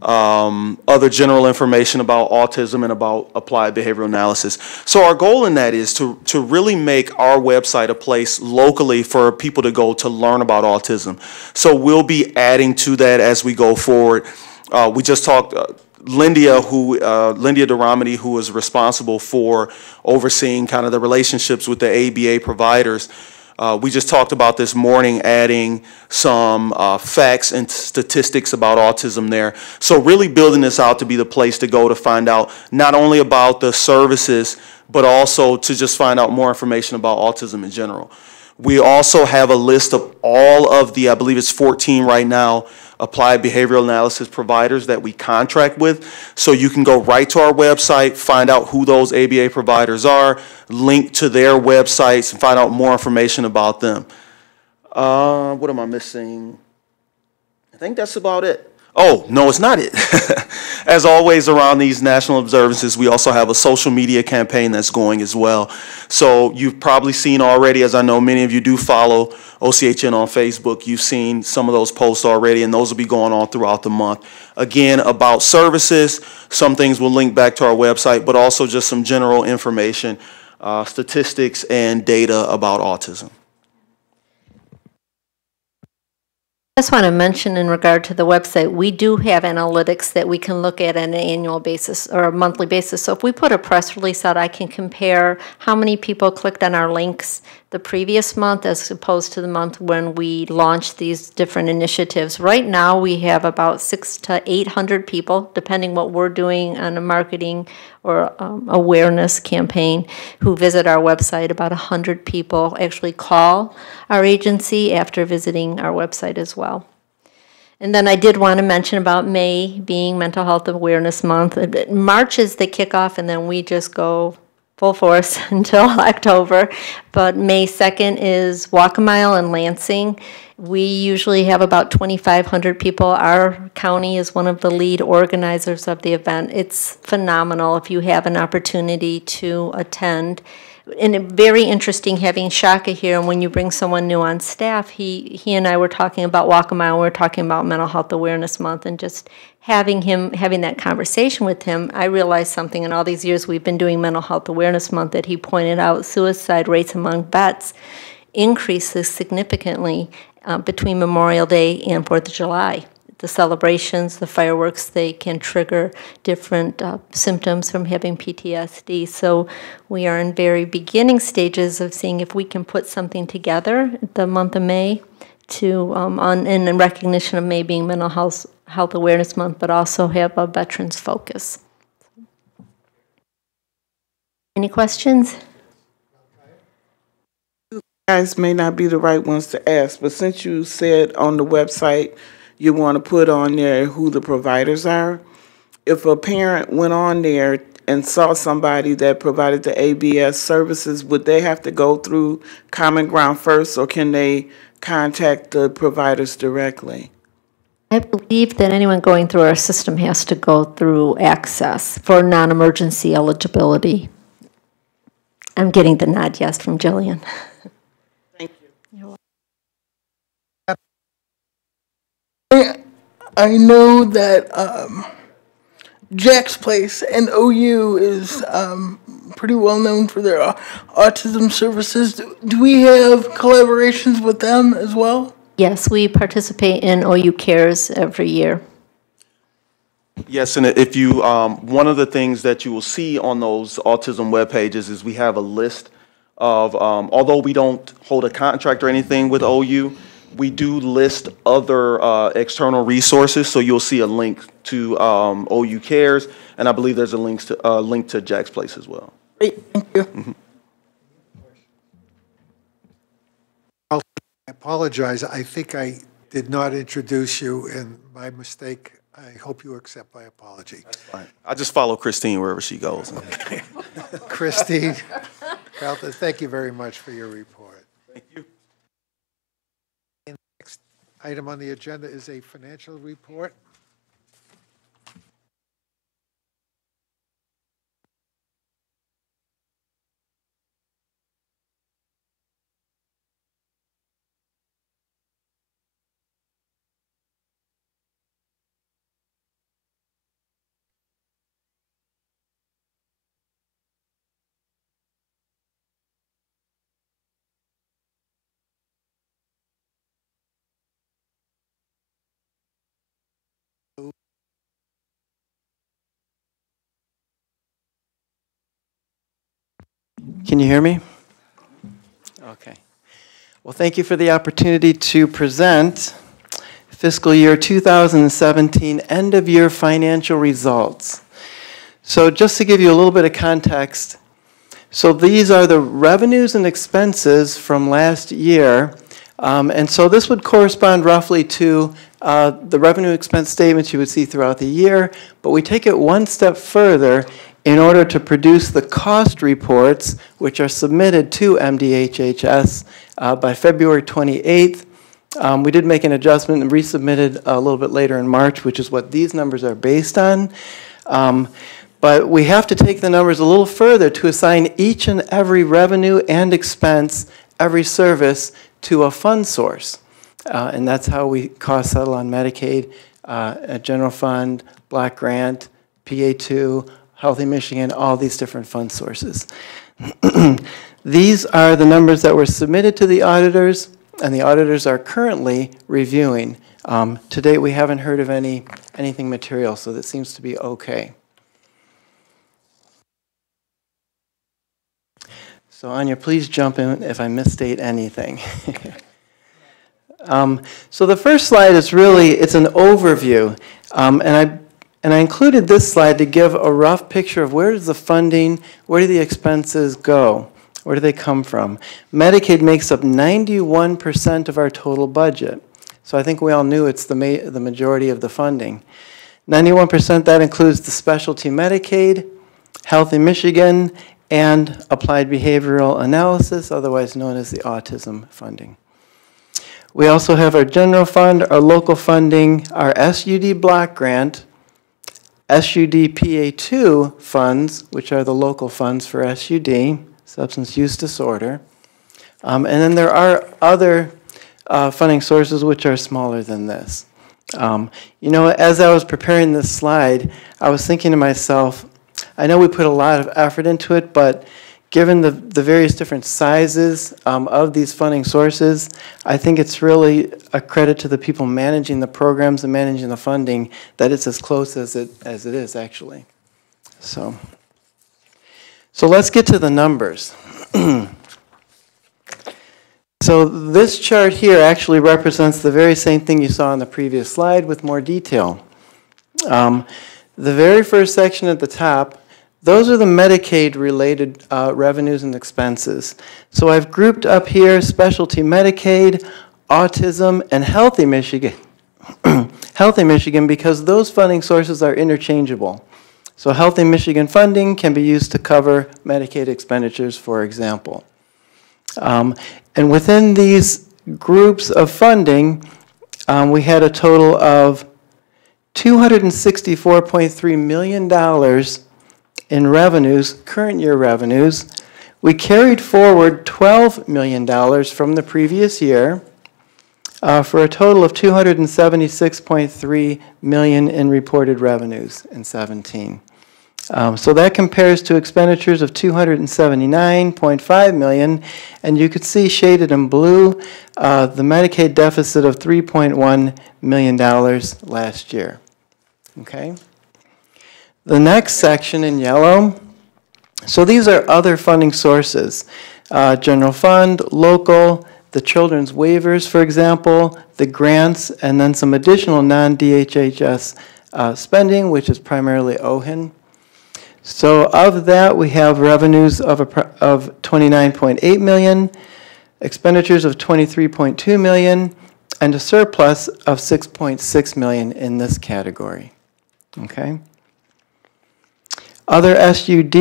other general information about autism and about applied behavioral analysis. So our goal in that is to really make our website a place locally for people to go to learn about autism. So we'll be adding to that as we go forward. We just talked, Lindia Duramity, who is responsible for overseeing kind of the relationships with the ABA providers, we just talked about this morning adding some facts and statistics about autism there. So really building this out to be the place to go to find out not only about the services, but also to just find out more information about autism in general. We also have a list of all of the, I believe it's 14 right now, applied behavioral analysis providers that we contract with. So you can go right to our website, find out who those ABA providers are, link to their websites, and find out more information about them. What am I missing? I think that's about it. Oh, no, it's not it. As always, around these national observances, we also have a social media campaign that's going as well. So you've probably seen already, as I know many of you do follow OCHN on Facebook, you've seen some of those posts already, and those will be going on throughout the month. Again, about services, some things will link back to our website, but also just some general information, statistics and data about autism. I just want to mention in regard to the website, we do have analytics that we can look at on an annual basis or a monthly basis. So if we put a press release out, I can compare how many people clicked on our links the previous month as opposed to the month when we launched these different initiatives. Right now, we have about 600 to 800 people, depending what we're doing on a marketing or awareness campaign, who visit our website. About 100 people actually call our agency after visiting our website as well. And then I did want to mention about May being Mental Health Awareness Month. March is the kickoff, and then we just go full force until October. But May 2nd is Walk a Mile in Lansing. We usually have about 2,500 people. Our county is one of the lead organizers of the event. It's phenomenal if you have an opportunity to attend. And very interesting having Shaka here, and when you bring someone new on staff, he and I were talking about Walk a Mile, we were talking about Mental Health Awareness Month, and just having that conversation with him, I realized something in all these years we've been doing Mental Health Awareness Month that he pointed out suicide rates among vets increases significantly between Memorial Day and 4th of July. The celebrations, the fireworks, they can trigger different symptoms from having PTSD. So we are in very beginning stages of seeing if we can put something together the month of May to in recognition of May being Mental Health Awareness Month, but also have a veterans focus. Any questions? You guys may not be the right ones to ask, but since you said on the website you want to put on there who the providers are, if a parent went on there and saw somebody that provided the ABS services, would they have to go through Common Ground first, or can they contact the providers directly? I believe that anyone going through our system has to go through Access for non-emergency eligibility. I'm getting the nod yes from Jillian. Thank you. I know that Jack's Place and OU is pretty well known for their autism services. Do we have collaborations with them as well? Yes, we participate in OU Cares every year. Yes, and if you, one of the things that you will see on those autism web pages is we have a list of, although we don't hold a contract or anything with OU, we do list other external resources, so you'll see a link to OU Cares, and I believe there's a link to Jack's Place as well. Great, thank you. Mm-hmm. I apologize. I think I did not introduce you, and my mistake. I hope you accept my apology. That's fine. I just follow Christine wherever she goes. Christine, Carlton, thank you very much for your report. Thank you. And the next item on the agenda is a financial report. Can you hear me? Okay. Well, thank you for the opportunity to present fiscal year 2017 end-of-year financial results. So just to give you a little bit of context, So these are the revenues and expenses from last year. And so this would correspond roughly to the revenue expense statements you would see throughout the year, but we take it one step further in order to produce the cost reports, which are submitted to MDHHS by February 28th. We did make an adjustment and resubmitted a little bit later in March, which is what these numbers are based on. But we have to take the numbers a little further to assign each and every revenue and expense, every service, to a fund source. And that's how we cost settle on Medicaid, a general fund, block grant, PA2, Healthy Michigan, all these different fund sources. These are the numbers that were submitted to the auditors, and the auditors are currently reviewing. To date, we haven't heard of anything material, so that seems to be okay. So Anya, please jump in if I misstate anything. So the first slide is really, it's an overview. And I included this slide to give a rough picture of where does the funding, where do the expenses go? Where do they come from? Medicaid makes up 91% of our total budget. So I think we all knew it's the majority of the funding. 91%, that includes the specialty Medicaid, Healthy Michigan, and applied behavioral analysis, otherwise known as the autism funding. We also have our general fund, our local funding, our SUD block grant, SUD PA2 funds, which are the local funds for SUD, substance use disorder. And then there are other funding sources which are smaller than this. You know, as I was preparing this slide, I was thinking to myself, I know we put a lot of effort into it, but given the various different sizes of these funding sources, I think it's really a credit to the people managing the programs and managing the funding that it's as close as it is actually. So let's get to the numbers. So this chart here actually represents the very same thing you saw on the previous slide with more detail. The very first section at the top, those are the Medicaid-related revenues and expenses. So I've grouped up here specialty Medicaid, autism, and Healthy Michigan. Healthy Michigan, because those funding sources are interchangeable. So Healthy Michigan funding can be used to cover Medicaid expenditures, for example. And within these groups of funding, we had a total of $264.3 million in revenues, current year revenues. We carried forward $12 million from the previous year for a total of $276.3 million in reported revenues in 17. So that compares to expenditures of $279.5 million, and you could see shaded in blue the Medicaid deficit of $3.1 million last year. Okay. The next section in yellow, so these are other funding sources. General fund, local, the children's waivers, for example, the grants, and then some additional non-DHHS spending, which is primarily OCHN. So of that, we have revenues of $29.8 million, expenditures of $23.2 million, and a surplus of $6.6 million in this category. Okay. Other SUD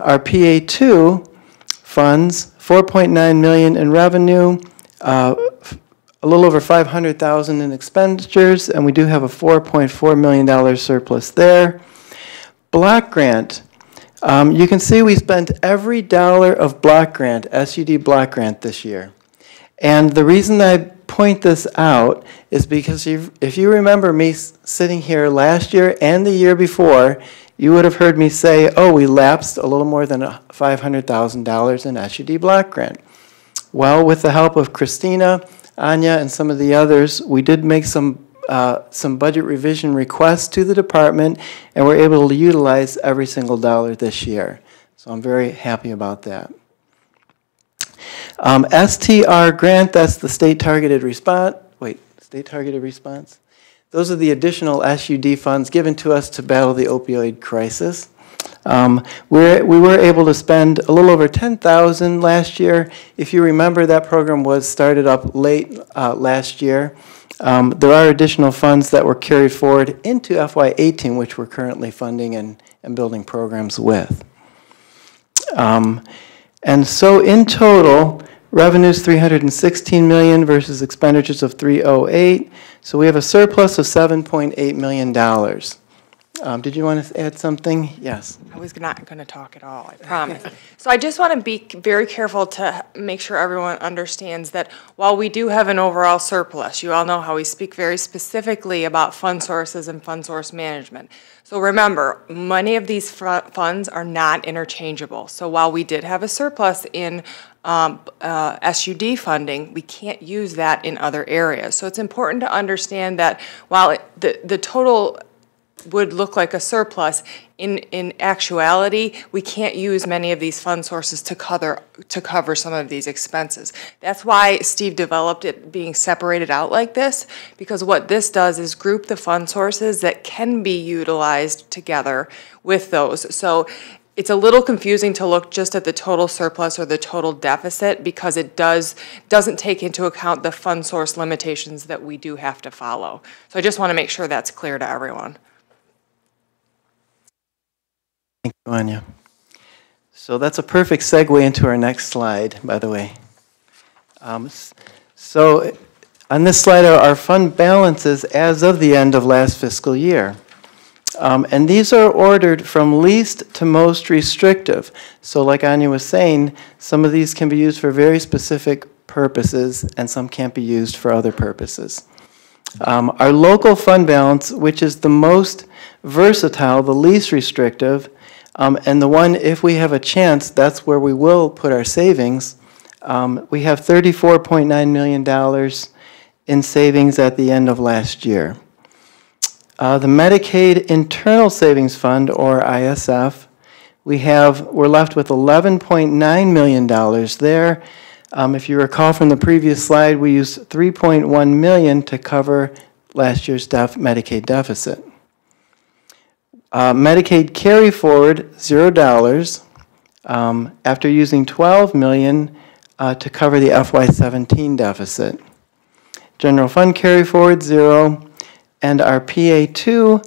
are PA2 funds, $4.9 million in revenue, a little over $500,000 in expenditures, and we do have a $4.4 million surplus there. Block grant, you can see we spent every dollar of block grant, SUD block grant this year. And the reason I point this out is because if you remember me sitting here last year and the year before, you would have heard me say, oh, we lapsed a little more than $500,000 in SUD block grant. Well, with the help of Christina, Anya, and some of the others, we did make some budget revision requests to the department, and we're able to utilize every single dollar this year. So I'm very happy about that. STR grant, that's the state targeted response. State targeted response? Those are the additional SUD funds given to us to battle the opioid crisis. We were able to spend a little over $10,000 last year. If you remember, that program was started up late last year. There are additional funds that were carried forward into FY18, which we're currently funding and building programs with. And so in total, revenues $316 million versus expenditures of $308. So we have a surplus of $7.8 million. Did you want to add something? Yes. I was not going to talk at all, I promise. So I just want to be very careful to make sure everyone understands that while we do have an overall surplus, you all know how we speak very specifically about fund sources and fund source management. So remember, many of these funds are not interchangeable. So while we did have a surplus in SUD funding, we can't use that in other areas. So it's important to understand that while the total would look like a surplus, in actuality, we can't use many of these fund sources to cover some of these expenses. That's why Steve developed it being separated out like this, because what this does is group the fund sources that can be utilized together with those. So it's a little confusing to look just at the total surplus or the total deficit, because it doesn't take into account the fund source limitations that we do have to follow. So I just want to make sure that's clear to everyone. Thank you, Anya. So that's a perfect segue into our next slide, by the way. So on this slide are our fund balances as of the end of last fiscal year. And these are ordered from least to most restrictive. So like Anya was saying, some of these can be used for very specific purposes and some can't be used for other purposes. Our local fund balance, which is the most versatile, the least restrictive, and the one, if we have a chance, that's where we will put our savings. We have $34.9 million in savings at the end of last year. The Medicaid Internal Savings Fund, or ISF, we're left with $11.9 million there. If you recall from the previous slide, we used $3.1 million to cover last year's Medicaid deficit. Medicaid carry forward, $0, after using $12 million to cover the FY17 deficit. General fund carry forward, 0, and our PA2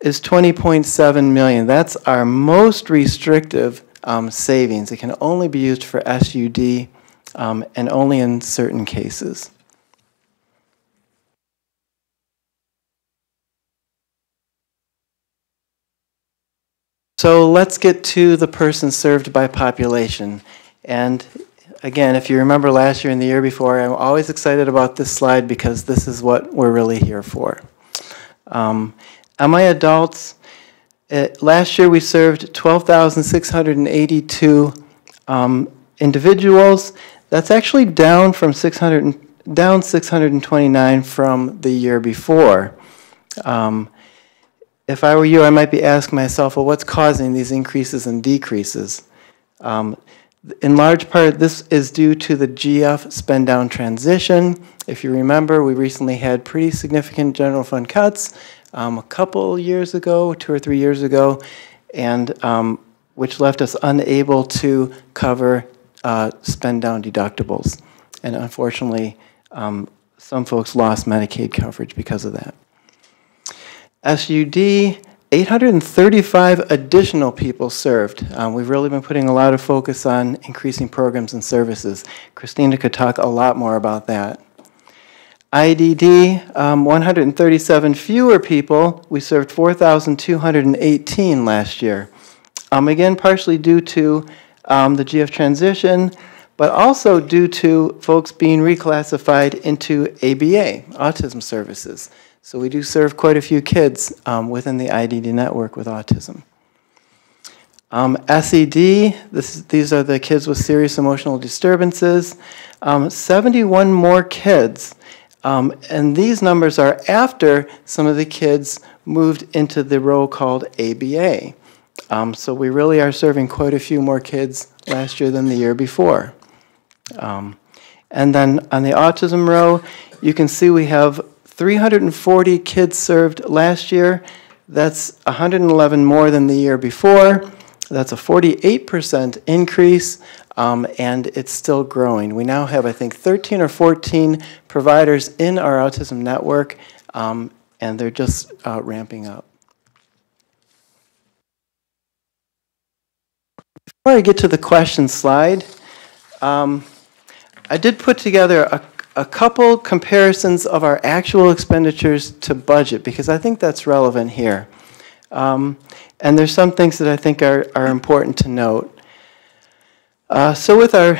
is $20.7 million. That's our most restrictive savings. It can only be used for SUD and only in certain cases. So let's get to the person served by population. And again, if you remember last year and the year before, I'm always excited about this slide because this is what we're really here for. MI adults, last year we served 12,682 individuals. That's actually down from 629 from the year before. If I were you, I might be asking myself, well, what's causing these increases and decreases? In large part, this is due to the GF spend down transition. If you remember, we recently had pretty significant general fund cuts a couple years ago, 2 or 3 years ago, and which left us unable to cover spend down deductibles. And unfortunately, some folks lost Medicaid coverage because of that. SUD, 835 additional people served. We've really been putting a lot of focus on increasing programs and services. Christina could talk a lot more about that. IDD, 137 fewer people. We served 4,218 last year. Again, partially due to the GF transition, but also due to folks being reclassified into ABA, autism services. So we do serve quite a few kids within the IDD network with autism. SED, these are the kids with serious emotional disturbances. 71 more kids. And these numbers are after some of the kids moved into the row called ABA. So we really are serving quite a few more kids last year than the year before. And then on the autism row, you can see we have 340 kids served last year. That's 111 more than the year before. That's a 48% increase, and it's still growing. We now have, I think, 13 or 14 providers in our autism network, and they're just ramping up. Before I get to the question slide, I did put together a couple comparisons of our actual expenditures to budget, because I think that's relevant here. And there's some things that I think are important to note. So with our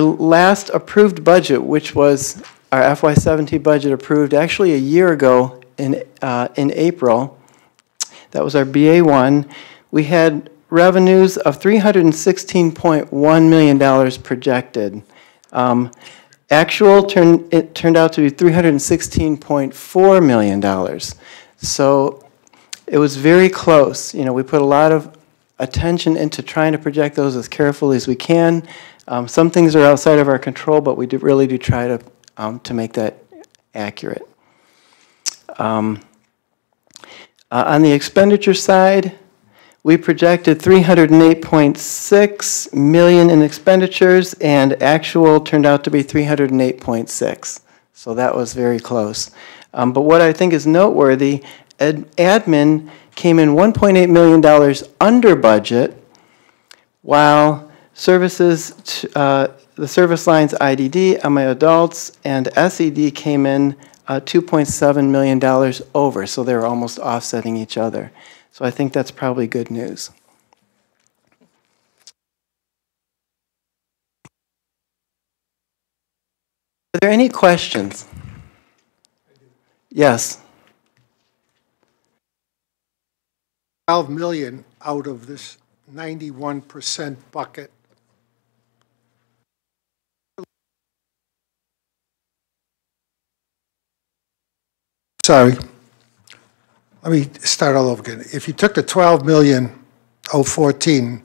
last approved budget, which was our FY17 budget approved actually a year ago in April, that was our BA1, we had revenues of $316.1 million projected. Actual turned out to be $316.4 million. So it was very close. You know, we put a lot of attention into trying to project those as carefully as we can. Some things are outside of our control, but we really do try to make that accurate. On the expenditure side, we projected $308.6 million in expenditures, and actual turned out to be $308.6. So that was very close. But what I think is noteworthy, admin came in $1.8 million under budget, while services, the service lines IDD, MI adults, and SED came in $2.7 million over. So they were almost offsetting each other. So I think that's probably good news. Are there any questions? Yes. 12 million out of this 91% bucket. Sorry. Let me start all over again. If you took the 12,014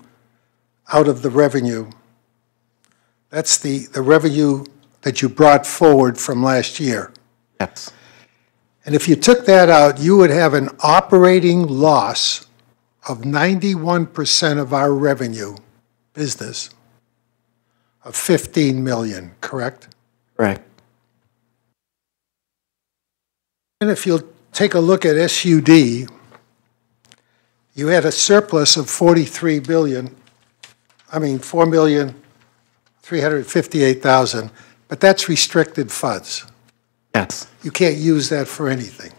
out of the revenue, that's the revenue that you brought forward from last year. Yes. And if you took that out, you would have an operating loss of 91% of our revenue business of 15 million, correct? Right. And if you'll take a look at SUD, you had a surplus of 4,358,000, but that's restricted funds. Yes. You can't use that for anything.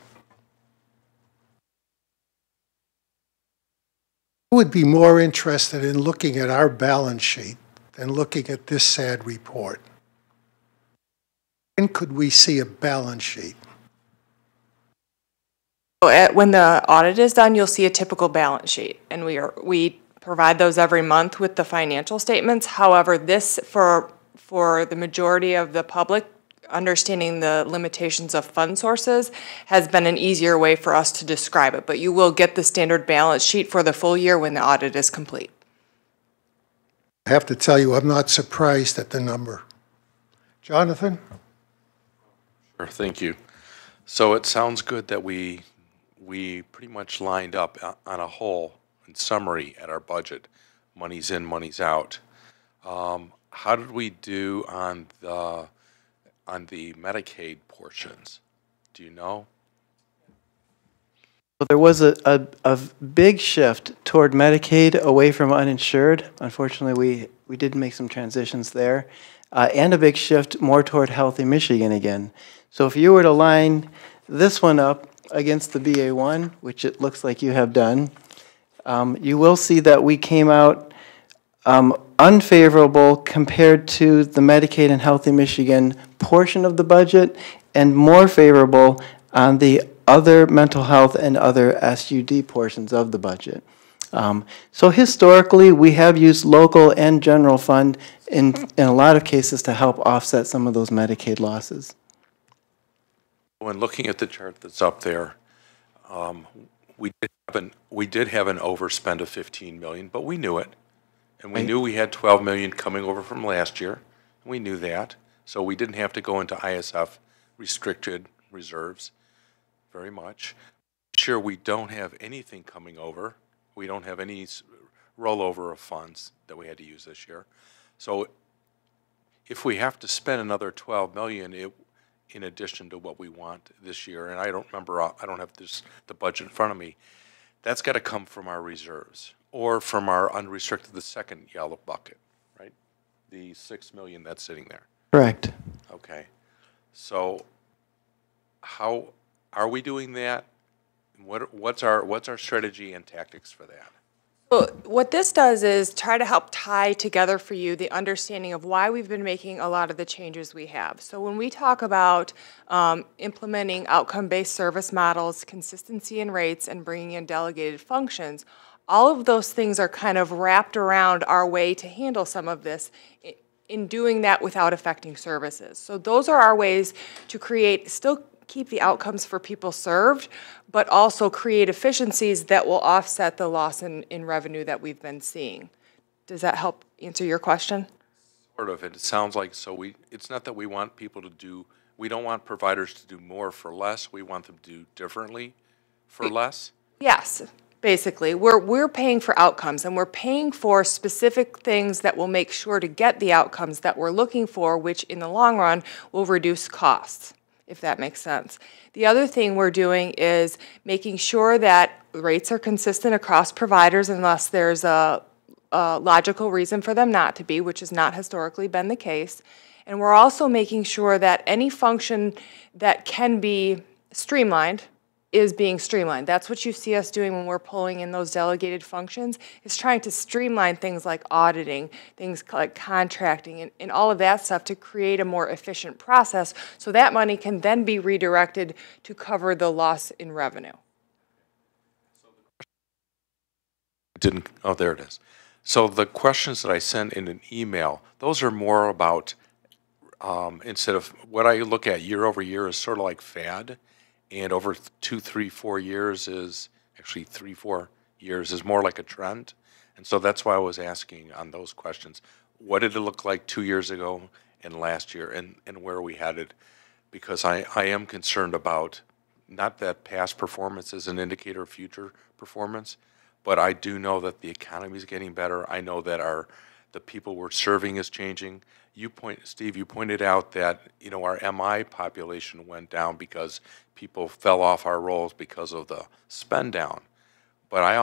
I would be more interested in looking at our balance sheet than looking at this sad report. When could we see a balance sheet? When the audit is done, you'll see a typical balance sheet, and we provide those every month with the financial statements. However, this, for the majority of the public, understanding the limitations of fund sources has been an easier way for us to describe it. But you will get the standard balance sheet for the full year when the audit is complete. I have to tell you, I'm not surprised at the number. Jonathan? Sure, thank you. So it sounds good that we pretty much lined up on a whole, in summary, at our budget. Money's in, money's out. How did we do on the Medicaid portions? Do you know? Well, there was a big shift toward Medicaid away from uninsured. Unfortunately, we did make some transitions there. And a big shift more toward Healthy Michigan again. So if you were to line this one up against the BA1, which it looks like you have done, you will see that we came out unfavorable compared to the Medicaid and Healthy Michigan portion of the budget, and more favorable on the other mental health and other SUD portions of the budget. So historically, we have used local and general fund in a lot of cases to help offset some of those Medicaid losses. When looking at the chart that's up there, we did have an overspend of 15 million, but we knew it. And we knew we had 12 million coming over from last year. We knew that. So we didn't have to go into ISF restricted reserves very much. Sure, we don't have anything coming over. We don't have any rollover of funds that we had to use this year. So if we have to spend another 12 million, in addition to what we want this year, and I don't remember, I don't have the budget in front of me, that's got to come from our reserves or from our unrestricted, the second yellow bucket, right? The 6 million that's sitting there. Correct. Okay. So how are we doing that? What's our strategy and tactics for that? Well, what this does is try to help tie together for you the understanding of why we've been making a lot of the changes we have. So when we talk about implementing outcome-based service models, consistency in rates, and bringing in delegated functions, all of those things are kind of wrapped around our way to handle some of this in doing that without affecting services. So those are our ways to still keep the outcomes for people served, but also create efficiencies that will offset the loss in revenue that we've been seeing. Does that help answer your question? Sort of. It sounds like, it's not that we want people to we don't want providers to do more for less. We want them to do differently for less? Yes, basically. We're paying for outcomes, and we're paying for specific things that will make sure to get the outcomes that we're looking for, which in the long run will reduce costs, if that makes sense. The other thing we're doing is making sure that rates are consistent across providers unless there's a logical reason for them not to be, which has not historically been the case. And we're also making sure that any function that can be streamlined is being streamlined. That's what you see us doing when we're pulling in those delegated functions, is trying to streamline things like auditing, things like contracting, and all of that stuff to create a more efficient process so that money can then be redirected to cover the loss in revenue. Oh, there it is. So the questions that I sent in an email, those are more about, instead of what I look at year over year is sort of like FAD, and over 2, 3, 4 years is, actually 3, 4 years is more like a trend. And so that's why I was asking on those questions. What did it look like 2 years ago and last year, and where are we headed? Because I am concerned about, not that past performance is an indicator of future performance, but I do know that the economy is getting better. I know that the people we're serving is changing. Steve, you pointed out that, our MI population went down because people fell off our rolls because of the spend down. But I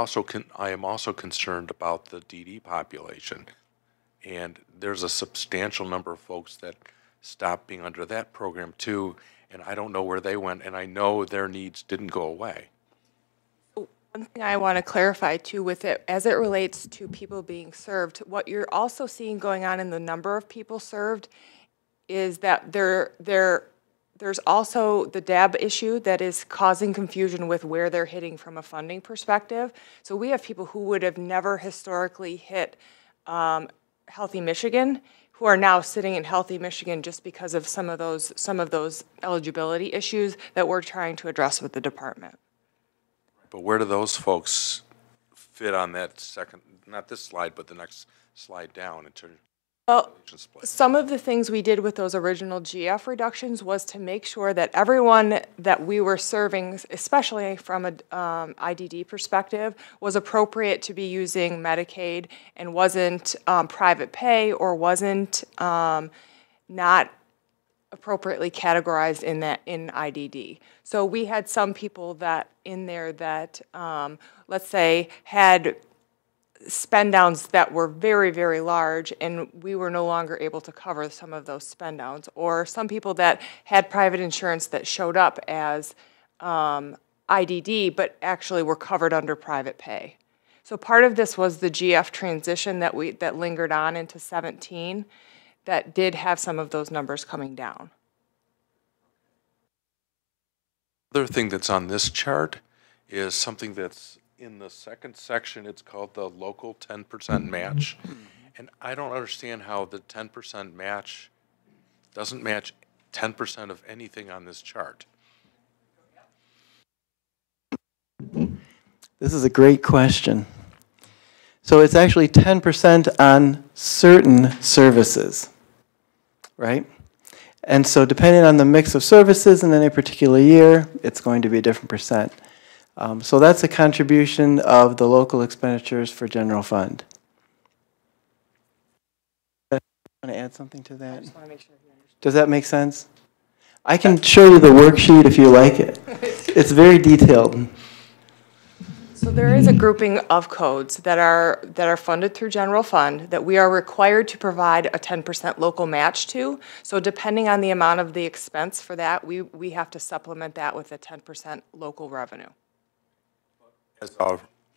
am also concerned about the DD population. And there's a substantial number of folks that stopped being under that program too, and I don't know where they went, and I know their needs didn't go away. One thing I want to clarify too with it, as it relates to people being served, what you're also seeing going on in the number of people served is that there's also the DAB issue that is causing confusion with where they're hitting from a funding perspective. So we have people who would have never historically hit Healthy Michigan, who are now sitting in Healthy Michigan just because of some of those eligibility issues that we're trying to address with the department. But where do those folks fit on that second, not this slide, but the next slide down in terms of split? Some of the things we did with those original GF reductions was to make sure that everyone that we were serving, especially from a IDD perspective, was appropriate to be using Medicaid and wasn't private pay or wasn't not appropriately categorized in IDD. So we had some people that in there that, let's say, had spend downs that were very, very large, and we were no longer able to cover some of those spend downs. Or some people that had private insurance that showed up as IDD, but actually were covered under private pay. So part of this was the GF transition that lingered on into 17 that did have some of those numbers coming down. Other thing that's on this chart is something that's in the second section. It's called the local 10% match. And I don't understand how the 10% match doesn't match 10% of anything on this chart. This is a great question. So it's actually 10% on certain services, right? And so depending on the mix of services in any particular year, it's going to be a different percent. So that's a contribution of the local expenditures for general fund. Want to add something to that? Does that make sense? I can show you the worksheet if you like it. It's very detailed. So there is a grouping of codes that are funded through general fund that we are required to provide a 10% local match to. So depending on the amount of the expense for that, we have to supplement that with a 10% local revenue.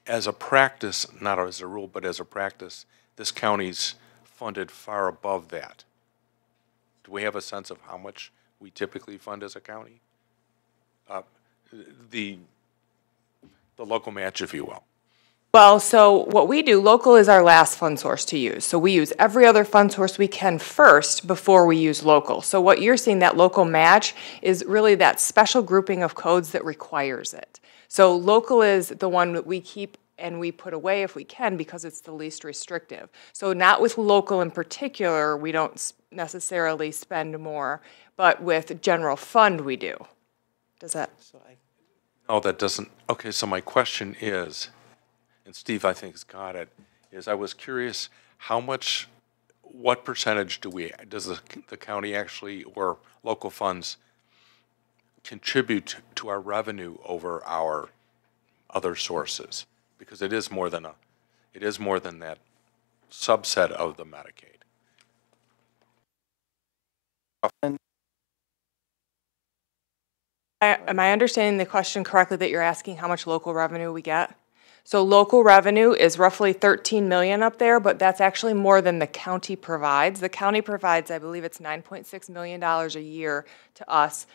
As a practice, not as a rule, but as a practice, this county's funded far above that. Do we have a sense of how much we typically fund as a county? The local match, if you will. Well, so what we do, local is our last fund source to use. So we use every other fund source we can first before we use local. So what you're seeing, that local match, is really that special grouping of codes that requires it. So local is the one that we keep and we put away if we can because it's the least restrictive. So not with local in particular, we don't necessarily spend more, but with general fund we do. Does that? Oh, that doesn't, okay, so my question is, and Steve I think has got it, is I was curious how much, what percentage does the county actually, or local funds, contribute to our revenue over our other sources? Because it is more than that subset of the Medicaid. Am I understanding the question correctly that you're asking how much local revenue we get? So local revenue is roughly 13 million up there, but that's actually more than the county provides. The county provides, I believe it's $9.6 million a year to us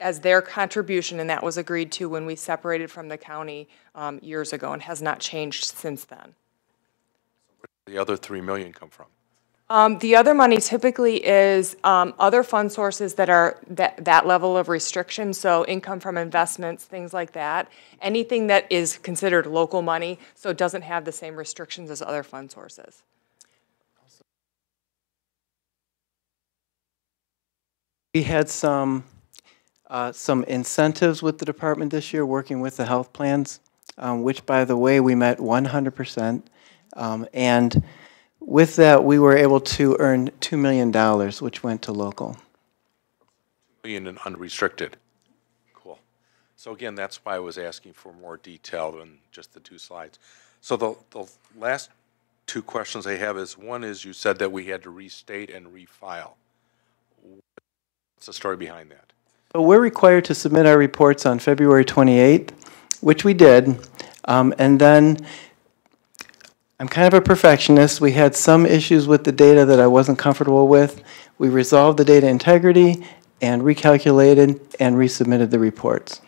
as their contribution, and that was agreed to when we separated from the county years ago and has not changed since then. Where does the other 3 million come from? The other money typically is other fund sources that are that level of restriction, so income from investments, things like that. Anything that is considered local money, so it doesn't have the same restrictions as other fund sources. We had some incentives with the department this year, working with the health plans, which, by the way, we met 100%. And with that, we were able to earn $2 million, which went to local. $2 million in unrestricted. Cool. So again, that's why I was asking for more detail than just the 2 slides. So the last 2 questions I have is, one is you said that we had to restate and refile. What's the story behind that? So we're required to submit our reports on February 28th, which we did. And then I'm kind of a perfectionist. We had some issues with the data that I wasn't comfortable with. We resolved the data integrity and recalculated and resubmitted the reports.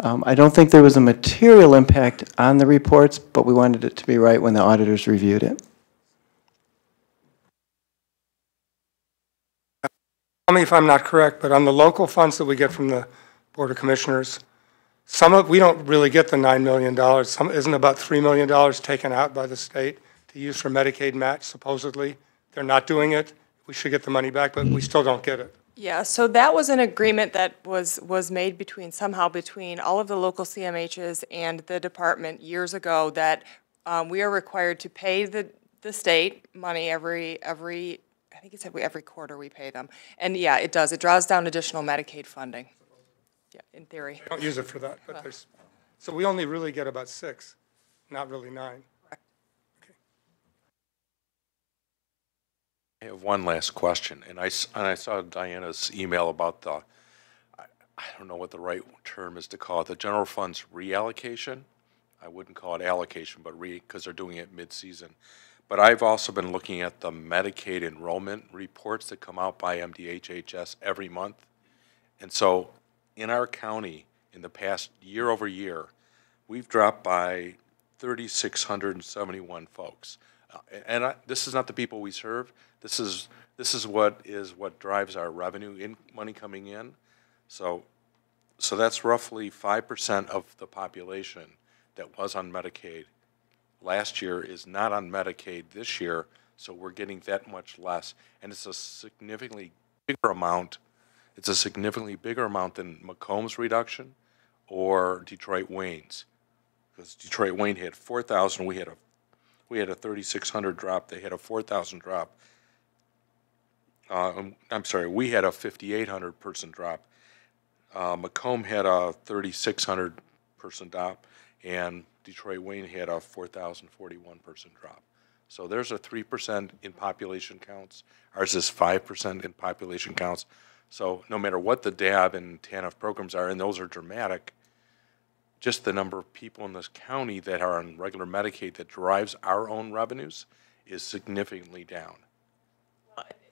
I don't think there was a material impact on the reports, but we wanted it to be right when the auditors reviewed it. Tell me if I'm not correct, but on the local funds that we get from the Board of Commissioners, we don't really get the $9 million. Isn't about $3 million taken out by the state to use for Medicaid match, supposedly? They're not doing it. We should get the money back, but we still don't get it. Yeah, so that was an agreement that was made between all of the local CMHs and the department years ago that we are required to pay the state money every I think it's every quarter we pay them. And yeah, it does. It draws down additional Medicaid funding. Yeah, in theory. We don't use it for that, but so we only really get about 6, not really 9. I have one last question, and I saw Diana's email about I don't know what the right term is to call it, the general funds reallocation. I wouldn't call it allocation, but because they're doing it mid-season. But I've also been looking at the Medicaid enrollment reports that come out by MDHHS every month. And so in our county, in the past year over year, we've dropped by 3,671 folks. This is not the people we serve. This is what drives our revenue money coming in. So that's roughly 5% of the population that was on Medicaid last year is not on Medicaid this year. So we're getting that much less, and it's a significantly bigger amount. It's a significantly bigger amount than Macomb's reduction or Detroit Wayne's. Because Detroit Wayne had 4,000, we had a 3,600 drop, they had a 4,000 drop. I'm sorry, we had a 5,800 person drop. Macomb had a 3,600 person drop, and Detroit Wayne had a 4,041 person drop. So there's a 3% in population counts. Ours is 5% in population counts. So no matter what the DAB and TANF programs are, and those are dramatic, just the number of people in this county that are on regular Medicaid that drives our own revenues is significantly down.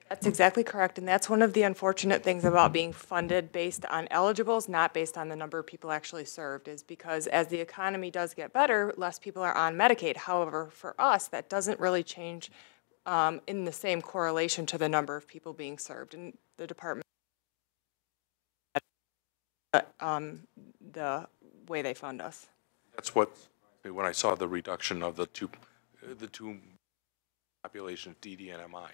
That's exactly correct, and that's one of the unfortunate things about being funded based on eligibles, not based on the number of people actually served, is because as the economy does get better, less people are on Medicaid. However, for us, that doesn't really change in the same correlation to the number of people being served. And the department, the way they fund us. That's what, when I saw the reduction of the two populations, DD and MI.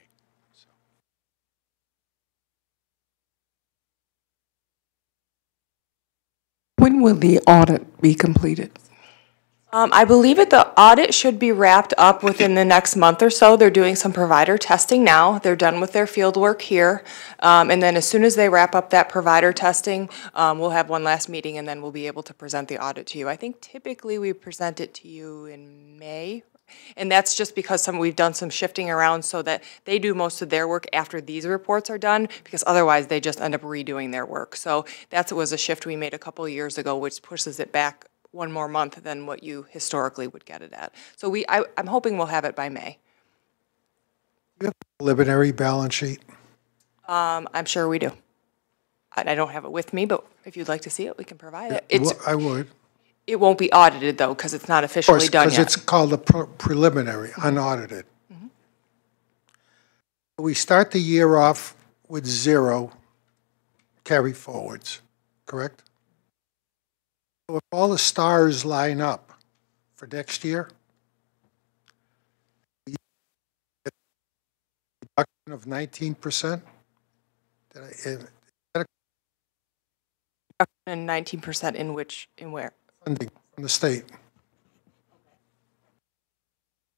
When will the audit be completed? I believe the audit should be wrapped up within the next month or so. They're doing some provider testing now. They're done with their field work here. And then as soon as they wrap up that provider testing, we'll have one last meeting and then we'll be able to present the audit to you. I think typically we present it to you in May. And that's just because we've done some shifting around so that they do most of their work after these reports are done, because otherwise they just end up redoing their work. So that was a shift we made a couple of years ago, which pushes it back one more month than what you historically would get it at. So I'm hoping we'll have it by May. You have a preliminary balance sheet? I'm sure we do. I don't have it with me, but if you'd like to see it, we can provide it. I would. It won't be audited, though, because it's not officially done yet. Because it's called a preliminary, unaudited. We start the year off with 0 carry forwards, correct? So if all the stars line up for next year, reduction of 19%. And 19% in where? Funding from the state.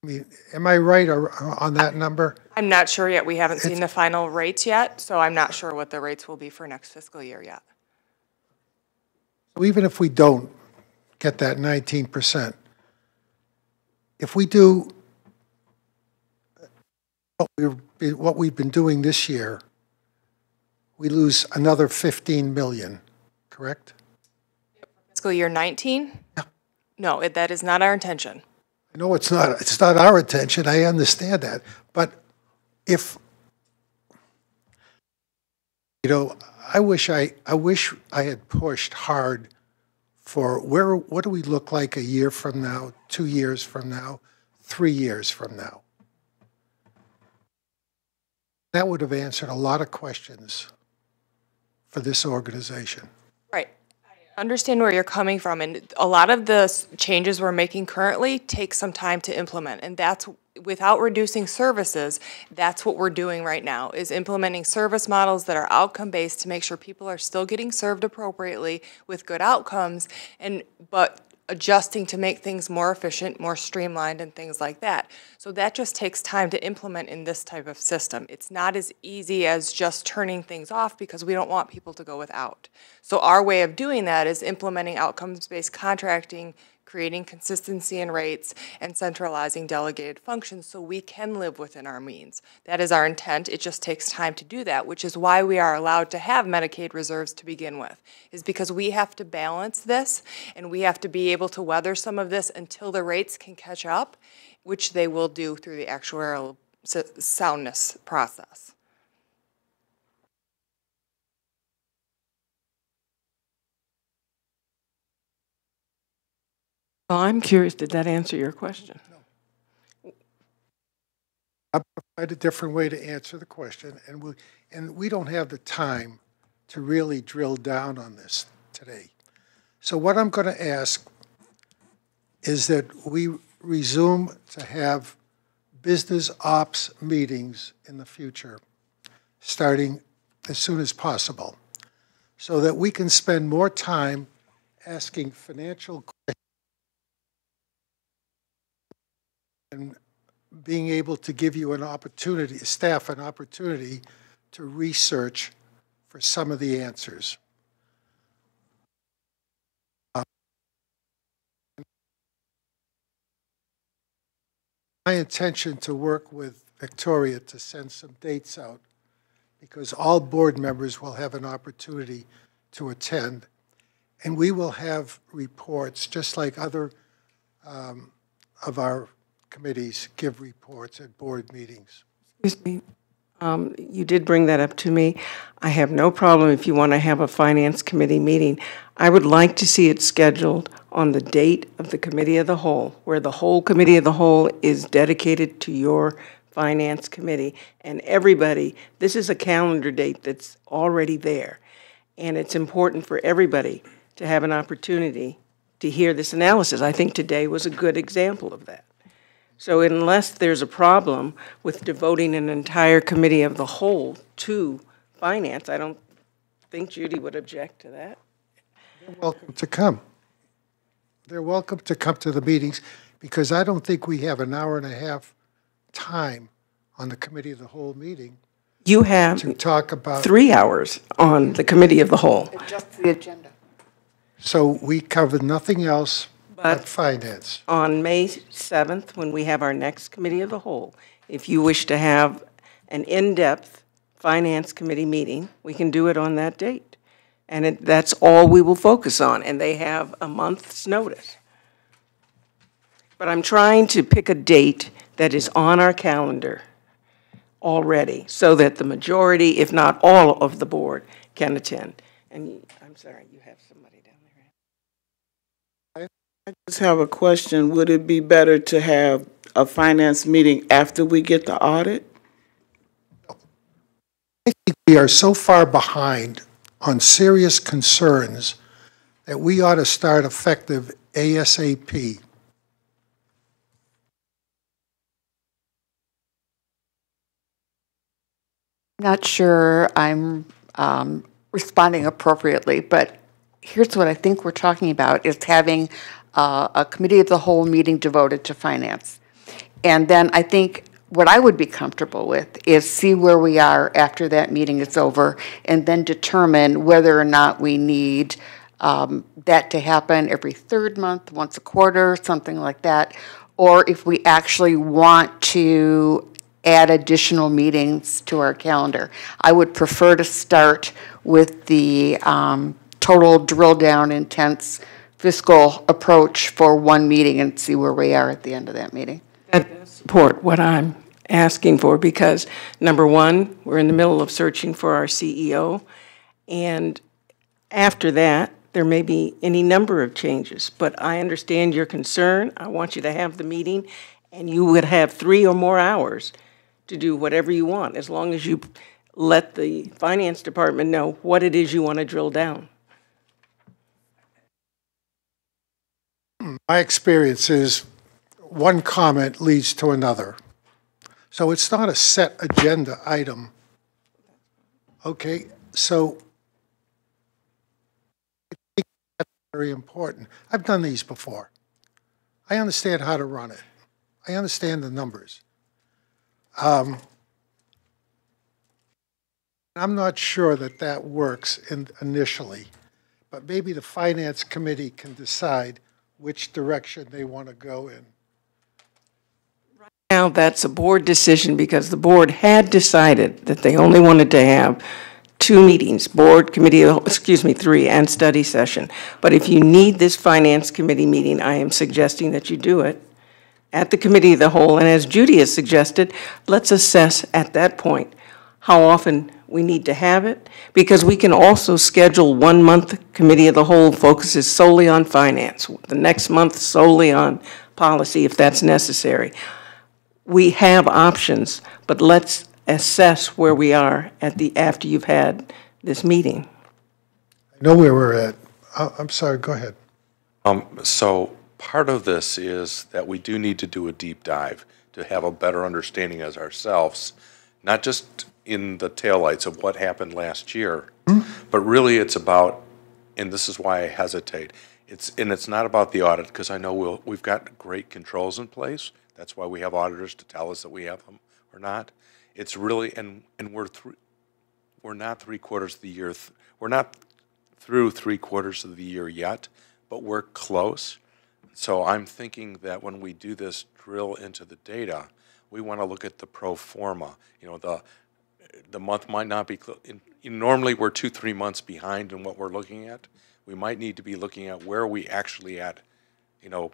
I mean, am I right on that number? I'm not sure yet. We haven't seen the final rates yet, so I'm not sure what the rates will be for next fiscal year yet. So even if we don't get that 19%, if we do what we've been doing this year, we lose another 15 million, correct? Fiscal year 19? Yeah. No, that is not our intention. I know it's not our intention, I understand that, but if, I wish I had pushed hard for what do we look like a year from now, 2 years from now, 3 years from now? That would have answered a lot of questions for this organization. Right. I understand where you're coming from, and a lot of the changes we're making currently take some time to implement, and that's without reducing services. That's what we're doing right now, is implementing service models that are outcome-based to make sure people are still getting served appropriately with good outcomes, but adjusting to make things more efficient, more streamlined, and things like that. So that just takes time to implement in this type of system. It's not as easy as just turning things off because we don't want people to go without. So our way of doing that is implementing outcomes-based contracting, creating consistency in rates, and centralizing delegated functions so we can live within our means. That is our intent. It just takes time to do that, which is why we are allowed to have Medicaid reserves to begin with, is because we have to balance this, and we have to be able to weather some of this until the rates can catch up, which they will do through the actuarial soundness process. Well, I'm curious, did that answer your question? No. I'll find a different way to answer the question, and we don't have the time to really drill down on this today. So what I'm going to ask is that we resume to have business ops meetings in the future, starting as soon as possible, so that we can spend more time asking financial questions and being able to give you an opportunity, staff an opportunity to research for some of the answers. My intention to work with Victoria to send some dates out, because all board members will have an opportunity to attend, and we will have reports, just like other of our committees give reports at board meetings. Excuse me. You did bring that up to me. I have no problem if you want to have a finance committee meeting. I would like to see it scheduled on the date of the committee of the whole, where the whole committee of the whole is dedicated to your finance committee. And everybody, this is a calendar date that's already there. And it's important for everybody to have an opportunity to hear this analysis. I think today was a good example of that. So unless there's a problem with devoting an entire committee of the whole to finance, I don't think Judy would object to that. They're welcome to come. They're welcome to come to the meetings, because I don't think we have an hour and a half time on the committee of the whole meeting. You have to talk about 3 hours on the committee of the whole. Just the agenda. So we covered nothing else but finance. On May 7th, when we have our next committee of the whole, if you wish to have an in-depth finance committee meeting, we can do it on that date. And that's all we will focus on, and they have a month's notice. But I'm trying to pick a date that is on our calendar already, so that the majority, if not all of the board, can attend. And I'm sorry, you have somebody down there. I just have a question. Would it be better to have a finance meeting after we get the audit? I think we are so far behind on serious concerns that we ought to start effective ASAP. Not sure I'm responding appropriately, but here's what I think we're talking about, is having a committee of the whole meeting devoted to finance. And then I think what I would be comfortable with is see where we are after that meeting is over, and then determine whether or not we need that to happen every third month, once a quarter, something like that, or if we actually want to add additional meetings to our calendar. I would prefer to start with the total drill down intense fiscal approach for one meeting and see where we are at the end of that meeting. That does support what I'm asking for, because number one, we're in the middle of searching for our CEO, and after that, there may be any number of changes, but I understand your concern. I want you to have the meeting, and you would have 3 or more hours to do whatever you want, as long as you let the finance department know what it is you want to drill down. My experience is one comment leads to another. So it's not a set agenda item. Okay, so I think that's very important. I've done these before. I understand how to run it. I understand the numbers. I'm not sure that that works initially, but maybe the finance committee can decide which direction they want to go in. Now that's a board decision, because the board had decided that they only wanted to have 2 meetings, board, committee, 3, and study session. But if you need this finance committee meeting, I am suggesting that you do it at the committee of the whole. And as Judy has suggested, let's assess at that point how often we need to have it, because we can also schedule 1 month committee of the whole focuses solely on finance, the next month solely on policy if that's necessary. We have options, but let's assess where we are after you've had this meeting. I know where we're at. I'm sorry, go ahead. So part of this is that we do need to do a deep dive to have a better understanding as ourselves, not just in the taillights of what happened last year, but really it's about, and this is why I hesitate, It's not about the audit, because I know we've got great controls in place. That's why we have auditors to tell us that we have them or not. It's really, and we're not 3/4 of the year, we're not through 3/4 of the year yet, but we're close. So I'm thinking that when we do this drill into the data, we want to look at the pro forma. You know, the month might not be, normally we're 2-3 months behind in what we're looking at. We might need to be looking at where are we actually at. You know,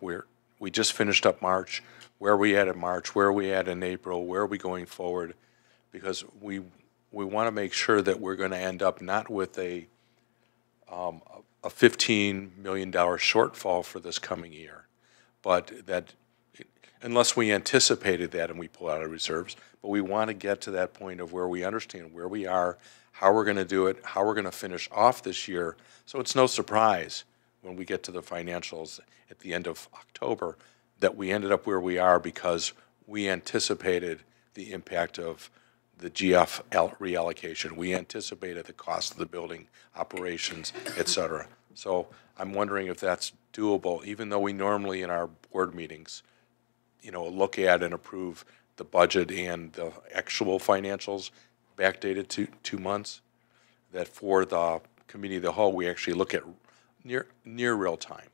we just finished up March. Where are we at in March? Where are we at in April? Where are we going forward? Because we want to make sure that we're going to end up not with a $15 million shortfall for this coming year, but that unless we anticipated that and we pull out of reserves, but we want to get to that point of where we understand where we are, how we're going to do it, how we're going to finish off this year. So it's no surprise when we get to the financials at the end of October that we ended up where we are because we anticipated the impact of the GF reallocation. We anticipated the cost of the building, operations, et cetera. So I'm wondering if that's doable, even though we normally in our board meetings, you know, look at and approve the budget and the actual financials backdated to 2 months, that for the committee of the whole, we actually look at near real time.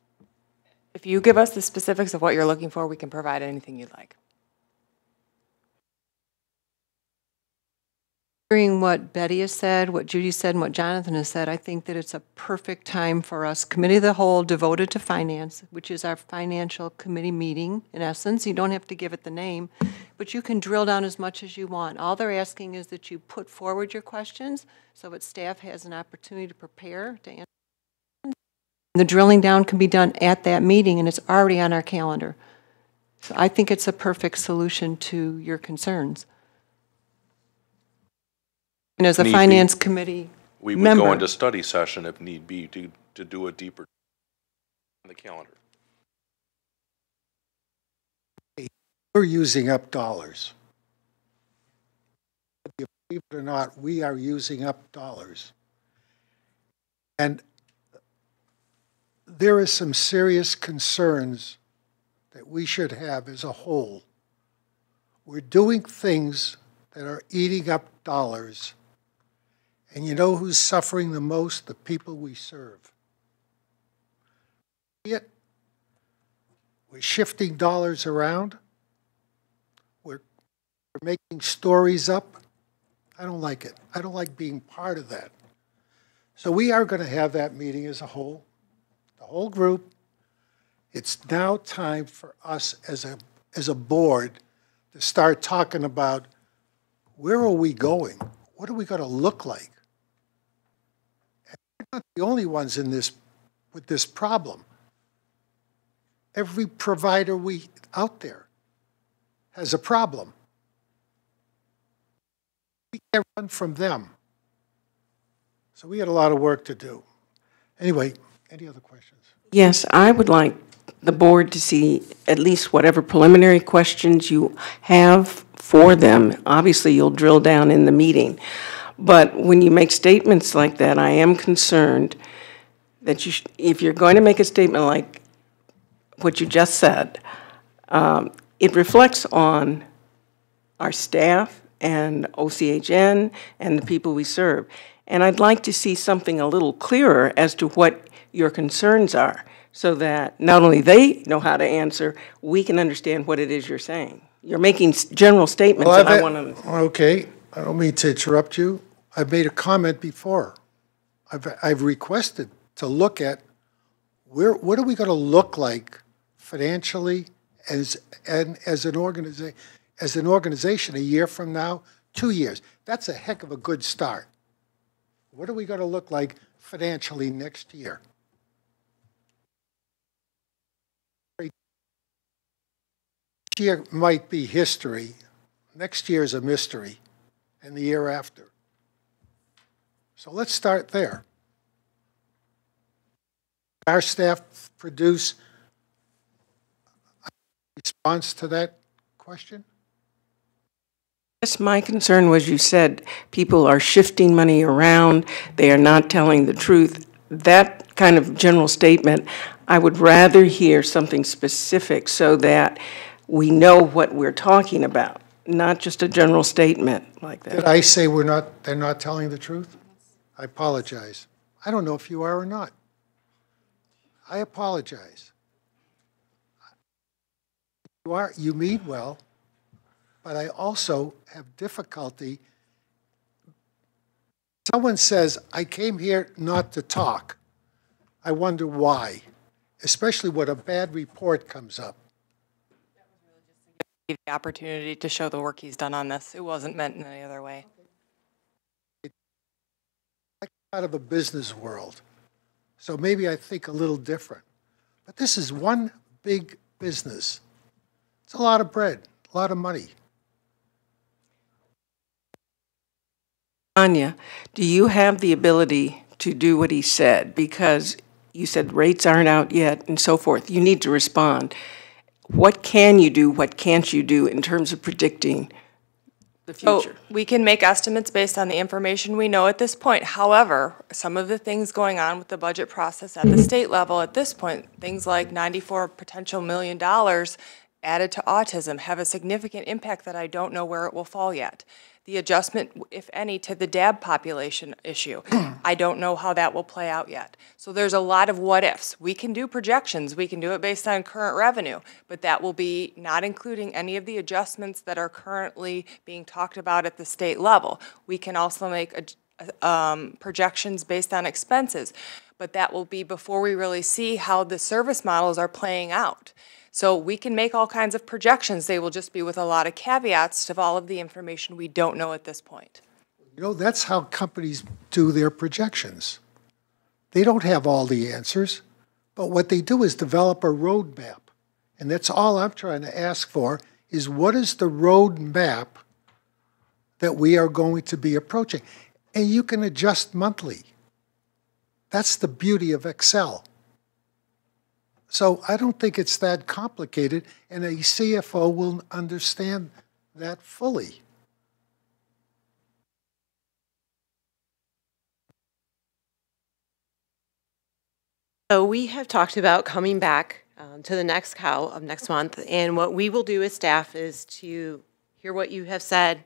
If you give us the specifics of what you're looking for, we can provide anything you'd like. Hearing what Betty has said, what Judy said, and what Jonathan has said, I think that it's a perfect time for us, Committee of the Whole devoted to finance, which is our financial committee meeting, in essence. You don't have to give it the name, but you can drill down as much as you want. All they're asking is that you put forward your questions so that staff has an opportunity to prepare to answer. The drilling down can be done at that meeting, and it's already on our calendar. So I think it's a perfect solution to your concerns. And as a finance committee we would member, go into study session if need be to do a deeper on the calendar. We're using up dollars. Believe it or not, we are using up dollars. And there are some serious concerns that we should have as a whole. We're doing things that are eating up dollars. And you know who's suffering the most? The people we serve. We're shifting dollars around. We're making stories up. I don't like it. I don't like being part of that. So we are going to have that meeting as a whole, the whole group. It's now time for us as a board to start talking about where are we going? What are we going to look like? We're not the only ones in this with this problem. Every provider out there has a problem. We can't run from them. So we had a lot of work to do. Anyway, any other questions? Yes, I would like the board to see at least whatever preliminary questions you have for them. Obviously, you'll drill down in the meeting. But when you make statements like that, I am concerned that if you're going to make a statement like what you just said, it reflects on our staff and OCHN and the people we serve. And I'd like to see something a little clearer as to what your concerns are so that not only they know how to answer, we can understand what it is you're saying. You're making general statements, and I want to... Okay, I don't mean to interrupt you. I've made a comment before. I've requested to look at what are we going to look like financially as an organization a year from now, 2 years. That's a heck of a good start. What are we going to look like financially next year? This year might be history. Next year is a mystery, and the year after. So let's start there. Our staff produce a response to that question? Yes, my concern was you said people are shifting money around, they are not telling the truth. That kind of general statement, I would rather hear something specific so that we know what we're talking about, not just a general statement like that. Did I say they're not telling the truth? I apologize. I don't know if you are or not. I apologize. You mean well, but I also have difficulty. Someone says, I came here not to talk. I wonder why, especially when a bad report comes up. The opportunity to show the work he's done on this. It wasn't meant in any other way. I come out of a business world, so maybe I think a little different. But this is one big business. It's a lot of bread, a lot of money. Anya, do you have the ability to do what he said? Because you said rates aren't out yet and so forth. You need to respond. What can you do? What can't you do in terms of predicting the future? So we can make estimates based on the information we know at this point. However, some of the things going on with the budget process at the state level at this point, things like $94 potential million added to autism have a significant impact that I don't know where it will fall yet. The adjustment, if any, to the DAB population issue, I don't know how that will play out yet. So there's a lot of what ifs. We can do projections. We can do it based on current revenue, but that will be not including any of the adjustments that are currently being talked about at the state level. We can also make projections based on expenses, but that will be before we really see how the service models are playing out. So we can make all kinds of projections. They will just be with a lot of caveats to all of the information we don't know at this point. You know, that's how companies do their projections. They don't have all the answers, but what they do is develop a roadmap. And that's all I'm trying to ask for is what is the roadmap that we are going to be approaching? And you can adjust monthly. That's the beauty of Excel. So I don't think it's that complicated, and a CFO will understand that fully. So we have talked about coming back to the next cow of next month, and what we will do as staff is to hear what you have said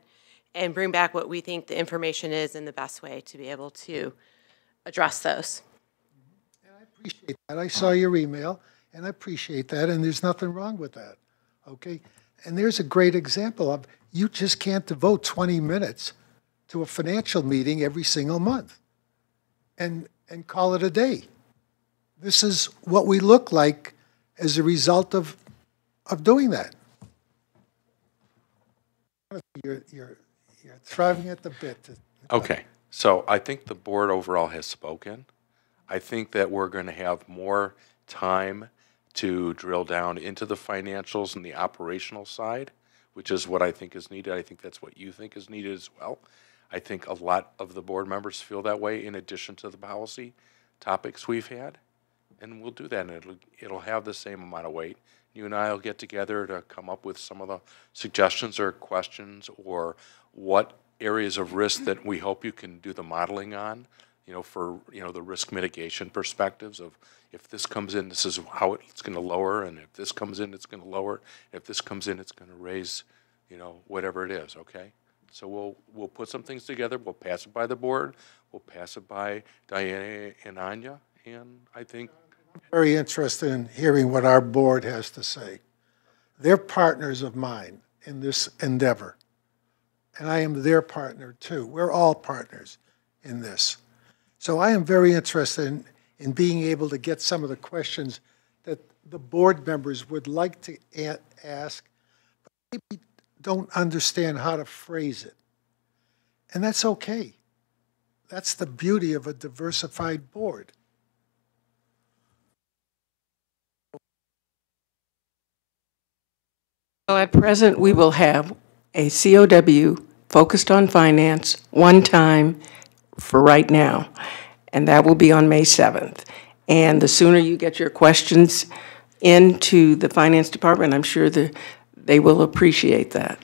and bring back what we think the information is in the best way to be able to address those. And I appreciate that. I saw your email. And I appreciate that, and there's nothing wrong with that, okay? And there's a great example of you just can't devote 20 minutes to a financial meeting every single month and call it a day. This is what we look like as a result of doing that. You're thriving at the bit. Okay, so I think the board overall has spoken. I think that we're going to have more time to drill down into the financials and the operational side, which is what I think is needed. I think that's what you think is needed as well. I think a lot of the board members feel that way in addition to the policy topics we've had. And we'll do that, and it'll have the same amount of weight. You and I will get together to come up with some of the suggestions or questions or what areas of risk that we hope you can do the modeling on, you know, for, you know, the risk mitigation perspectives of if this comes in, this is how it's going to lower, and if this comes in, it's going to lower. If this comes in, it's going to raise, you know, whatever it is, okay? So we'll put some things together. We'll pass it by the board. We'll pass it by Diana and Anya, and I think... I'm very interested in hearing what our board has to say. They're partners of mine in this endeavor, and I am their partner too. We're all partners in this. So I am very interested in being able to get some of the questions that the board members would like to ask, but maybe don't understand how to phrase it. And that's okay. That's the beauty of a diversified board. Well, at present, we will have a COW focused on finance one time for right now, and that will be on May 7th. And the sooner you get your questions into the finance department, I'm sure that they will appreciate that.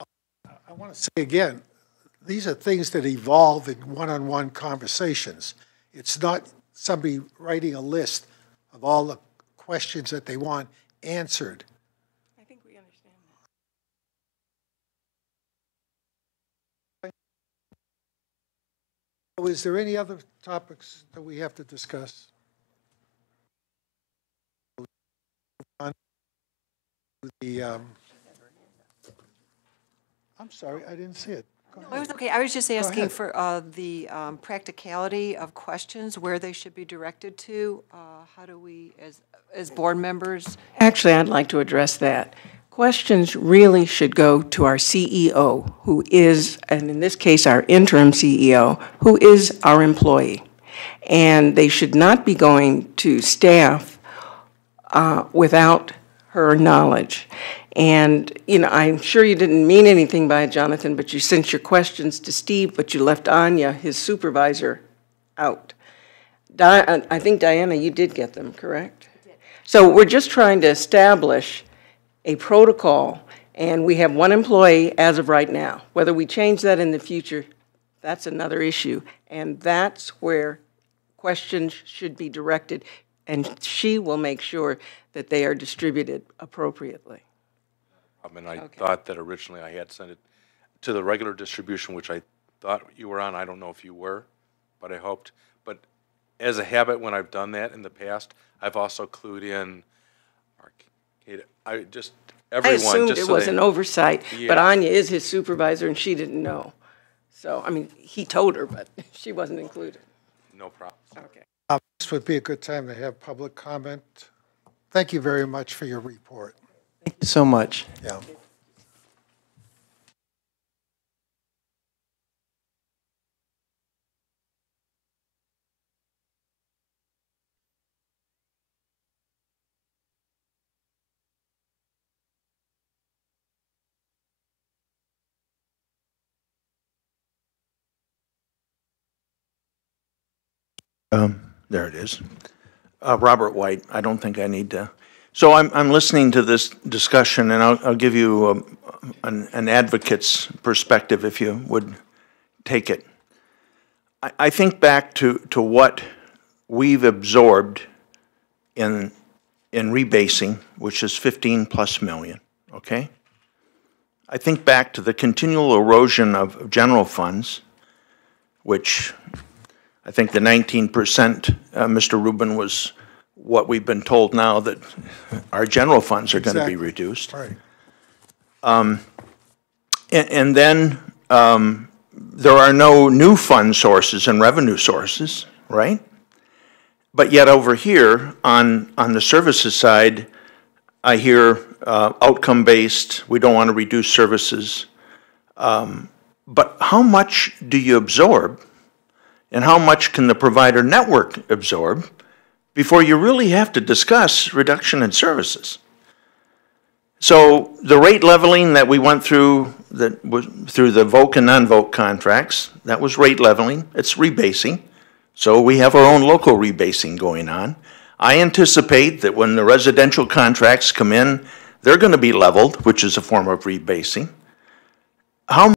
I want to say again, these are things that evolve in one-on-one conversations. It's not somebody writing a list of all the questions that they want answered. I think we understand So is there any other topics that we have to discuss? On the, I'm sorry, I didn't see it. Go It ahead. was okay. I was just Go asking ahead. for the practicality of questions, where they should be directed to. How do we, as board members? Actually, I'd like to address that. Questions really should go to our CEO, who is, and in this case, our interim CEO, who is our employee. And they should not be going to staff without her knowledge. And, you know, I'm sure you didn't mean anything by it, Jonathan, but you sent your questions to Steve, but you left Anya, his supervisor, out. I think, Diana, you did get them, correct? I did. So we're just trying to establish a protocol, and we have one employee as of right now. Whether we change that in the future, that's another issue. And that's where questions should be directed, and she will make sure that they are distributed appropriately. I mean, I thought that originally I had sent it to the regular distribution, which I thought you were on. I don't know if you were, but I hoped. But as a habit, when I've done that in the past, I've also clued in everyone. I assumed just it so was an oversight, Yeah. but Anya is his supervisor, and she didn't know. So, I mean, he told her, but she wasn't included. No problem. Okay. This would be a good time to have public comment. Thank you very much for your report. Thank you so much. Yeah. There it is. Robert White, I don't think I need to. So I'm listening to this discussion, and I'll give you an advocate's perspective, if you would take it. I think back to what we've absorbed in rebasing, which is 15+ million, okay? I think back to the continual erosion of general funds, which I think the 19%, Mr. Rubin, was what we've been told now that our general funds are going to be reduced. Right. And then there are no new fund sources and revenue sources, right? But yet over here on the services side, I hear outcome-based, we don't want to reduce services. But how much do you absorb, and how much can the provider network absorb before you really have to discuss reduction in services? So the rate leveling that we went through, that was through the VOC and non-VOC contracts, that was rate leveling. It's rebasing. So we have our own local rebasing going on. I anticipate that when the residential contracts come in, they're going to be leveled, which is a form of rebasing. How